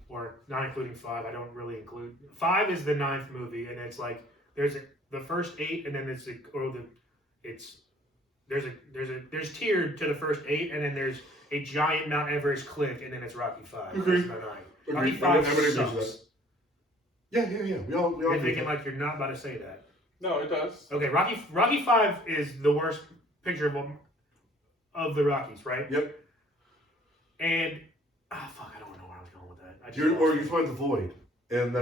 or not including 5, I don't really include. 5 is the 9th movie, and it's like, there's the first 8, and then there's tiered to the first 8, and then there's a giant Mount Everest cliff, and then it's Rocky 5. Agreed. Rocky 5 sucks. That. Yeah. We all You're thinking like you're not about to say that. No, it does. Okay, Rocky 5 is the worst picture of the Rockies, right? Yep. And fuck, I don't know where I was going with that. You find the void, and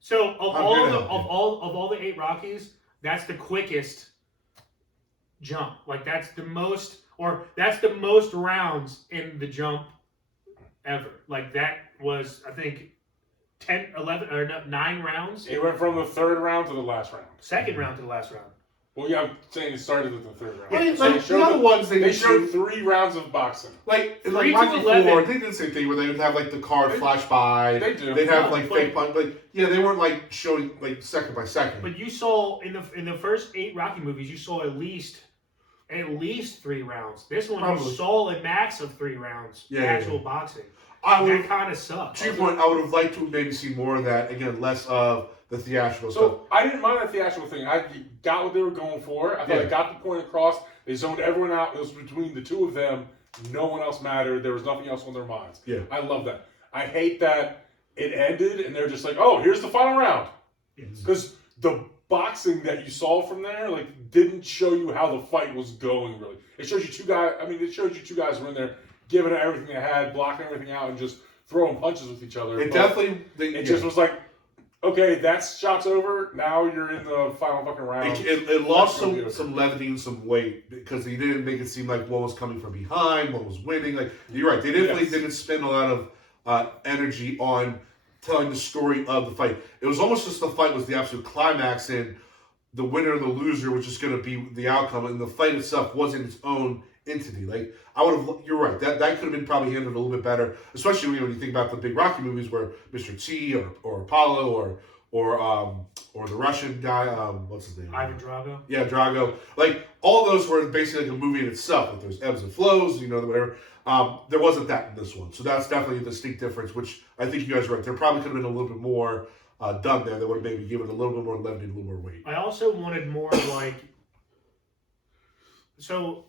so of all the 8 Rockies, that's the quickest jump. Like that's the most rounds in the jump ever. Like that was, I think, 10, 11, or 9 rounds. It went from the 3rd round to the last round. Second round to the last round. Well, yeah, I'm saying it started with the third round. Like, So like the other ones, they showed 3 rounds of boxing. like in 3 like to Rocky 11. 4, they did the same thing where they would have like the card flash by. They do. They'd have No, like but- fake punch. Like yeah, they weren't like showing like second by second. But you saw in the first 8 Rocky movies, you saw at least 3 rounds. This one Probably. you saw a max of 3 rounds. Yeah, actual yeah. boxing. I would, That kind of sucks. to your point, I would have liked to maybe see more of that. Again, less of the theatrical stuff. So I didn't mind that theatrical thing. I got what they were going for. I thought Yeah. I got the point across. They zoned everyone out. It was between the 2 of them. No one else mattered. There was nothing else on their minds. Yeah. I love that. I hate that it ended and they're just like, oh, here's the final round. Because the boxing that you saw from there, like, didn't show you how the fight was going, really. It shows you 2 guys. I mean, it shows you 2 guys who were in there giving it everything they had, blocking everything out, and just throwing punches with each other. It But definitely. It just was like, okay, that's shot's over. Now you're in the final fucking round. It lost That's gonna be some levity and some weight because they didn't make it seem like what was coming from behind, what was winning. Like you're right, they definitely Yes. didn't spend a lot of energy on telling the story of the fight. It was almost just the fight was the absolute climax, and the winner and the loser was just going to be the outcome, and the fight itself wasn't its own entity. Like I would have, you're right, that could have been probably handled a little bit better, especially when you think about the big Rocky movies where Mr. T or Apollo or the Russian guy, what's his name? Ivan Drago. Yeah, Drago. Like all those were basically like a movie in itself. Like there's ebbs and flows, whatever. There wasn't that in this one, so that's definitely a distinct difference. Which I think you guys are right. There probably could have been a little bit more done there. That would have maybe given it a little bit more levity, a little more weight. I also wanted more like. So,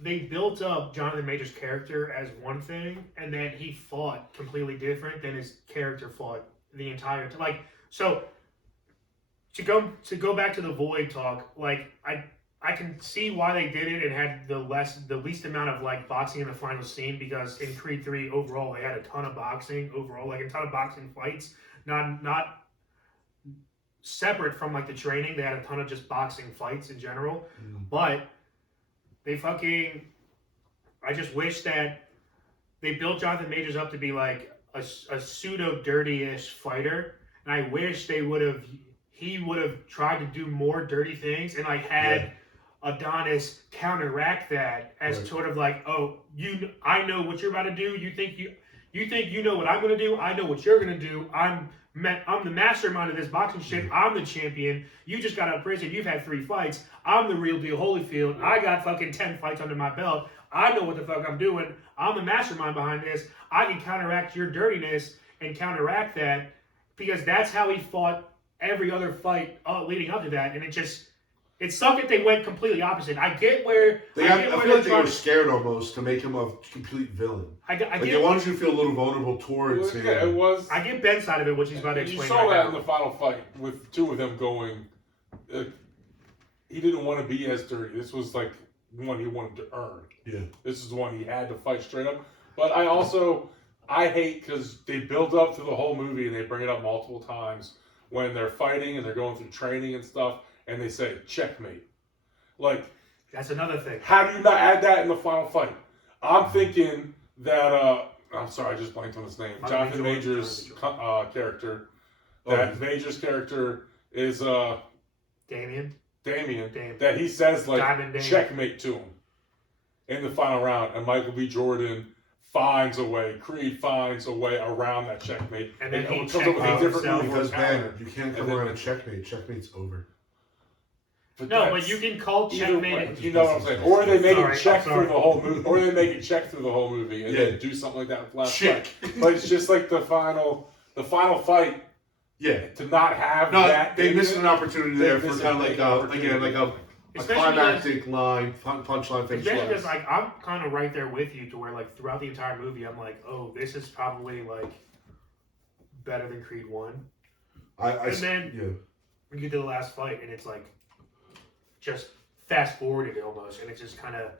they built up Jonathan Major's character as one thing, and then he fought completely different than his character fought the entire time. Like so. To go back to the Void talk, like I can see why they did it and had the least amount of like boxing in the final scene, because in Creed 3 overall they had a ton of boxing overall, like a ton of boxing fights, not separate from like the training. They had a ton of just boxing fights in general, but they I just wish that they built Jonathan Majors up to be like a pseudo dirty-ish fighter, and I wish he would have tried to do more dirty things and like had Adonis counteract that as sort of like, oh, I know what you're about to do. You think you know what I'm gonna do. I know what you're gonna do. I'm the mastermind of this boxing shit. I'm the champion. You just got out of prison. You've had 3 fights. I'm the real deal Holyfield. I got fucking 10 fights under my belt. I know what the fuck I'm doing. I'm the mastermind behind this. I can counteract your dirtiness and counteract that, because that's how he fought every other fight leading up to that, and it sucked that they went completely opposite. I get where I feel like they were scared almost to make him a complete villain. They wanted you to feel a little vulnerable towards him. Yeah, it was. I get Ben's side of it, which he's about to explain. You saw right that now. in the final fight with 2 of them going. He didn't want to be as dirty. This was like one he wanted to earn. Yeah. This is the one he had to fight straight up. But I hate because they build up through the whole movie and they bring it up multiple times when they're fighting and they're going through training and stuff, and they say checkmate. Like, that's another thing. How do you not add that in the final fight? I'm thinking that I'm sorry, I just blanked on his name. Jonathan Major's character. Major's character is Damien. That he says like checkmate to him in the final round, and Michael B. Jordan finds a way. Creed finds a way around that checkmate, and then he comes up with a different move. Because Ben, you can't come around a checkmate. Checkmate's over. But you can call checkmate. You know what I'm saying? Or they make it check through the whole movie. Or they make it check through the whole movie and then do something like that with last fight. But it's just like the final fight. Yeah. To not have that. They missed an opportunity there for kind of like a climactic line, punchline, finish. Especially because like I'm kind of right there with you, to where like throughout the entire movie I'm like, oh, this is probably like better than Creed 1. Then we get to the last fight and it's like just fast forwarded almost, and it's just kind of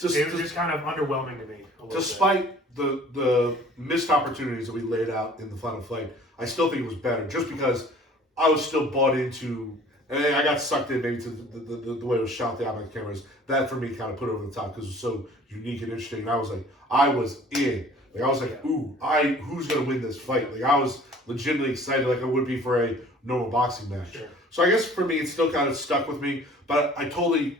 it was just kind of underwhelming to me. Despite the missed opportunities that we laid out in the final fight, I still think it was better, just because I was still bought into, and I got sucked in maybe to the way it was shot, the IMAX cameras. That for me kind of put it over the top because it was so unique and interesting. And I was in. Like I was like, ooh, who's gonna win this fight? Like I was legitimately excited, like I would be for a normal boxing match. Sure. So I guess for me, it's still kind of stuck with me, but I totally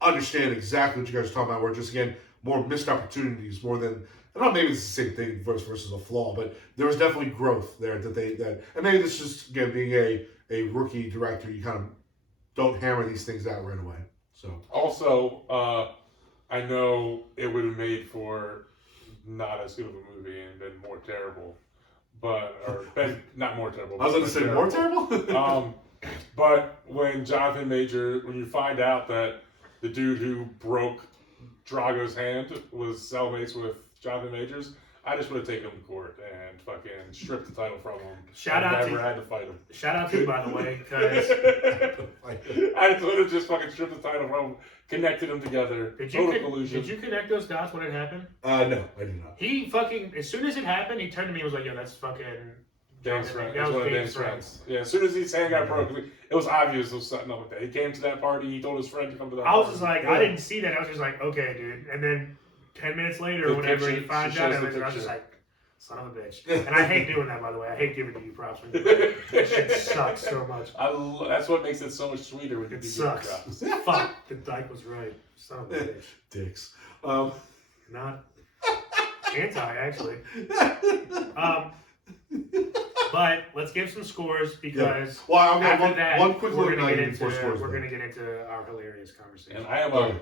understand exactly what you guys are talking about. Where just again more missed opportunities, more than I don't know, maybe it's the same thing versus a flaw, but there was definitely growth there and maybe this is just again being a rookie director, you kind of don't hammer these things out right away. So Also, I know it would have made for not as good of a movie and been more terrible, or been not more terrible. I was going to say more terrible. But when you find out that the dude who broke Drago's hand was cellmates with Jonathan Majors, I just would have taken him to court and fucking stripped the title from him. Never had to fight him. Shout out to you, by the way, because I would have just fucking stripped the title from him, connected them together. Did collusion. you connect those dots when it happened? No, I did not. He fucking, as soon as it happened, he turned to me and was like, "Yo, that's fucking Dan's friend. That was one of Dan's Dan's friends. Yeah, as soon as his hand got broken, it was obvious it was something up with that. He came to that party. He told his friend to come to that I party. was just like, I didn't see that. I was just like, okay, dude. And then 10 minutes later, or whatever, he finds out, I was just like, son of a bitch. And I hate doing that, by the way. I hate giving you props. That shit sucks so much. That's what makes it so much sweeter when you It do sucks. props. Fuck, the dyke was right. Son of a bitch. Dicks. Not anti, actually. But let's give some scores because Well, I'll get after that, one quick we're little gonna nugget before scores. we're gonna get into our hilarious conversation. And I am a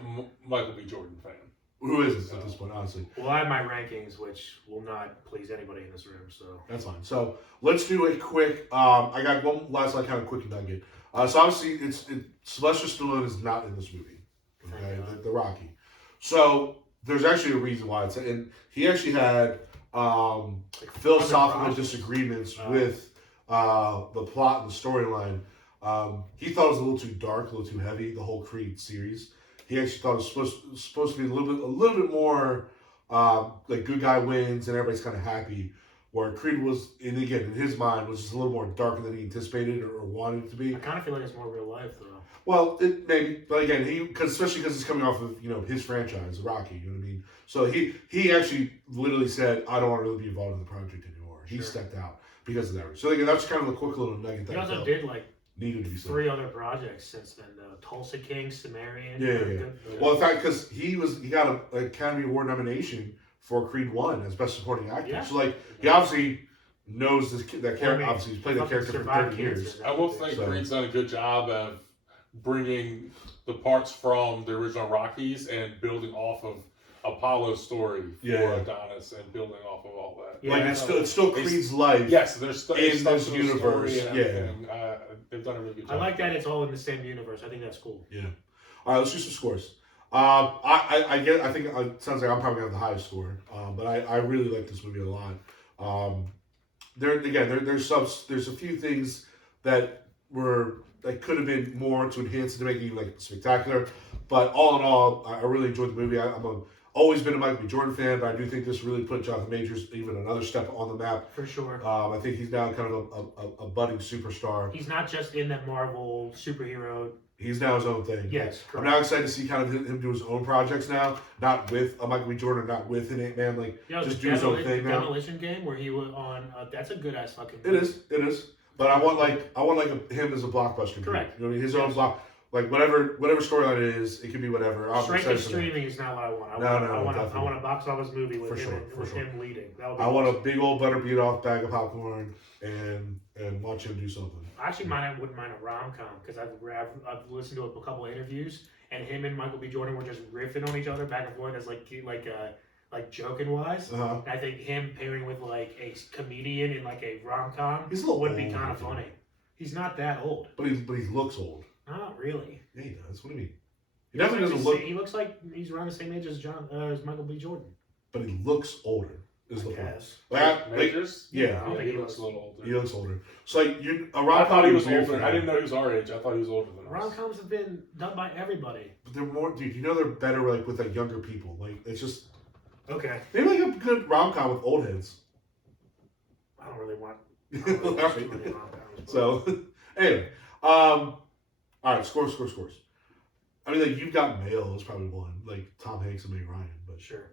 Michael B. Jordan fan. Who is it at this point, honestly? Well, I have my rankings, which will not please anybody in this room. So That's fine. So let's do a quick. I got one last kind of quick nugget. So obviously, Sylvester Stallone is not in this movie. Okay, the Rocky. So there's actually a reason why it's, and he actually had philosophical disagreements with the plot and the storyline. He thought it was a little too dark, a little too heavy. The whole Creed series. He actually thought it was supposed to be a little bit more like good guy wins and everybody's kind of happy. Where Creed was, and again in his mind, was just a little more darker than he anticipated or wanted it to be. I kind of feel like it's more real life, though. Well, it maybe, but again, especially because it's coming off of his franchise, Rocky. You know what I mean? So he actually literally said, "I don't want to really be involved in the project anymore." He stepped out because of that. So again, that's kind of a quick little nugget. He also did needed to be said. 3 other projects since then, though. Tulsa King, Sumerian. Yeah. Well, in fact, because he got an Academy Award nomination for Creed 1 as Best Supporting Actor. Yeah. So he obviously knows that character. Obviously, he's played that character for 30 years. I will say Creed's done a good job of bringing the parts from the original Rockies and building off of Apollo's story for Adonis and building off of all that. Yeah, it's still Creed's life. Yes, there's in this universe. They've done a really good job. I like that it's all in the same universe. I think that's cool. Yeah. All right, let's do some scores. I think it sounds like I'm probably gonna have the highest score. But I really like this movie a lot. There's a few things that could have been more to enhance it to make it even spectacular. But all in all, I really enjoyed the movie. I'm always been a Michael B. Jordan fan, but I do think this really put Jonathan Majors even another step on the map. For sure. I think he's now kind of a budding superstar. He's not just in that Marvel superhero. He's now his own thing. Yes, correct. I'm now excited to see kind of him do his own projects now, not with a Michael B. Jordan, not with an Ant-Man, just do his own thing now. Demolition Game, where he was on, that's a good ass fucking. It is. But I want him as a blockbuster. Correct. You know what I mean? His own block. Whatever storyline it is, it can be whatever. Straight to streaming is not what I want. I want a box office movie with him leading. I want a big old butter beat off bag of popcorn and watch him do something. I actually wouldn't mind a rom-com because I've listened to a couple of interviews and him and Michael B. Jordan were just riffing on each other back and forth as like joking wise. Uh-huh. I think him pairing with a comedian in a rom-com would be kind of funny. He's not that old, but he looks old. Not really. Yeah, he does. What do you mean? He definitely doesn't look. He looks like he's around the same age as Michael B. Jordan. But he looks older. Is the point? Majors? Yeah, I think he looks a little older. He looks older. So I thought he was older. I didn't know he was our age. I thought he was older than us. Rom-coms have been done by everybody. But they're more, dude. They're better with younger people. It's just okay. Maybe a good rom-com with old heads. I don't really want. So anyway, all right, scores. I mean, you've got Mail is probably one, Tom Hanks and Meg Ryan, but sure.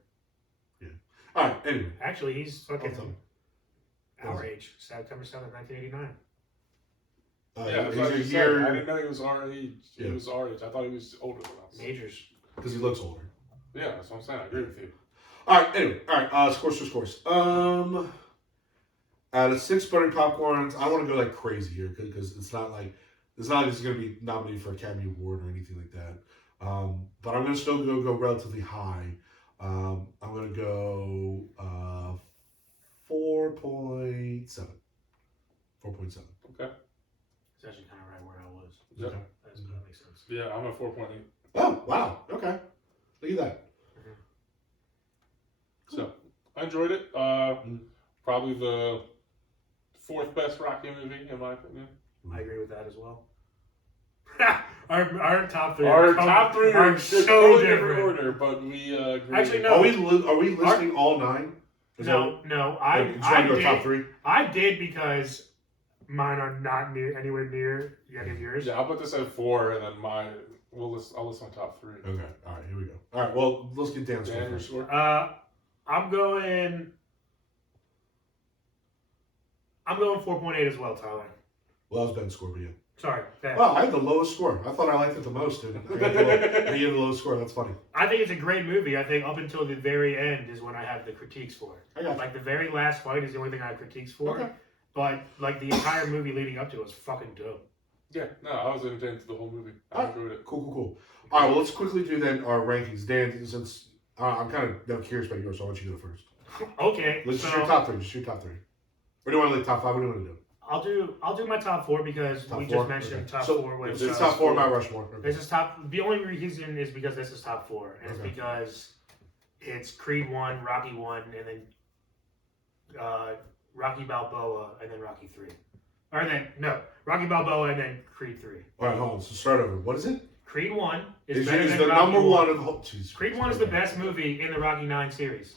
Yeah. All right. Anyway, actually, he's fucking our age, September 7th, 1989. Yeah, that's he's what a I said. year I didn't know he was our age. He Yeah. was our age. I thought he was older than us. Majors. because he looks older. Yeah, that's what I'm saying. I agree with you. All right. Anyway, all right. Scores. Out of 6 buttery popcorns, I want to go like crazy here because it's not like it's going to be nominated for Academy Award or anything like that. But I'm going to still go relatively high. I'm going to go 4.7. 4.7. Okay. It's actually kind of right where I was. Yep. Okay. That makes sense. Yeah, I'm at 4.8. Oh, wow. Okay. Look at that. So I enjoyed it. Probably the 4th best Rocky movie in my opinion. I agree with that as well. our top 3. Our top 3 are so so different different. order, but we agree. Actually, no. Are we listing all 9? No. I I go did. top 3. I did because mine are not anywhere near any of yours. Yeah, I'll put this at 4, and then I'll list my top 3. Okay. All right. Here we go. All right. Well, let's get Dan's score Dan, your first. score? I'm going 4.8 as well, Tyler. Well, that was Ben's score, but yeah. Sorry. Ben. Wow, I had the lowest score. I thought I liked it the most, and I gave the lowest score. That's funny. I think it's a great movie. I think up until the very end is when I have the critiques for it. I got you. Like the very last fight is the only thing I have critiques for. Okay. But like the entire movie leading up to it was fucking dope. Yeah, no, I was entertained to the whole movie. I enjoyed it. Cool. All right, well, let's quickly do then our rankings. Dan, since I'm kind of curious about yours, so I want you to go first. Okay. Let's just your top 3. Just your top 3. Or do you want to like top 5? What do you want to do? I'll do my top 4 because Top we 4? just mentioned Okay. top So, 4 was It's top 4 Mount Rushmore. Okay. this is top. The only reason is because this is top 4, and Okay. it's because it's Creed 1, Rocky 1, and then Rocky Balboa, and then Rocky 3. Or then no, Rocky Balboa, and then Creed 3. All right, hold on. So start over. What is it? Creed 1 is Is better than the Rocky number 1. one of the whole. Jeez. Creed 1 is the best movie in the Rocky 9 series.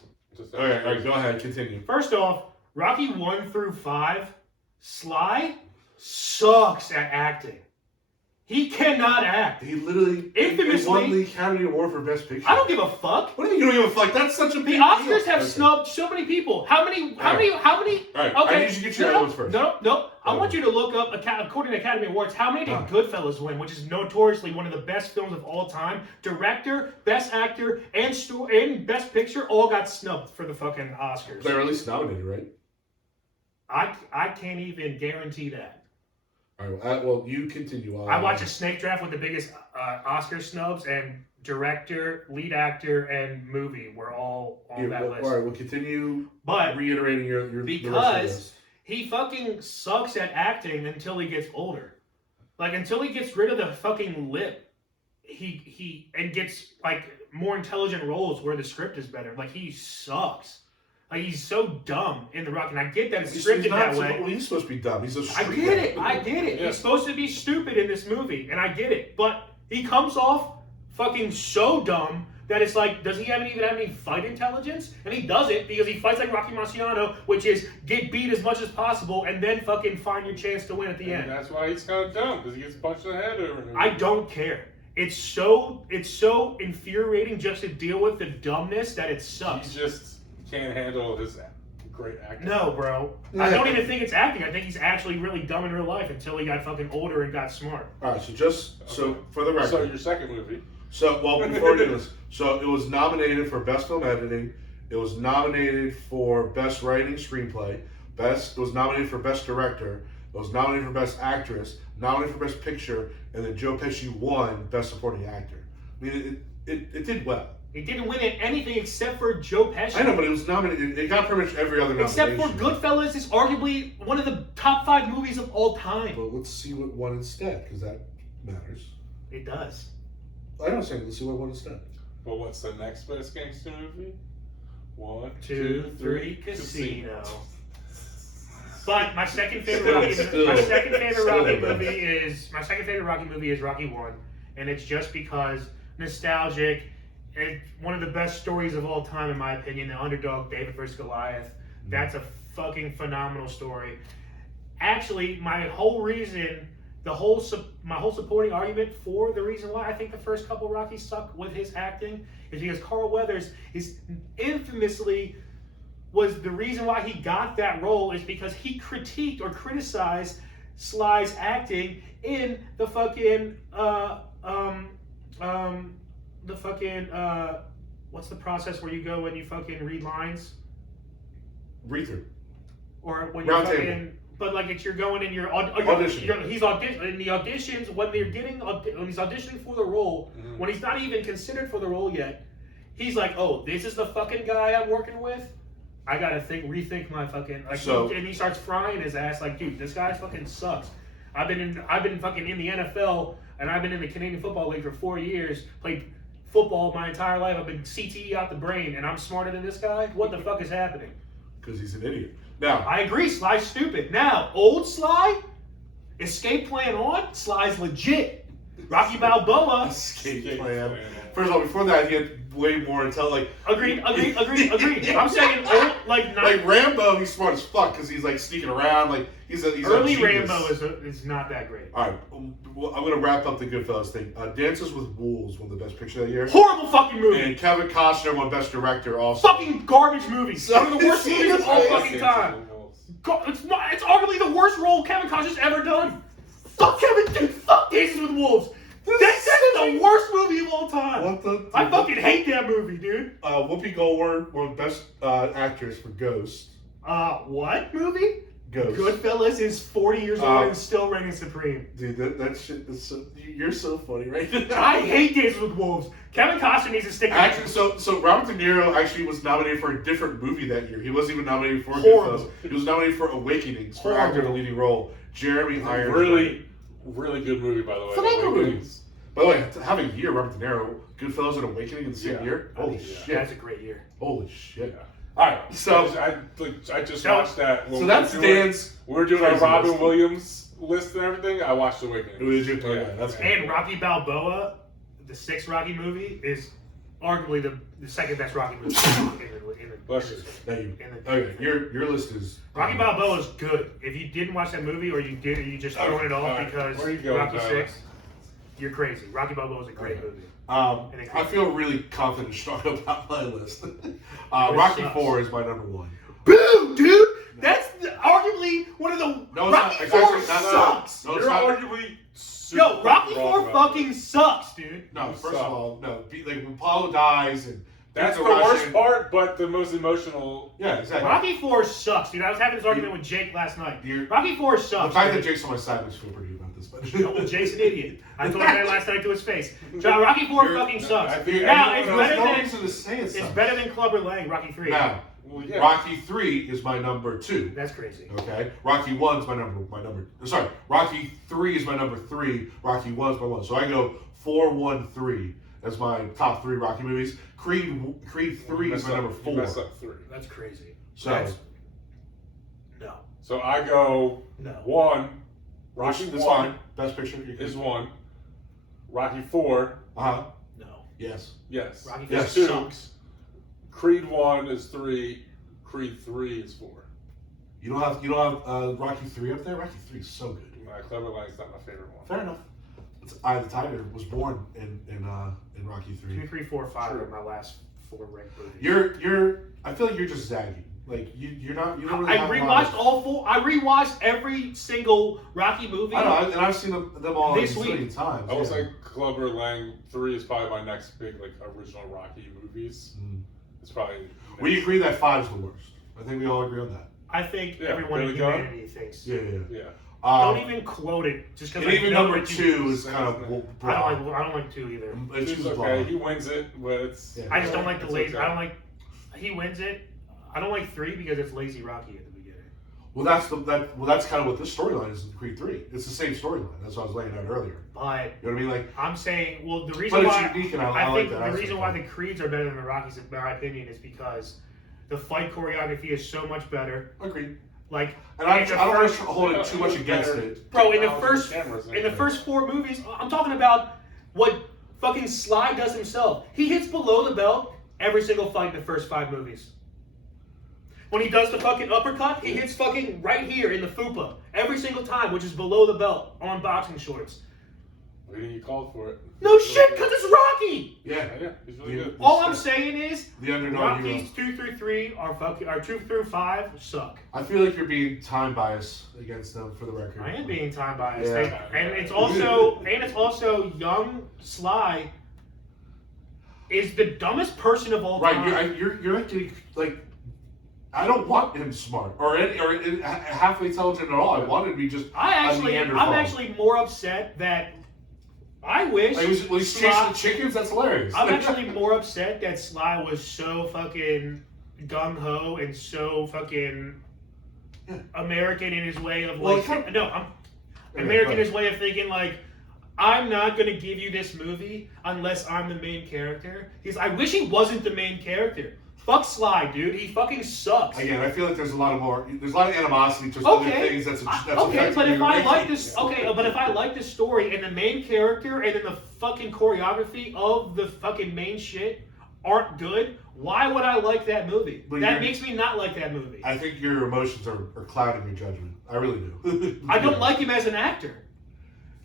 All right, go ahead. Continue. First off, Rocky 1 through 5, Sly sucks at acting. He cannot act. He literally Infamously- he won the Academy Award for Best Picture. I don't give a fuck. What do you mean you don't give a fuck? That's such a The big Oscars deal. have Okay. snubbed so many people. How many? All right, Okay. I need you to get your other ones first. No. I Okay. want you to look up, according to Academy Awards, how many did Goodfellas win, which is notoriously one of the best films of all time. Director, Best Actor, and Best Picture all got snubbed for the fucking Oscars. They're at least nominated, right? I can't even guarantee that. All right. Well, you continue. I watched a snake draft with the biggest Oscar snubs, and director, lead actor, and movie were all on that list. All right. We'll continue. But Reiterating your the rest of because this. he fucking sucks at acting until he gets older. Like until he gets rid of the fucking lip, he and gets like more intelligent roles where the script is better. Like he sucks. Like he's so dumb in The Rock, and I get that it's scripted that way. Well, he's supposed to be dumb. He's a I street get guy. it. Yeah. He's supposed to be stupid in this movie, and I get it. But he comes off fucking so dumb that it's like, does he even have any fight intelligence? And he doesn't because he fights like Rocky Marciano, which is get beat as much as possible and then fucking find your chance to win at the And end. that's why he's kind of dumb, because he gets punched in the head over and over. I don't care. It's so infuriating just to deal with the dumbness that it He sucks. just can't handle his great acting. No, bro. I don't even think it's acting. I think he's actually really dumb in real life until he got fucking older and got smart. All right. So for the record. So your second movie. So, well, before we do this, so it was nominated for Best Film Editing. It was nominated for Best Writing Screenplay. It was nominated for Best Director. It was nominated for Best Actress. Nominated for Best Picture. And then Joe Pesci won Best Supporting Actor. I mean, it did well. He didn't win anything except for Joe Pesci. I know, but it was nominated. It got pretty much every other nomination. Except for Goodfellas is arguably one of the top 5 movies of all time. But let's see what won instead, because that matters. It does. I don't say let's see what won instead. Well, what's the next best gangster movie? 1, 2, 3, Casino. But my second favorite Still- Rocky still my second favorite Rocky movie is Rocky 1, and it's just because nostalgic. It's one of the best stories of all time, in my opinion. The underdog, David versus Goliath. That's a fucking phenomenal story. Actually, my whole supporting argument for the reason why I think the first couple Rockies suck with his acting is because Carl Weathers is infamously was the reason why he got that role is because he critiqued or criticized Sly's acting in the fucking what's the process where you go when you fucking read lines? Read through. Or when you Round fucking table. but like it's you're going in your Audition. he's in the auditions when they're when he's auditioning for the role, when he's not even considered for the role yet, he's like, oh, this is the fucking guy I'm working with. I gotta rethink my fucking and he starts frying his ass like, dude, this guy fucking sucks. I've been fucking in the NFL and I've been in the Canadian Football League for 4 years, played football my entire life. I've been CTE out the brain, and I'm smarter than this guy. What the fuck is happening? Because he's an idiot. Now, I agree, Sly's stupid. Now, old Sly, escape plan on, Sly's legit. Rocky Balboa. escape plan. First of all, before that, he had way more until Agreed. I'm saying old, like Rambo, he's smart as fuck because he's like sneaking around. Like he's early a genius. Rambo is not that great. All right, well, I'm gonna wrap up the Goodfellas thing. Dances with Wolves won the best picture that year. Horrible fucking movie. And Kevin Costner won best director also. Fucking garbage movie. One of the worst movies of all fucking time. It's arguably the worst role Kevin Costner's ever done. Fuck Kevin, dude. Fuck Dances with Wolves. That's the worst movie of all time. I fucking hate that movie, dude. Whoopi Goldberg won best actress for Ghost. What movie? Ghost. Goodfellas is 40 years old and still reigning supreme. Dude, that shit is so. You're so funny right now. I hate Dances with Wolves. Kevin Costner needs to stick. Actually, so Robert De Niro actually was nominated for a different movie that year. He wasn't even nominated for Horrible. Goodfellas. He was nominated for Awakenings for actor in the leading role. Jeremy Irons. Really good movie, by the way. Phenomenal movie. By the way, to have a year, Robert De Niro, Goodfellas and Awakening in the same year. Holy shit! That's a great year. Holy shit! Yeah. All right, so I just watched that. So that's Dan's. We were doing our crazy Robin list. Williams list and everything. I watched Awakening. Who did you? Oh, yeah, that's good. And Rocky Balboa, the 6th Rocky movie, is arguably the second best Rocky movie in the Bless you. Thank you. Okay, your list is. Rocky Balboa is good. If you didn't watch that movie or you just throwing it off because Where you going, Rocky Tyler? 6, you're crazy. Rocky Balboa is a great movie. I feel really confident and strong about my list. Rocky sucks. 4 is my number 1. Boo, dude! That's arguably one of the. No, it's Rocky not. 4 It's actually sucks! No, it's You're not. arguably super Yo, Rocky wrong 4 about fucking it. sucks, dude. No, You first suck. of all, no. Like when Apollo dies and That's the things are worst rushing- part, but the most emotional. Yeah, exactly. Rocky 4 sucks, dude. I was having this argument with Jake last night. Rocky 4 The sucks. fact that dude. Jake's on my side makes me feel pretty good about this, but Well, Jake's an idiot. I told him that last night to his face. John, Rocky 4 fucking sucks. I think Now, everyone it's knows better no than reason to say it's sucks. better than Clubber Lang, Rocky 3. Now, Well, yeah. Rocky 3 is my number 2. That's crazy. Okay, Rocky 1's my number. Sorry, Rocky 3 is my number 3. Rocky 1's my 1. So I go 4, 1, 3 as my top 3 Rocky movies. Creed 3 is my number 4. You messed up 3. That's crazy. So No. So I go No. 1. Rocky that's 1 fine. Best picture is 1. Rocky 4. No. Yes. Yes. Rocky 4 Yes. 2. sucks. Creed 1 is 3. Creed 3 is 4. You don't have Rocky 3 up there. Rocky 3 is so good. Clever Line's not my favorite one. Fair enough. Eye of the Tiger was born in Rocky 3. 2, 3, 4, 5 True. are my last 4 ranked movies. I feel like you're just zagging. Like you don't really I have a lot rewatched of- all 4. I rewatched every single Rocky movie. I know, and I've seen them all This a week. million times. I was yeah. like Clubber Lang 3 is probably my next big original Rocky movies. Mm. It's probably. We agree that 5 is the worst. I think we all agree on that. I think Yeah, everyone in Billy Gunn? humanity thinks. Yeah. Yeah. Don't even quote it just because. And even number 2 is kind of. I don't like 2 either. It's It's just okay. okay. He wins it, but it's. Yeah. I just don't like the It's lazy. okay. I don't like. He wins it. I don't like 3 because it's lazy Rocky at the beginning. Well, that's kind of what this storyline is in Creed 3. It's the same storyline. That's what I was laying out earlier. But You know what I mean? Like, I'm saying, well, the reason but it's why unique, and I I like think that. the aspect reason of why it. the Creeds are better than the Rockies, in my opinion, is because the fight choreography is so much better. Agreed. Like, And I in the don't want first- to hold it too much against it. bro, in the Cameras first 4 movies, I'm talking about what fucking Sly does himself. He hits below the belt every single fight in the first 5 movies. When he does the fucking uppercut, he hits fucking right here in the fupa every single time, which is below the belt on boxing shorts. Why didn't you call for it? No shit, because it's Rocky! Yeah. Yeah, he's really good. All I'm saying is, The underdog hero. Rockies 2 through 3 are 2 through 5 suck. I feel like you're being time biased against them for the record. I am being time biased. Yeah. And it's also young Sly is the dumbest person of all time. Right, you're actually like, I don't want him smart or halfway intelligent at all. I want him to be just I'm Neanderthal. actually more upset that I wish Like, he's chasing the chickens. That's hilarious. I'm actually more upset that Sly was so fucking gung ho and so fucking American in his way of like. American in his way of thinking like, I'm not gonna give you this movie unless I'm the main character. I wish he wasn't the main character. Fuck Sly, dude. He fucking sucks. Again, I feel like there's a lot of animosity to other things that's okay, but if I like this, okay, but if I like this story and the main character and then the fucking choreography of the fucking main shit aren't good, why would I like that movie? That makes me not like that movie. I think your emotions are clouding your judgment. I really do. I don't like him as an actor.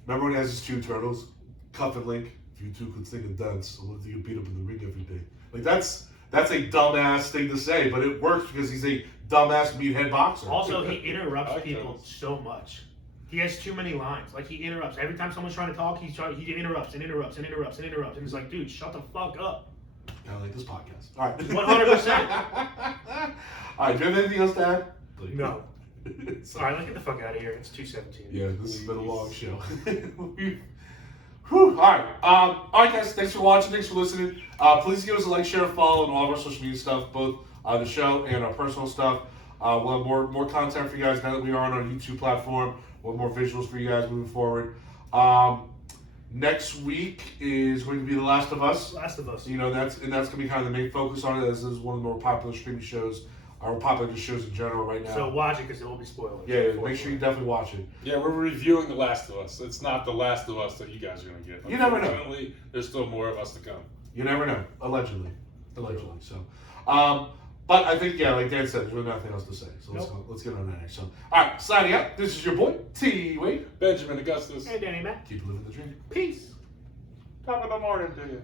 Remember when he has his two turtles, Cuff and Link? If you two could sing and dance, I want you to beat up in the ring every day. Like that's a dumbass thing to say, but it works because he's a dumbass meathead boxer. Also, he interrupts people so much. He has too many lines. Like he interrupts every time someone's trying to talk. He interrupts and it's like, dude, shut the fuck up. I like this podcast. All right, 100%. All right, do you have anything else to add? No. All right, let's get the fuck out of here. It's 2:17. Yeah, this has been a long show. Whew, all right. All right, guys. Thanks for watching. Thanks for listening. Please give us a like, share, and follow on all of our social media stuff, both the show and our personal stuff. We'll have more content for you guys now that we are on our YouTube platform. We'll have more visuals for you guys moving forward. Next week is going to be The Last of Us. Last of Us. You know, that's going to be kind of the main focus on it. This is one of the more popular streaming shows, or popular shows in general right now. So watch it because it will be spoilers. Yeah, make sure you definitely watch it. Yeah, we're reviewing The Last of Us. It's not The Last of Us that you guys are going to get. You never know. Unfortunately, there's still more of us to come. You never know. Allegedly. So, but I think, like Dan said, there's really nothing else to say. So let's get on that next. So, all right, signing out. This is your boy, T. Wade. Benjamin Augustus. Hey, Danny Mac. Keep living the dream. Peace. Top of the morning to you.